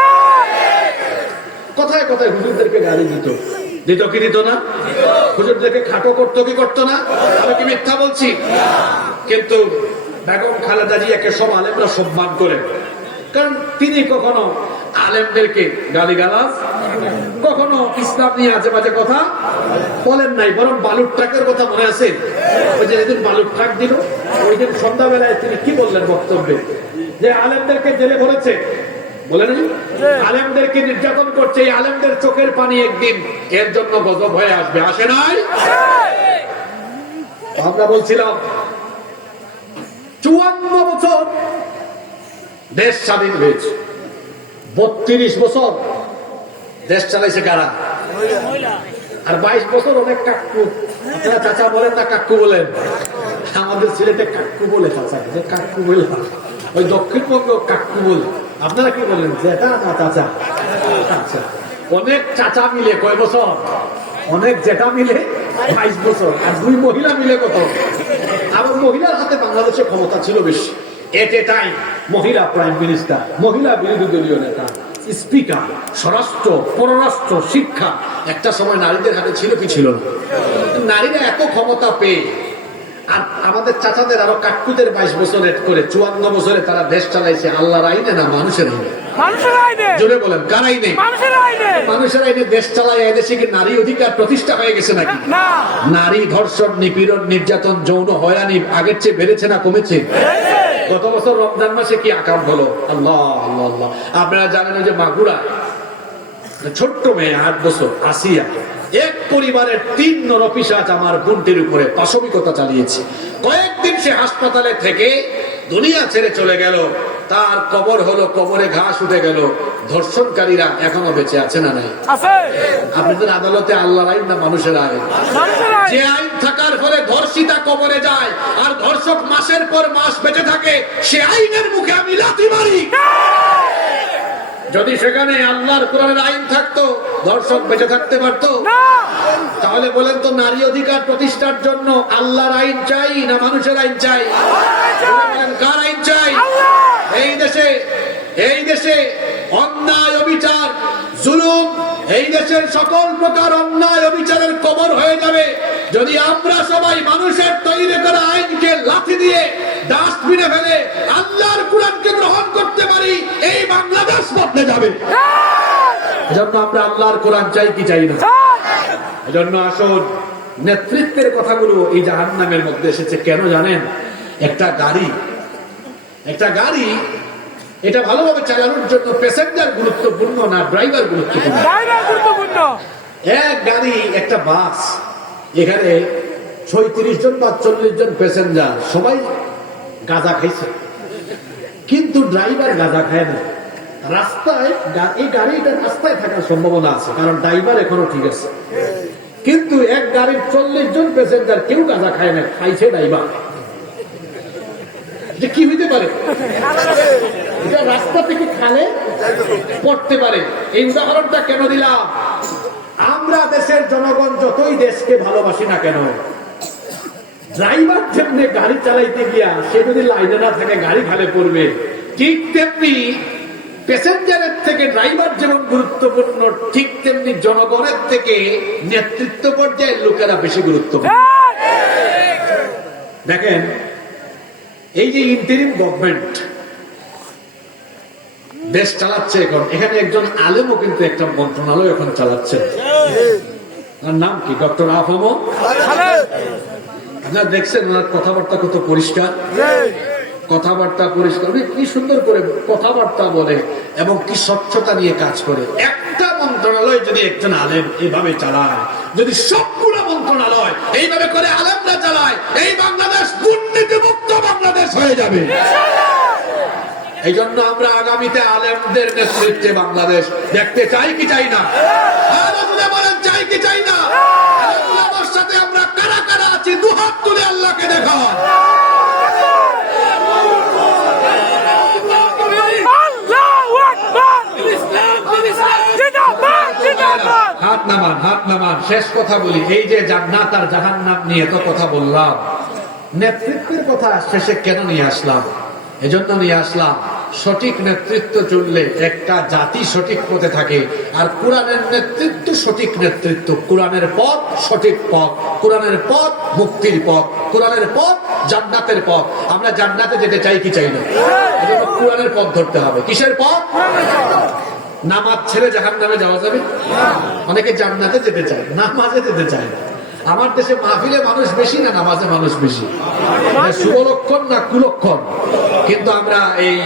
কথায় কথায় হুজুরদেরকে গালি দিত, দিত কি দিত না? হুজুরদেরকে খাটো করতো কি করতো না? আমি কি মিথ্যা বলছি? কিন্তু বেগম খালেদা জিয়াকে সব আলেমরা সম্মান করেন, কারণ তিনি কখনো আলেমদেরকে গালিগালাজ, কখনো ইসলাম নিয়ে আজে বাজে কথা বলেন নাই। বরং বালুর ট্রাকের কথা মনে আছে? ওই যে যেদিন বালুর ট্রাক দিল, ওই দিন সন্ধ্যাবেলায় তিনি কি বললেন বক্তব্যে? যে আলেমদেরকে জেলে ভরেছে, বলেন আলেমদেরকে নির্যাতন করছে, এই আলেমদের চোখের পানি একদিন এর জন্য গজব হয়ে আসবে। আসে নাই? আমরা বলছিলাম 54 বছর দেশ স্বাধীন হয়েছে, 32 বছর দেশ চালাইছে কারা? আর 22 বছর অনেক কাকু। আপনারা চাচা বলেন না কাকু বলেন? আমাদের ছেলেতে কাকু বলে, চাচা যে কাকু বলে, ওই দক্ষিণবঙ্গ কাকু বলে। আপনারা কি বলেন? জেঠা না চাচা? আচ্ছা, অনেক চাচা মিলে কয় বছর? অনেক জেঠা মিলে 22 বছর। আর 2 মহিলা মিলে কত? আবার মহিলার হাতে বাংলাদেশের ক্ষমতা ছিল বেশি। এট এ টাইম মহিলা প্রাইম মিনিস্টার, মহিলা বিরোধী দলীয় নেতা, স্পিকার, স্বরাষ্ট্র, পররাষ্ট্র, শিক্ষা। একটা সময় নারীদের হাতে ছিল কি ছিল না? নারীরা এত ক্ষমতা পেয়ে, আর আমাদের চাচাদের আরো কাকুদের 22 বছর এড করে 54 বছরে তারা দেশ চালাইছে। আল্লাহর আইনে না মানুষের আইনে? জোরে বলেন, কার আইনে? মানুষের আইনে দেশ চালায়। এদেশে কি নারী অধিকার প্রতিষ্ঠা হয়ে গেছে নাকি? নারী ধর্ষণ, নিপীড়ন, নির্যাতন, যৌন হয়রানি আগের চেয়ে বেড়েছে না কমেছে? গত বছর রমজান মাসে কি আকাম হলো? আল্লাহ আল্লাহ আল্লাহ। আপনারা জানেন যে মাগুরা ছোট্ট মেয়ে 8 বছর আসিয়া, এক পরিবারের 3 নরপিশাচ আমার বোনটির উপরে পাশবিকতা চালিয়েছে। কয়েকদিন সে হাসপাতালে থেকে দুনিয়া ছেড়ে চলে গেল। তার কবর হলো, কবরে ঘাস উঠে গেল, ধর্ষণকারীরা এখনো বেঁচে আছে না নাই? আপনাদের আদালতে আল্লাহর আইন না মানুষের আইন? যে আইন থাকার ফলে ধর্ষিতা কবরে যায় আর ধর্ষক মাসের পর মাস বেঁচে থাকে, সে আইনের মুখে আমি লাথি মারি। যদি সেখানে আল্লাহর কোরআনের আইন থাকতো, ধর্ষক বেঁচে থাকতে পারতো? তাহলে বলেন তো, নারী অধিকার প্রতিষ্ঠার জন্য আল্লাহর আইন চাই না মানুষের আইন চাই? বলেন, কার আইন চাই? এই দেশে অন্যায়, অবিচার, জুলুম, এই দেশের সকল প্রকার অন্যায় অবিচারের কবর হয়ে যাবে যদি আমরা সবাই মানুষের তৈরি করা আইনকে লাথি দিয়ে ডাস্টবিনে ফেলে আল্লাহর কোরআনকে গ্রহণ করতে পারি। এই বাংলাদেশ বদলে যাবে। এজন্য আমরা আল্লাহর কোরআন চাই কি চাই না? এজন্য আসুন, নেতৃত্বের কথাগুলো এই জাহান্নামের মধ্যে এসেছে কেন জানেন? একটা গাড়ি এটা ভালোভাবে চালানোর জন্য প্যাসেঞ্জার গুরুত্বপূর্ণ না ড্রাইভার গুরুত্বপূর্ণ? এক গাড়ি, একটা বাস, এখানে 36 জন বা 40 জন প্যাসেঞ্জার, সবাই গাঁজা খাইছে, কিন্তু ড্রাইভার গাঁজা খায় না। রাস্তায় এই গাড়িটা রাস্তায় থাকার সম্ভাবনা আছে, কারণ ড্রাইভার এখনো ঠিক আছে, কিন্তু এক গাড়ির 40 জন প্যাসেঞ্জার কেউ গাঁজা খায় না, খাইছে ড্রাইভার। যে কি হইতে পারে? এটা রাস্তা থেকে খালে পড়তে পারে। এই উদাহরণটা কেন দিলাম? আমরা দেশের জনগণ যতই দেশকে ভালোবাসি না কেন, ড্রাইভার যেমনি গাড়ি চালাইতে গিয়া সে যদি লাইনে না থাকে গাড়ি খালে পড়বে, ঠিক তেমনি প্যাসেঞ্জারের থেকে ড্রাইভার যেমন গুরুত্বপূর্ণ, ঠিক তেমনি জনগণের থেকে নেতৃত্ব পর্যায়ের লোকেরা বেশি গুরুত্বপূর্ণ। দেখেন, এই যে ইন্টারিম গভর্নমেন্ট দেশ চালাচ্ছে এখন, এখানে একজন আলেমও কিন্তু একটা মন্ত্রণালয় এখন চালাচ্ছেন। তার নাম কি? ডক্টর আফম। আপনারা দেখছেন ওনার কথাবার্তা কত পরিষ্কার, কি সুন্দর করে কথাবার্তা বলে এবং কি স্বচ্ছতা নিয়ে কাজ করে। একটা মন্ত্রণালয় যদি একজন আলেম এভাবে চালায়, যদি সবগুলো মন্ত্রণালয় এইভাবে করে আলেমরা চালায়, এই বাংলাদেশ দুর্নীতিমুক্ত বাংলাদেশ হয়ে যাবে। এই জন্য আমরা আগামীতে আলেমদের নেতৃত্বে বাংলাদেশ দেখতে চাই কি চাই না? বলেন, চাই কি চাই না? আমার সাথে আমরা কারা কারা আছি, দুহাত তুলে আল্লাহকে দেখান। হাত নামান। শেষ কথা বলি, এই যে জান্নাত আর জাহান্নাম নিয়ে তো কথা বললাম, নেতৃত্বের কথা শেষে কেন নিয়ে আসলাম? এজন্য নিয়ে আসলাম, সঠিক নেতৃত্ব চললে একটা জাতি সঠিক পথে থাকে। আর কোরআনের নেতৃত্ব সঠিক নেতৃত্ব, কোরআনের পথ সঠিক পথ, কোরআনের পথ মুক্তির পথ, কোরআনের পথ জান্নাতের পথ। আমরা জান্নাতে যেতে চাই কি চাই না? এজন্য কোরআনের পথ ধরতে হবে। কিসের পথ? নামাজ ছেড়ে জাহান্নামে যাওয়া যাবে? অনেকে জান্নাতে যেতে চায়, নামাজে যেতে চায় না। আমার দেশে মাহফিলে মানুষ বেশি না নামাজে মানুষ বেশি? শুভলক্ষণ না কুলক্ষণ? কিন্তু আমরা এই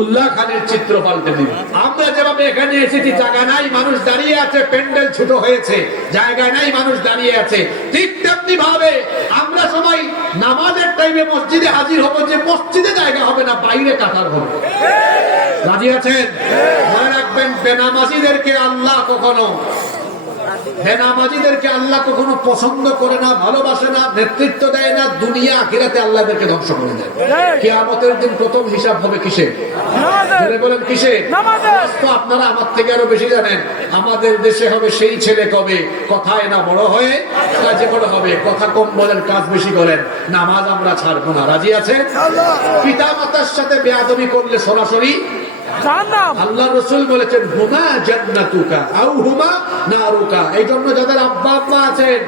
উল্লাহ খানের চিত্র পাল্টে দিব। আমরা যেভাবে এখানে এসেছি, জায়গা নাই মানুষ দাঁড়িয়ে আছে, প্যান্ডেল ছোট হয়েছে, জায়গায় নাই মানুষ দাঁড়িয়ে আছে, ঠিক তেমনি ভাবে আমরা সবাই নামাজের টাইমে মসজিদে হাজির হব, যে মসজিদে জায়গা হবে না, বাইরে কাতার হবে। রাজি আছেন? মনে রাখবেন, বেনামাজিদেরকে আল্লাহ কখনো পছন্দ করে না, ভালোবাসে না, নেতৃত্ব দেয় না। দুনিয়া আখিরাতে আল্লাহ এদেরকে ধ্বংস করে দেয়। কিয়ামতের দিন প্রথম হিসাব হবে কিসে? বলেন কিসে? তো আপনারা আমার থেকে আরো বেশি জানেন। আমাদের দেশে হবে সেই ছেলে কবে কথায় না বড় হয়ে কাজে বড় হবে। কথা কম বলেন, কাজ বেশি করেন। নামাজ আমরা ছাড়বো না। রাজি আছেন? পিতা মাতার সাথে বেয়াদবি করলে সরাসরি আল্লাহ রসুল বলেছেন, হুমা জান্নাতুকা আও হুমা নারুকা। এই জন্য যাদের আব্বা আম্মা আছেন,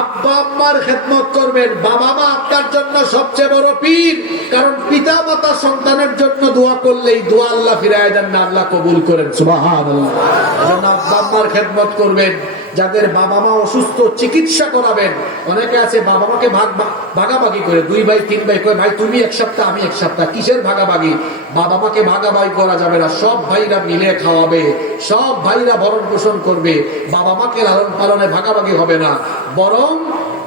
আব্বা আম্মার খেদমত করবেন। বাবা মা আপনার জন্য সবচেয়ে বড় পীর, কারণ পিতা মাতা সন্তানের জন্য দোয়া করলেই দোয়া আল্লাহ ফিরায় দেন না, আল্লাহ কবুল করেন। সুবহানাল্লাহ। এই জন্য আব্বা আম্মার খেদমত করবেন। যাদের বাবা মা অসুস্থ, চিকিৎসা করাবেন। অনেকে আছে বাবা মাকে ভাগাভাগি করে, 2 ভাই 3 ভাই করে, ভাই তুমি 1 সপ্তাহ আমি 1 সপ্তাহ। কিসের ভাগাভাগি? বাবা মাকে ভাগাভাগি করা যাবে না। সব ভাইরা মিলে খাওয়াবে, সব ভাইরা ভরণ পোষণ করবে। বাবা মাকে লালন পালনে ভাগাভাগি হবে না, বরং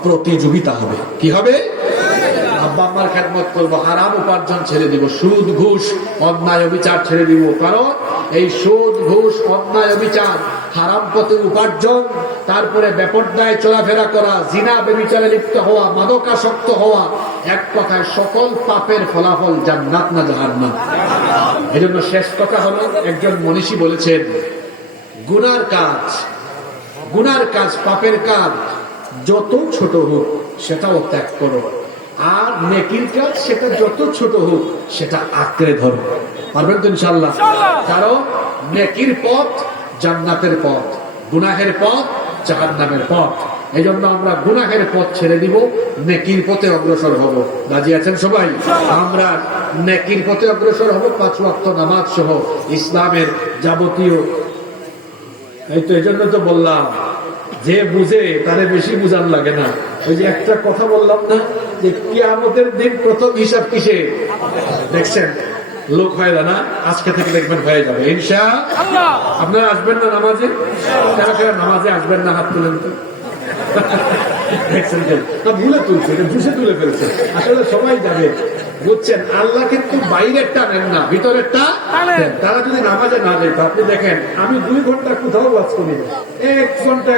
প্রতিযোগিতা হবে। কি হবে? আব্বা আম্মার খেদমত করবো, হারাম উপার্জন ছেড়ে দিব, সুদ ঘুষ অন্যায় অবিচার ছেড়ে দিব। কারণ এই সুদ ঘুষ অন্যায় অবিচার, হারাম পথে উপার্জন, তারপরে বেপরদায় চলাফেরা করা, জিনা বেবিচারে লিপ্ত হওয়া, মাদকাসক্ত হওয়া, এক কথায় সকল পাপের ফলাফল জান্নাত না জাহান্নাম। এজন্য শেষ কথা হলো, একজন মনীষী বলেছেন, গুনার কাজ পাপের কাজ যত ছোট হোক সেটাও ত্যাগ করো, আর নেকির কাজ সেটা যত ছোট হোক সেটা আঁকড়ে ধরো। পারবেন তো ইনশাআল্লাহ? কারণ নেকির পথ জান্নাতের পথ, গুনাহের পথ জাহান্নামের পথ। এই জন্য আমরা গুনাহের পথ ছেড়ে দিব, নেকির পথে অগ্রসর হব। রাজি আছেন সবাই? আমরা নেকির পথে অগ্রসর হব, 5 ওয়াক্ত নামাজ সহ ইসলামের যাবতীয়। এই তো এই জন্য তো বললাম, যে বুঝে তারে বেশি বুঝান লাগে না। ওই যে একটা কথা বললাম না, যে কিয়ামতের দিন প্রথম হিসাব কিসে? দেখছেন লোক হয় না, আজকে থেকে দেখবেন হয়ে যাবে ইনশাআল্লাহ। আপনারা আসবেন না নামাজে? কারা কারা নামাজে আসবেন না হাত তুলেন তো। দেখছেন ভুলে তুলছে, বুঝে তুলে ফেলছে। আসলে সবাই যাবে, বুঝছেন? আল্লাহ কিন্তু বাইরেরটা নেন না, ভিতরেরটা। তারা যদি নামাজে না যেত, আপনি দেখেন আমি 2 ঘন্টা কোথাও ওয়াজ করি না, 1 ঘন্টা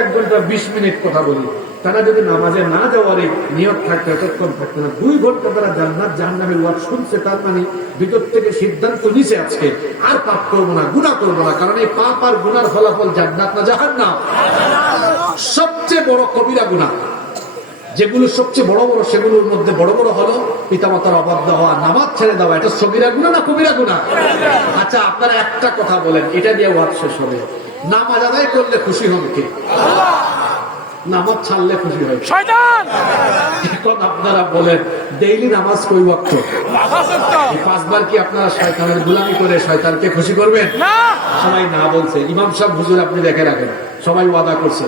20 মিনিট কথা বলি। তারা যদি নামাজে না যাওয়ার নিয়ত থাকতো, এতক্ষণ থাকতো না। 2 ঘন্টা তারা জান্নাত জাহান্নামের ওয়াজ শুনছে, তার মানে ভিতর থেকে সিদ্ধান্ত নিছে আজকে আর পাপ করবো না, গুনাহ করবো না। কারণ এই পাপ আর গুনার ফলাফল জান্নাত না জাহান্নাম। সবচেয়ে বড় কবিরা গুনাহ যেগুলো সবচেয়ে বড় বড়, সেগুলোর মধ্যে বড় বড় হলো পিতামাতার অবাধ্য হওয়া, নামাজ ছেড়ে দেওয়া। এটা সগীরা গুনাহ না কবিরা গুনাহ? আচ্ছা আপনারা একটা কথা বলেন, এটা দিয়ে ওয়াজ শেষ হবে। নামাজ আদায় করলে খুশি হবে কে? নামাজ ছাড়লে খুশি হয় শয়তান। এখন আপনারা বলেন, ডেইলি নামাজ কই ওয়াক্ত? 5 বার কি আপনারা শয়তানের গোলামি করে শয়তানকে খুশি করবেন? না। সবাই না বলছে। ইমাম সাহেব হুজুর আপনি দেখে রাখেন, সবাই ওয়াদা করছে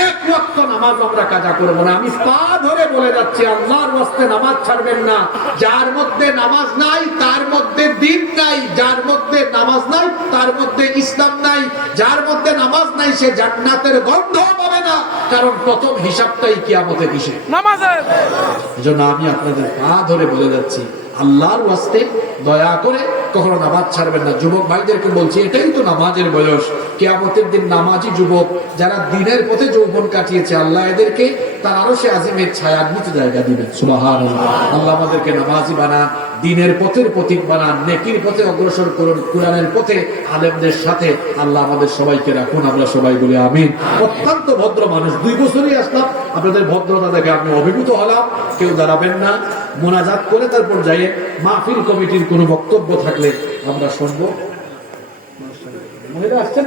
1 ওয়াক্ত নামাজ আমরা কাজা করব না। আমি পা ধরে বলে যাচ্ছি, আল্লাহর ওয়াস্তে নামাজ ছাড়বেন না। যার মধ্যে নামাজ নাই তার মধ্যে দ্বীন নাই, যার মধ্যে নামাজ নাই তার মধ্যে ইসলাম নাই, যার মধ্যে নামাজ নাই সে জান্নাতের গন্ধ পাবে না। কারণ প্রথম হিসাবটাই কিয়ামতে কিসে? নামাজের। এজন্য আমি আপনাদের পা ধরে বলে যাচ্ছি, আল্লাহর ওয়াস্তে দয়া করে কখনো নামাজ ছাড়বেন না। যুবক ভাইদেরকে বলছি, এটাই তো নামাজের বয়স। কিয়ামতের দিন নামাজি যুবক যারা দিনের পথে যৌবন কাটিয়েছে, আল্লাহ এদেরকে তার আরশে আজিমের ছায়ার নিচে জায়গা দিবেন। সুবহানাল্লাহ। আল্লাহ আমাদেরকে নামাজি বানান, দিনের পথের প্রতীক বানান, নেকির পথে অগ্রসর করুন, কোরআনের পথে আলেমদের সাথে আল্লাহ আমাদের সবাইকে রাখুন। আমরা সবাই বলি আমিন। অত্যন্ত ভদ্র মানুষ, 2 বছরই আসলাম, আপনাদের ভদ্রতা দেখে আমি অভিভূত হলাম। কেউ দাঁড়াবেন না, মোনাজাত করে তারপর যাইয়ে মাহফিল কমিটির কোনো বক্তব্য থাকলে আমরা শুনবো। মহিলা আসছেন।